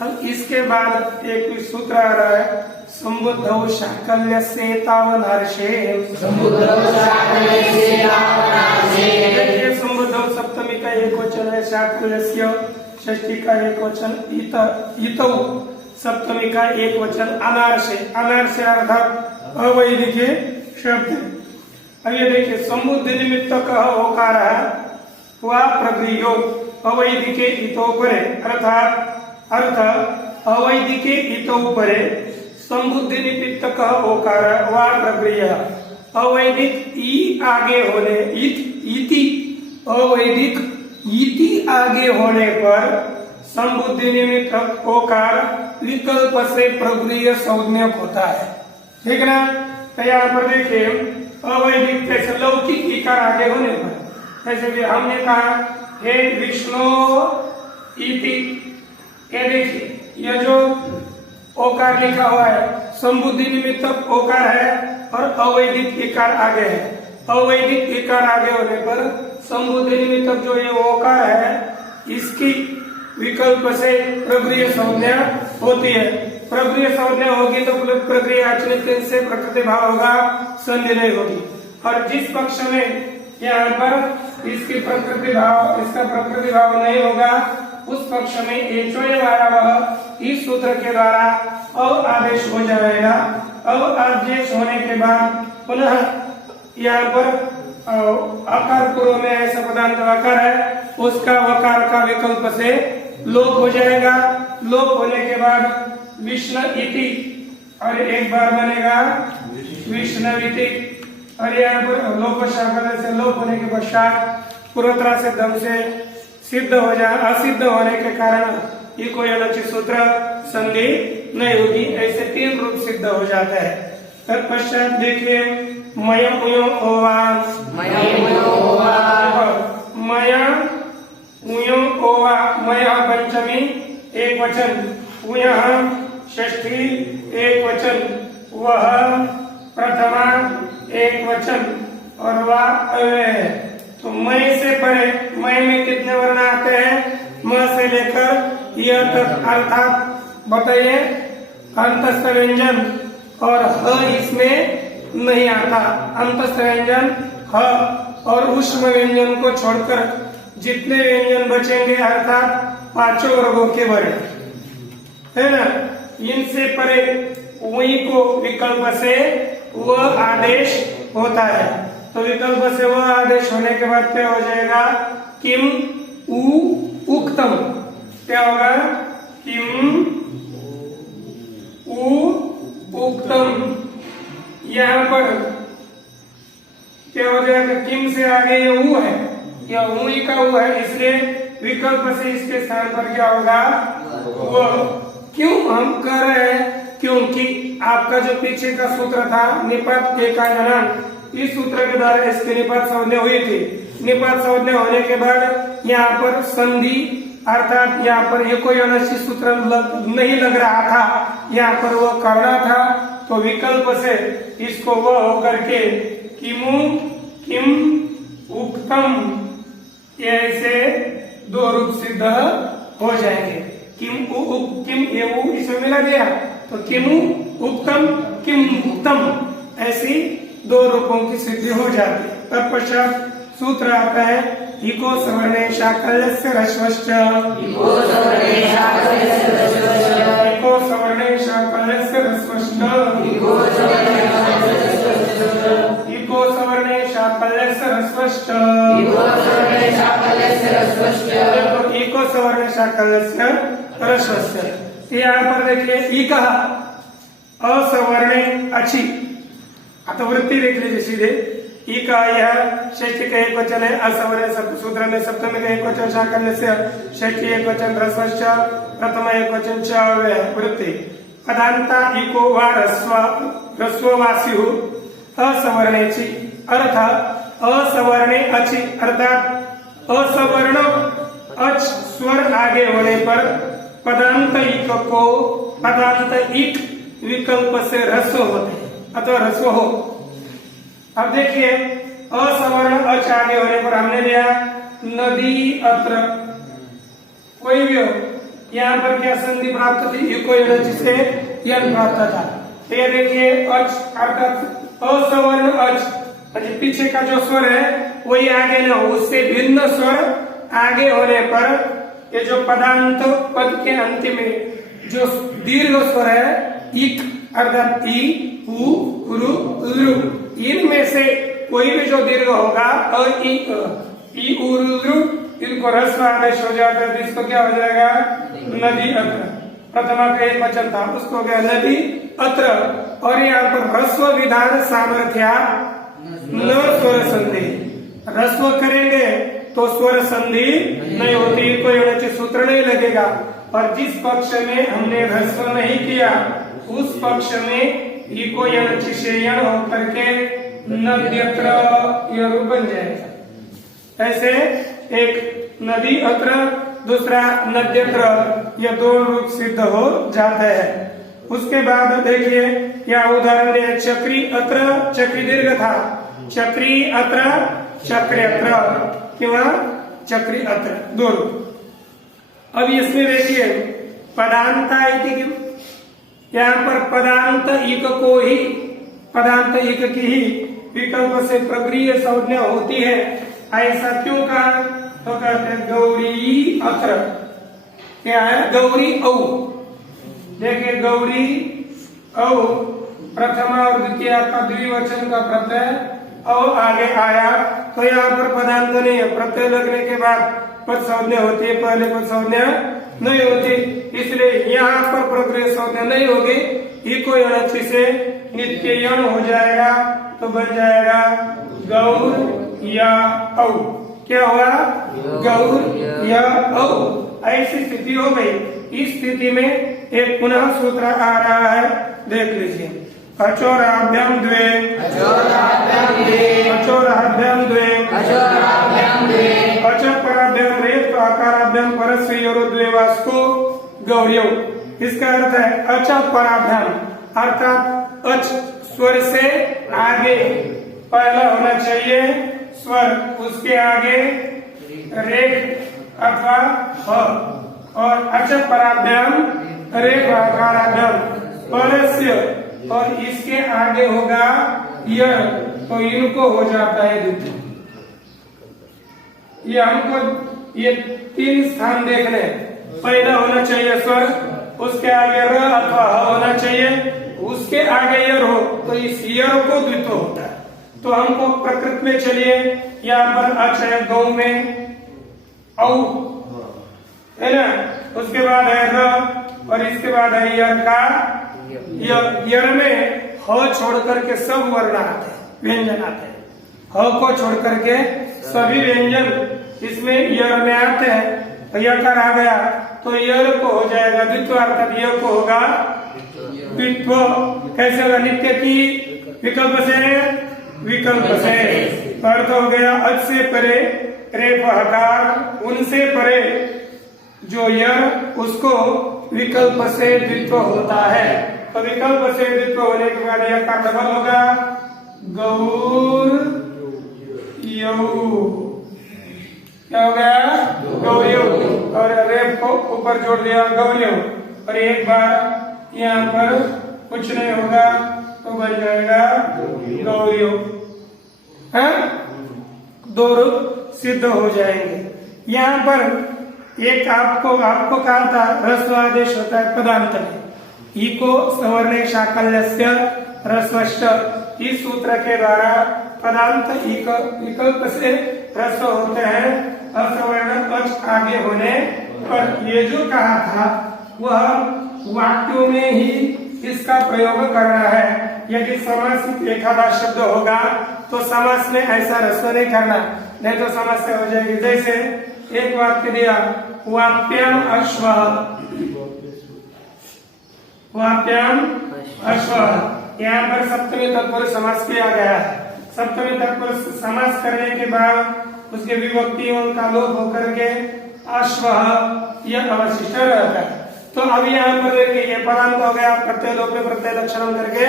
अब इसके बाद एक सूत्र आ रहा है, संबुद्धौ शाकल्य से तावनर्षे। देखिए संबुद्धौ सप्तमी का एक वचन है, शाकल्यस्य षष्ठी का एक वचन, इतौ सप्तमी का एक वचन, अनार्षे। अनार्षे अर्थात अवैदिक शब्द। अब ये देखिए, संबुद्धि निमित्त कह होकार वह प्रगृह्यो अवैदिके इतो परे, अर्थात अर्थ अवैदिके इतो परे, संबुद्धि निमित्त कह होकार वह प्रगृह्य। अवैदिक ई आगे होने, इति अवैदिक इति आगे होने पर संबुद्धि निमित्त ओकार विकल्प से प्रगृह्य संज्ञक होता है। ठीक ना? तो यहाँ पर देखिए अवैदिक जैसे लौकिक इकार आगे होने पर, जैसे कि हमने कहा हे विष्णु इति, ये देखिए ये जो ओकार लिखा हुआ है संबुद्धि निमित्तक ओकार है और अवैदिक इकार आगे है। अवैदिक इकार आगे होने पर संबुद्धि निमित्तक जो ये ओकार है इसकी विकल्प से प्रक्रिया संज्ञा होती है। प्रक्रिया संज्ञा होगी तो प्रक्रिया अचलित से प्रकृति भाव होगा, संधि नहीं होगी। और जिस पक्ष में यहाँ पर इसकी प्रकृति भाव, इसका प्रकृति भाव नहीं होगा उस पक्ष में एचोयवायावः इस सूत्र के द्वारा अव आदेश हो जाएगा। अव आदेश होने के बाद पुनः यहाँ पर आकार पूर्व में ऐसा पदांत वकार है, उसका वकार का विकल्प से लोप हो जाएगा। लोप होने के बाद विष्णु इति और एक बार बनेगा विष्णविति। और यहाँ पर लोप शाखा से लोप होने के पश्चात पूर्वतरा से दम से सिद्ध हो जाए, असिद्ध होने के कारण ये कोई अलग सूत्र संधि नहीं होगी। ऐसे 3 रूप सिद्ध हो जाता है। तत्पश्चात देखिए मया उयो ओवा, मया उयो ओवा, मया पंचमी एक वचन, उयः षष्ठी एक वचन, वह प्रथमा एक वचन और वह अव्यय है। तो मय से परे, मय में कितने वर्ण आते हैं? म से लेकर यह तक, अर्थात बताइए अंतस्थ व्यंजन, और ह इसमें नहीं आता। अंतस्थ व्यंजन ह और ऊष्म व्यंजन को छोड़कर जितने व्यंजन बचेंगे अर्थात 5 वर्गों के वर्ण है ना, इनसे परे वही को विकल्प से वह आदेश होता है। तो विकल्प से वह आदेश होने के बाद क्या हो जाएगा? किम उ उक्तम, क्या होगा? किम उ उक्तम। यहाँ पर क्या हो जाएगा? किम से आगे ये उ है, या ऊई का उ है, इसलिए विकल्प से इसके स्थान पर क्या होगा? वह। क्यों हम कर रहे हैं? क्योंकि आपका जो पीछे का सूत्र था निपात एकायन, इस सूत्र के द्वारा इसकी निपात संज्ञा हुई थी। निपात संज्ञा होने के बाद यहाँ पर संधि, अर्थात यहाँ पर ये कोई अनश्चित सूत्र नहीं लग रहा था, यहाँ पर वो करना था। तो विकल्प से इसको वह होकर के किमु किम उक्तम, ऐसे 2 रूप सिद्ध हो जाएंगे। किम किम एवं इसमें मिला गया तो किमु उक्तम किम उक्तम, ऐसी 2 रूपों की सिद्धि हो जाती है। तत्पश्चात सूत्र आता है इको सवर्णे शाकल्यस्य ह्रस्वश्च, इको सवर्णे शाकल्यस्य ह्रस्वश्च, इको सवर्णे शाकल्यस्य ह्रस्वश्च, इको सवर्णे शाकल्यस्य ह्रस्वश्च, इको सवर्णे शाकल्यस्य ह्रस्वश्च, देखो इको सवर्णे शाकल्यस्य ह्रस्वश्च। यहाँ पर देखिए इक असवर्णे अच्छी, आता वृत्ति देख लीजिए सीधे। ई का यह षष्ठी का एक वचन है, असवर्ण सूत्र में सप्तमी का एक वचन, शाकल्य से षष्ठी एक वचन, ह्रस्वश्च प्रथम एक वचन, च वृत्ति। पदांता इको वा ह्रस्ववासी असवर्णेची, अर्थ असवर्णे अच्छी, अर्थात असवर्ण अच स्वर आगे होने पर पदांत इक को पदांत इक विकल्प से ह्रस्व होते अथवा ह्रस्व हो। अब देखिए असवर्ण अच आगे होने पर हमने लिया नदी अत्र, कोई भी हो, यहाँ पर क्या संधि प्राप्त थी? इको से यन प्राप्त था। ये देखिए अच अर्थात असवर्ण अच, मतलब पीछे का जो स्वर है वही आगे न हो, उससे भिन्न स्वर आगे होने पर ये जो पदांत पद के अंतिम में जो दीर्घ स्वर है इक अर्थात ई उ रु रू, इनमें से कोई भी जो दीर्घ होगा अ ई उ रु, इनको ह्रस्व आदेश हो जाता है। इसको क्या हो जाएगा? नदी अत्र। प्रथमा का एक वचन था, उसको क्या नदी अत्र। और यहाँ पर ह्रस्व विधान सामर्थ्या न स्वर संधि, ह्रस्व करेंगे तो स्वर संधि नहीं होती, कोई अनचित सूत्र नहीं लगेगा। और जिस पक्ष में हमने ह्रस्व नहीं किया उस पक्ष में ई को यण से यण होकर के नद्यत्र यह रूप बन जाएगा। ऐसे एक नदी अत्र दूसरा नद्यत्र, यह दोनों रूप सिद्ध हो जाते हैं। उसके बाद देखिए यहाँ उदाहरण दिया, चक्री अत्र, चक्री दीर्घ था, चक्री अत्र, चक्रेत्र, किंवा चक्री अत्र, दो रूप। अब इसमें देखिए पदांता इति, यहाँ पर पदांत इक को ही, पदांत इक की ही विकल्प से प्रक्रिय संज्ञा होती है। ऐसा क्यों कहा? तो कहते हैं गौरी अत्र, क्या है? गौरी औ। देखिए गौरी औ प्रथमा और द्वितीय का द्विवचन का प्रत्यय औ आगे आया, तो यहाँ पर पदांत नहीं है। प्रत्यय लगने के बाद पद संज्ञा होती है, पहले पद संज्ञा नहीं होती, इसलिए यहाँ पर प्रक्रिया संज्ञा नहीं होगी। ई को यणचि से नित्य यण हो जाएगा, तो बन जाएगा गौर या औ। क्या हुआ? गौर या औ। ऐसी स्थिति हो गई। इस स्थिति में एक पुनः सूत्र आ रहा है, देख लीजिए। अचोराभ्याम द्वे, अचोराभ्याम द्वे, अचोराभ्याम द्वे, अचोराभ्याम द्वे, अचपराभ्याम रेफ आकाराभ्याम परस्योरो द्वेवास्को गौर्यौ। इसका अर्थ है अचपराभ्याम, अर्थात अच स्वर से आगे पहला होना चाहिए स्वर, उसके आगे रेफ अथवा ह, और अचपराभ्याम रेफ आकाराभ्याम परस्य, और इसके आगे होगा यह, तो इनको हो जाता है द्वितीय। ये हमको ये तीन स्थान देखने, पहला होना चाहिए स्वर, उसके आगे र अथवा ह होना चाहिए, उसके आगे यर हो, तो इस यर को द्वित्व होता है। तो हमको प्रकृति में चलिए, यहाँ पर अच है गौ में, औ है ना, उसके बाद है र, और इसके बाद है यर का यर में ह छोड़ करके सब वर्ण आते हैं, व्यंजन आते हैं। ह को छोड़ करके सभी व्यंजन इसमें यर में आते हैं। तो यकार आ गया, तो यर को हो जाएगा द्वित्व, अर्थात य को होगा द्वित्व। कैसे होगा? नित्य की विकल्प से, विकल्प से अर्थ हो गया अच से परे रेफ हकार, उनसे परे जो यर, उसको विकल्प से द्वित्व होता है। तो विकल्प से द्वित्व होने के बाद यह का डबल होगा गौर यौ। क्या हो गया? गौर्यौ, और रेफ को ऊपर जोड़ दिया गौर्यौ, और एक बार यहाँ पर कुछ नहीं होगा, तो बन जाएगा गौर्यौ। है, दो रूप सिद्ध हो जाएंगे। यहाँ पर एक आपको कहा था रस्व आदेश होता है पदांत में, इको सवर्ण शाकल्यस्य रस्वश्च। इस सूत्र के द्वारा पदांत इक विकल्प से रस्व होते हैं, असवर्ण अच आगे होने पर। ये जो कहा था वह वाक्यों में ही इसका प्रयोग करना है। यदि समास में एक आधा शब्द होगा तो समास में ऐसा रस्व नहीं करना, नहीं तो समस्या हो जाएगी। जैसे एक वाक्य दिया, वाप्याम अश्व, वाप्याम अश्व, यहाँ पर सप्तमी तत्पुरुष समास किया गया है। सप्तमी तत्पुरुष समास करने के बाद उसके विभक्तियों का लोप होकर के अश्व यह अवशिष्ट रहता है। तो अब यहाँ पर देखिए ये पदांत हो गया, प्रत्यय लोप में प्रत्यय लक्षण करके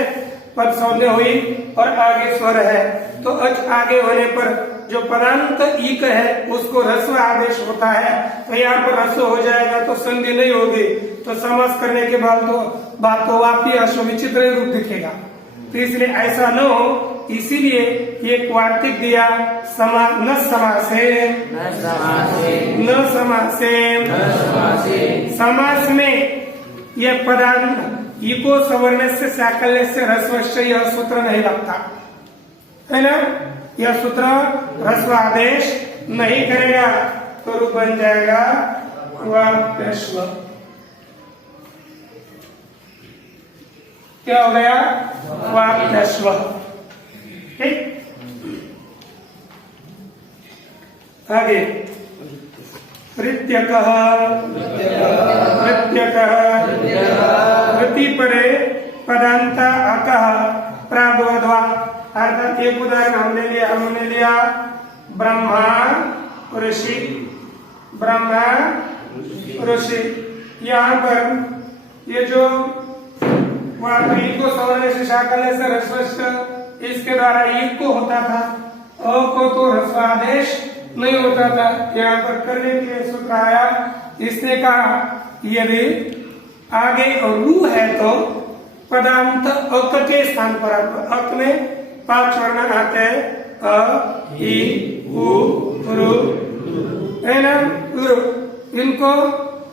पद संज्ञा हुई और आगे स्वर है। तो अच आगे होने पर जो पदांत इक है उसको रस्व आदेश होता है, तो यहाँ पर रस्व हो जाएगा, तो संधि नहीं होगी। तो समास करने के बाद तो वापी अश्व विचित्र रूप दिखेगा। तो इसलिए ऐसा न हो, इसीलिए ये वार्तिक दिया न समासे, न समासे। समास में यह पदांत इको सवर्ण से साकल्य से रस्व, यह सूत्र नहीं लगता है ना। यह सूत्र रस्व आदेश नहीं करेगा, तो रूप बन जाएगा वाप्यश्व। क्या हो गया? वाप्यश्व। ठीक, आगे प्रत्यकः, प्रत्यकः, प्रति परे पदांता अकः ऋषि ब्रह्मा ऋषि। यहाँ पर ये जो वहाँ पर ई को सवर्ण से शाकल से ह्रस्व इसके द्वारा ई को होता था, अ को तो ह्रस्व आदेश नहीं होता था। यहाँ पर करने के लिए सूत्र आया, इसने कहा यदि आगे रू है तो पदांत अक के स्थान पर अक में 5 वर्ण आते हैं, अ ई उ रू है ना, इनको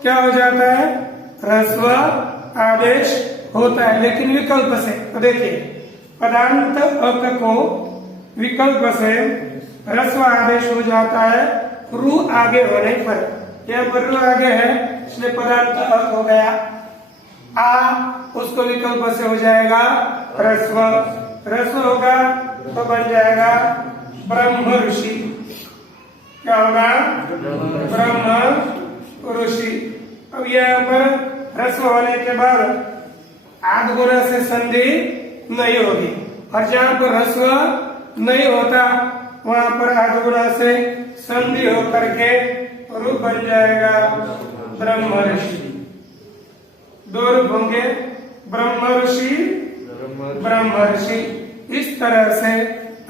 क्या हो जाता है, ह्रस्व आदेश होता है, लेकिन विकल्प से। तो देखिए पदांत अक को विकल्प से ह्रस्व आदेश हो जाता है रू आगे होने पर। यहाँ पर रू आगे है इसलिए पदांत अक हो गया। आ उसको विकल्प से हो जाएगा ह्रस्व, ह्रस्व होगा तो बन जाएगा ब्रह्म ऋषि। क्या होगा, ब्रह्म ऋषि। अब यहाँ पर ह्रस्व होने के बाद आद गुना से संधि नहीं होगी, और जहाँ पर ह्रस्व नहीं होता वहां पर आद गुना से संधि होकर के रूप बन जाएगा ब्रह्म ऋषि। 2 रूप होंगे, ब्रह्म ऋषि ब्रह्म ऋषि। इस तरह से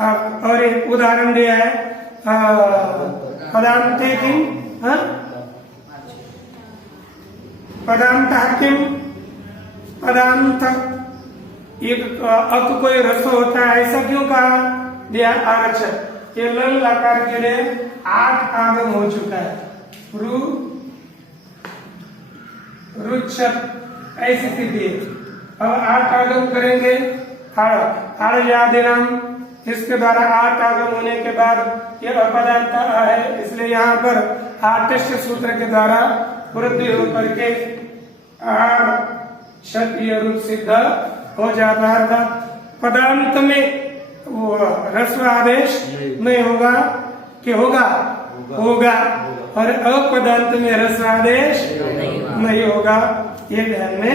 आप, और एक उदाहरण दिया है पदांते किम, पदांत किम, पदांत एक अक कोई ह्रस्व होता है, ऐसा क्यों कहा दिया, आरक्षक। ये लंग लकार के लिए 8 आगम हो चुका है, रु रुच्छत ऐसी स्थिति है। अब 8 आगम करेंगे, आड़ याद नाम, इसके द्वारा 8 आगम होने के बाद यह अपदांत है, इसलिए यहाँ पर आर्टिस्ट सूत्र के द्वारा वृद्धि होकर के क्षत्रिय रूप सिद्ध हो जाता है। अर्थात पदांत में वो ह्रस्व आदेश नहीं होगा कि होगा, और अपदांत में ह्रस्व आदेश नहीं होगा, ये ध्यान में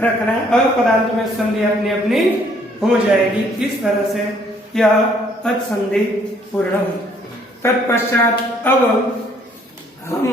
रखना है। अपदांत में संधि अपनी अपनी हो जाएगी। इस तरह से यह अच संधि पूर्ण हुई। तत्पश्चात अब हम